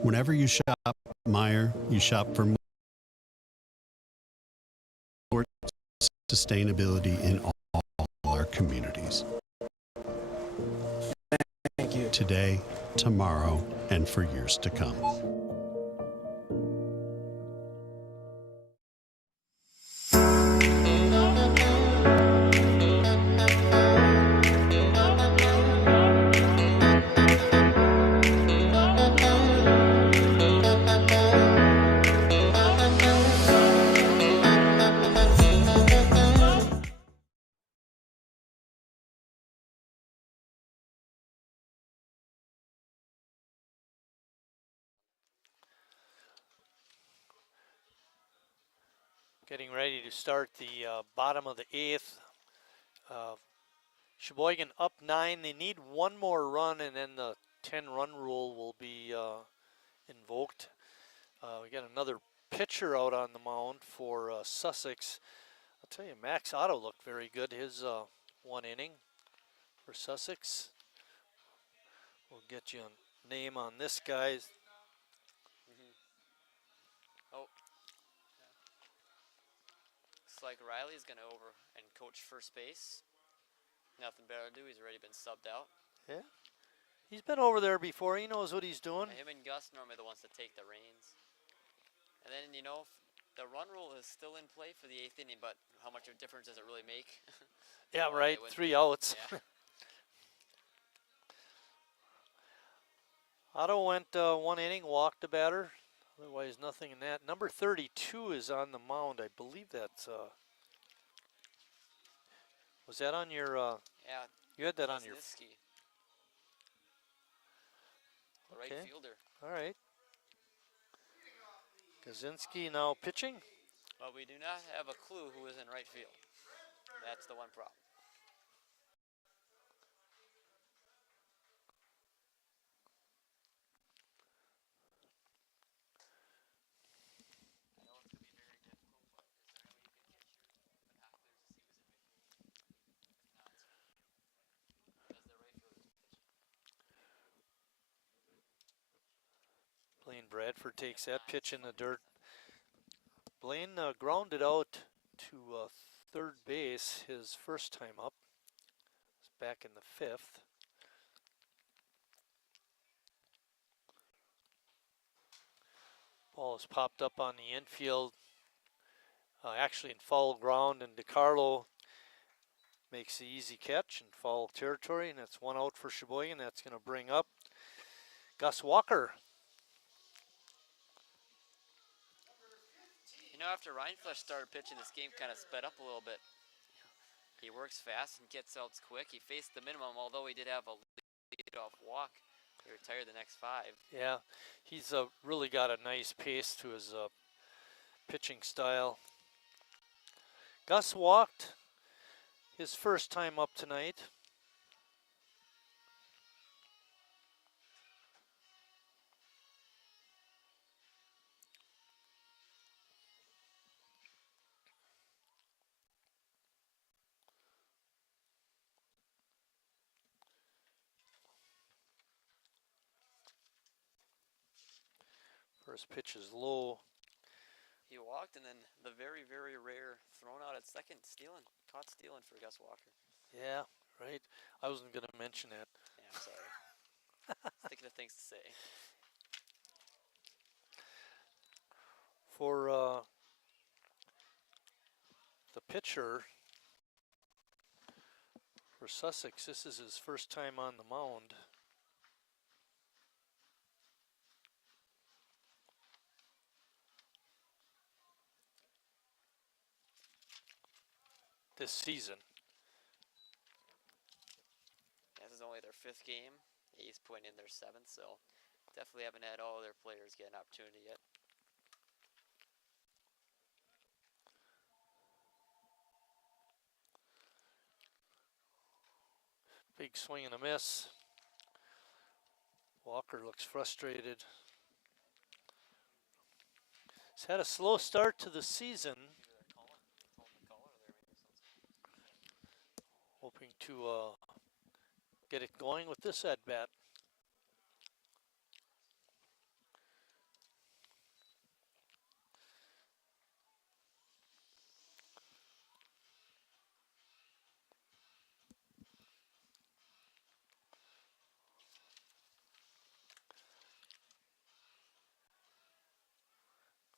Whenever you shop Meyer, you shop for more sustainability in all our communities. Thank you. Today, tomorrow, and for years to come. Getting ready to start the bottom of the 8th. Sheboygan up 9. They need 1 more run, and then the 10-run rule will be invoked. We got another pitcher out on the mound for Sussex. I'll tell you, Max Otto looked very good. His 1 inning for Sussex. We'll get you a name on this guy. Oh. Looks like Riley's going to over and coach first base. Nothing better to do. He's already been subbed out. Yeah. He's been over there before. He knows what he's doing. Him and Gus normally the ones that take the reins. And then, you know, the run rule is still in play for the 8th inning, but how much of a difference does it really make? Yeah, right. 3 outs. Yeah. Otto went 1 inning, walked the batter. Otherwise, nothing in that. Number 32 is on the mound. I believe that's... was that on your... yeah. You had that on your... The right fielder. All right. Kaczynski now pitching. But we do not have a clue who is in right field. That's the one problem. Blaine Bradford takes that pitch in the dirt. Blaine grounded out to third base his first time up. It's back in the 5th. Ball has popped up on the infield, actually in foul ground, and DiCarlo makes the easy catch in foul territory, and that's 1 out for Sheboygan. That's going to bring up Gus Walker. You know, after Reinflesh started pitching, this game kind of sped up a little bit. He works fast and gets outs quick. He faced the minimum, although he did have a lead-off walk. He retired the next 5. Yeah, he's really got a nice pace to his pitching style. Gus walked his first time up tonight. First pitch is low. He walked, and then the very, very rare thrown out at second, caught stealing for Gus Walker. Yeah, right. I wasn't going to mention that. Yeah, I'm sorry. Thinking of things to say. For the pitcher for Sussex, this is his first time on the mound. This season. This is only their 5th game. A's putting in their 7th, so definitely haven't had all their players get an opportunity yet. Big swing and a miss. Walker looks frustrated. He's had a slow start to the season. Hoping to get it going with this at bat.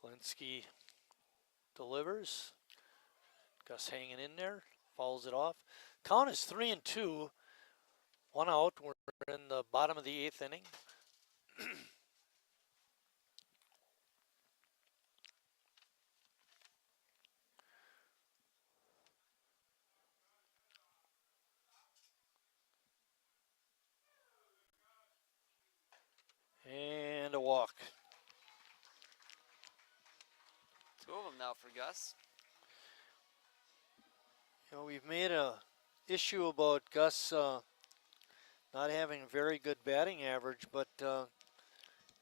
Glinski delivers. Gus hanging in there, fouls it off. Count is 3-2. 1 out. We're in the bottom of the 8th inning. And a walk. 2 of them now for Gus. You know, we've made a issue about Gus not having a very good batting average, but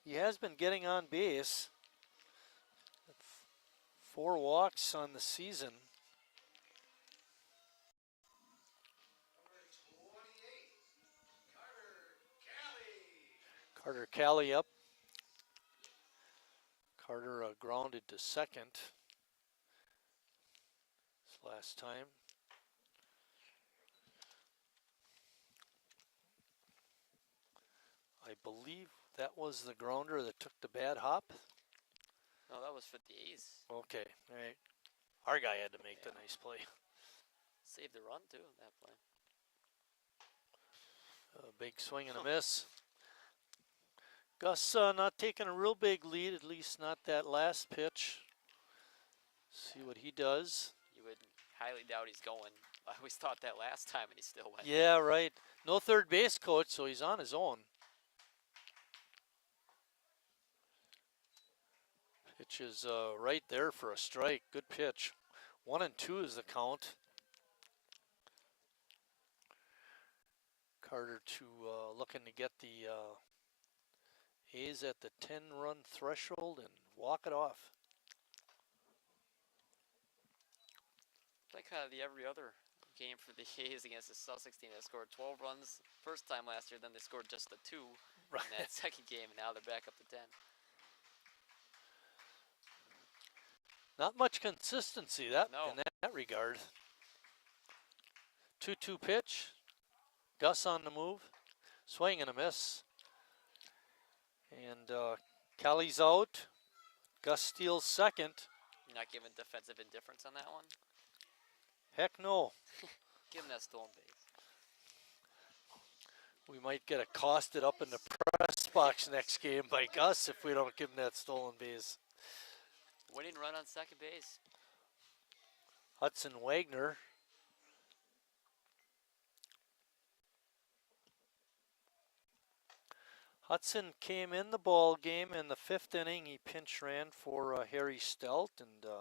he has been getting on base. 4 walks on the season. Carter Cali up. Carter grounded to second this last time. I believe that was the grounder that took the bad hop. No, that was for the A's. Okay, all right. Our guy had to make the nice play. Saved the run, too, in that play. A big swing and a miss. Gus not taking a real big lead, at least not that last pitch. See what he does. You would highly doubt he's going. I always thought that last time, and he still went. Yeah, right. No third base coach, so he's on his own. Pitch is right there for a strike. Good pitch. 1-2 is the count. Carter looking to get the A's at the 10-run threshold and walk it off. Like kind of the every other game for the A's against the Sussex team that scored 12 runs first time last year, then they scored just the 2 in that second game, and now they're back up to 10. Not much consistency in that regard. 2-2 pitch. Gus on the move. Swing and a miss. And Cali's out. Gus steals second. You're not giving defensive indifference on that one? Heck no. Give him that stolen base. We might get accosted up in the press box next game by Gus if we don't give him that stolen base. Winning run on second base. Hudson Wagner. Hudson came in the ball game in the 5th inning. He pinch ran for Harry Stout, and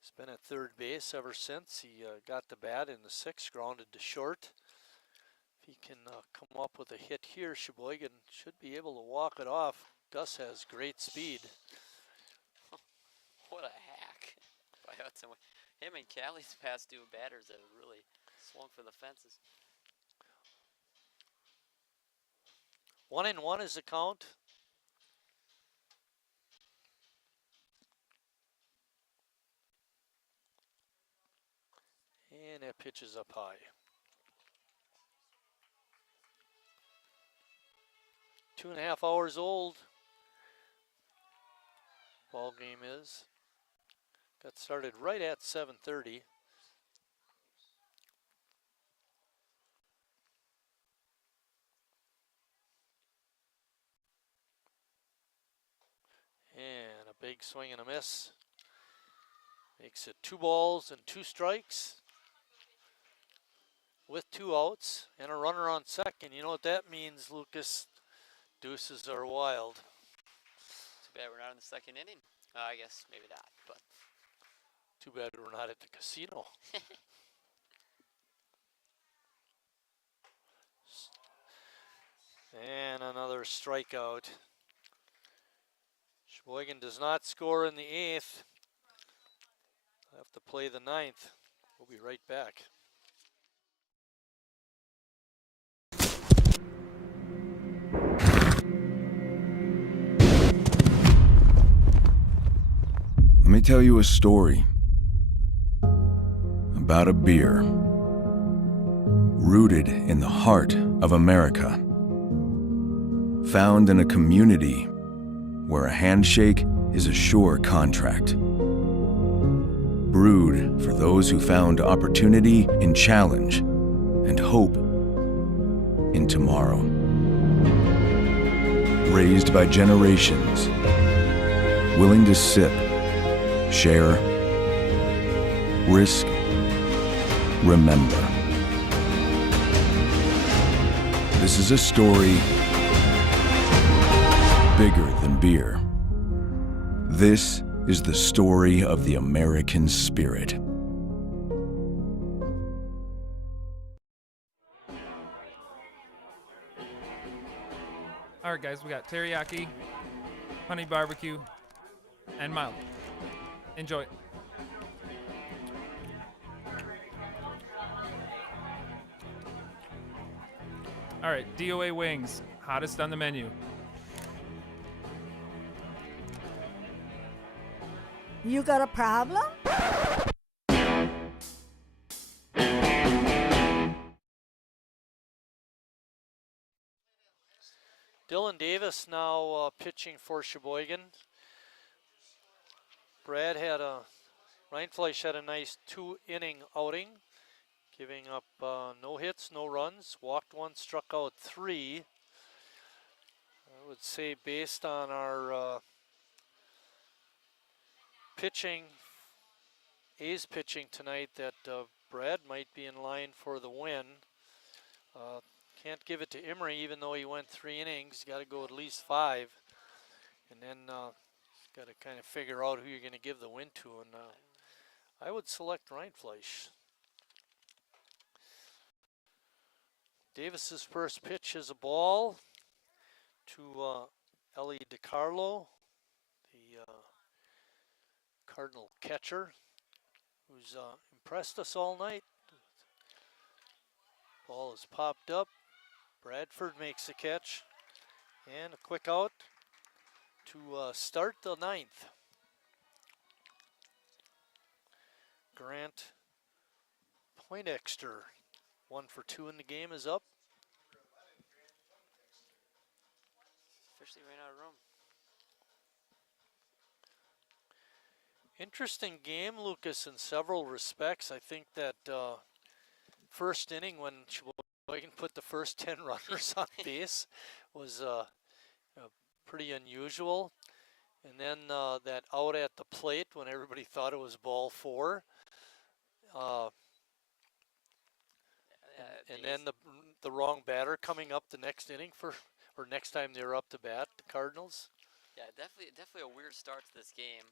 he's been at third base ever since. He got the bat in the 6th, grounded to short. If he can come up with a hit here, Sheboygan should be able to walk it off. Gus has great speed. What a hack by Hudson. Him and Callie's past two batters have really swung for the fences. 1-1 is the count. And that pitch is up high. 2.5 hours old. Ball game is. Got started right at 7:30. And a big swing and a miss. Makes it 2 balls and 2 strikes with 2 outs and a runner on second. You know what that means, Lucas? Deuces are wild. Too bad we're not in the second inning. I guess maybe not, but. Too bad we're not at the casino. And another strikeout. Sheboygan does not score in the 8th. Have to play the 9th. We'll be right back. Let me tell you a story about a beer rooted in the heart of America, found in a community where a handshake is a sure contract, brewed for those who found opportunity in challenge and hope in tomorrow, raised by generations, willing to sip, share, risk, remember. This is a story bigger than beer. This is the story of the American spirit. All right, guys, we got teriyaki, honey barbecue, and mild. Enjoy. All right, DOA wings, hottest on the menu. You got a problem? Dylan Davis now pitching for Sheboygan. Ryan Fleisch had a nice 2-inning outing, giving up no hits, no runs, walked 1, struck out 3. I would say based on our pitching, A's pitching tonight, that Brad might be in line for the win. Can't give it to Emery, even though he went 3 innings. Got to go at least 5. And then got to kind of figure out who you're going to give the win to. And I would select Ryan Fleisch. Davis's first pitch is a ball to Ellie DiCarlo, the Cardinal catcher, who's impressed us all night. Ball is popped up. Bradford makes the catch. And a quick out to start the 9th. Grant Poindexter, 1 for 2 in the game, is up. Officially ran out of room. Interesting game, Lucas, in several respects. I think that first inning, when Sheboygan put the first 10 runners on base, was pretty unusual. And then that out at the plate when everybody thought it was ball 4. And then the wrong batter coming up the next inning or next time they're up to bat, the Cardinals. Yeah, definitely a weird start to this game.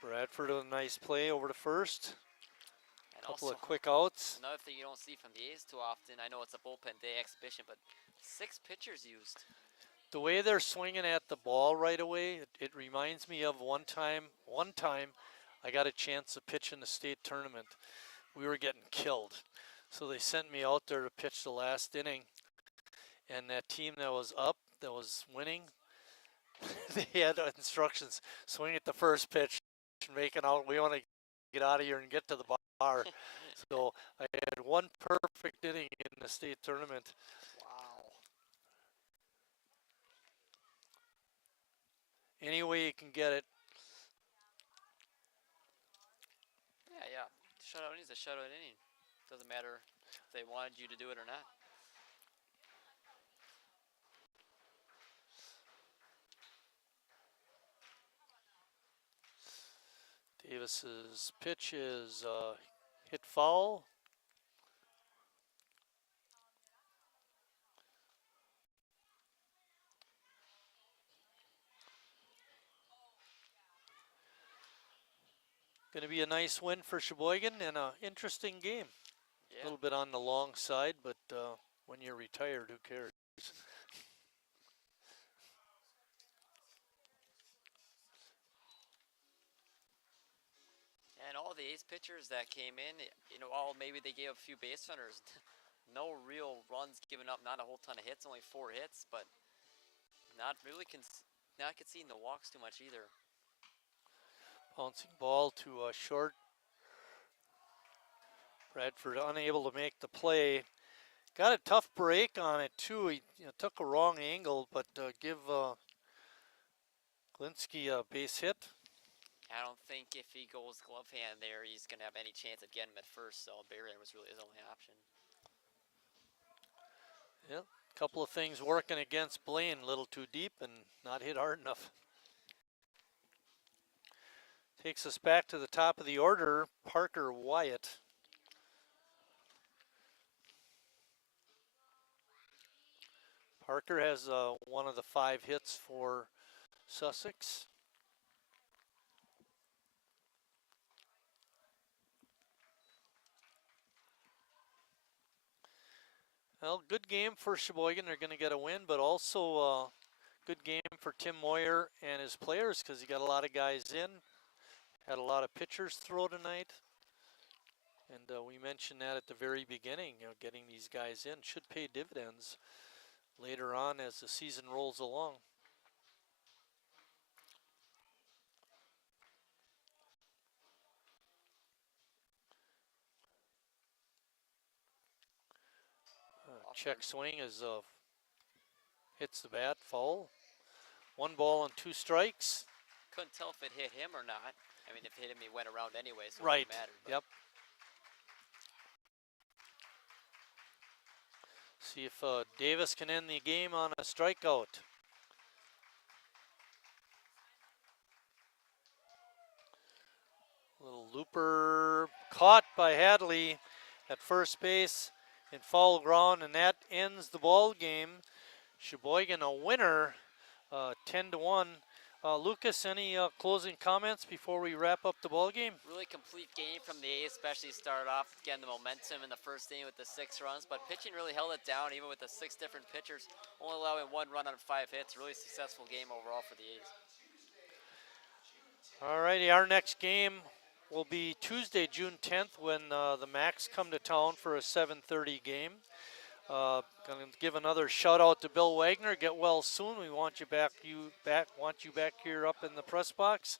Bradford with a nice play over to first. And Couple also, of quick outs. another thing you don't see from the A's too often. I know it's a bullpen day exhibition, but 6 pitchers used. The way they're swinging at the ball right away, it reminds me of one time I got a chance to pitch in the state tournament. We were getting killed. So they sent me out there to pitch the last inning. And that team that was up, that was winning, they had instructions, swing at the first pitch, making out, we want to get out of here and get to the bar. So I had one perfect inning in the state tournament. Wow. Any way you can get it. Yeah. Shutout is a shutout inning. Doesn't matter if they wanted you to do it or not. Davis's pitch is hit foul. Going to be a nice win for Sheboygan and an interesting game. Yeah. A little bit on the long side, but when you're retired, who cares? And all the A's pitchers that came in, maybe they gave a few base runners. No real runs given up, not a whole ton of hits, only 4 hits, but not really not conceding the walks too much either. Bouncing ball to short. Bradford unable to make the play. Got a tough break on it too. He took a wrong angle, but give Glinski a base hit. I don't think if he goes glove hand there, he's going to have any chance of getting him at first, so Barrier was really his only option. Yeah, a couple of things working against Blaine, a little too deep and not hit hard enough. Takes us back to the top of the order, Parker Wyatt. Parker has one of the 5 hits for Sussex. Well, good game for Sheboygan. They're going to get a win, but also good game for Tim Moyer and his players because he got a lot of guys in. Had a lot of pitchers throw tonight. And we mentioned that at the very beginning, getting these guys in should pay dividends later on as the season rolls along. Check swing is hits the bat, foul. 1 ball and 2 strikes. Couldn't tell if it hit him or not. I mean, if it hit him, he went around anyway, so right. It didn't matter. Yep. See if Davis can end the game on a strikeout. Little looper caught by Hadley at first base in foul ground, and that ends the ball game. Sheboygan a winner, 10-1. Lucas, any closing comments before we wrap up the ball game? Really complete game from the A's, especially started off getting the momentum in the first inning with the 6 runs, but pitching really held it down even with the 6 different pitchers, only allowing 1 run on 5 hits. Really successful game overall for the A's. All righty, our next game will be Tuesday, June 10th, when the Macs come to town for a 7:30 game. Going to give another shout out to Bill Wagner. Get well soon. We want you back. Want you back here up in the press box.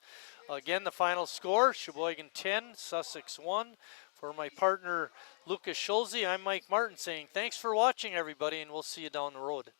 Again, the final score: Sheboygan 10, Sussex 1. For my partner Lucas Schulze, I'm Mike Martin saying thanks for watching, everybody, and we'll see you down the road.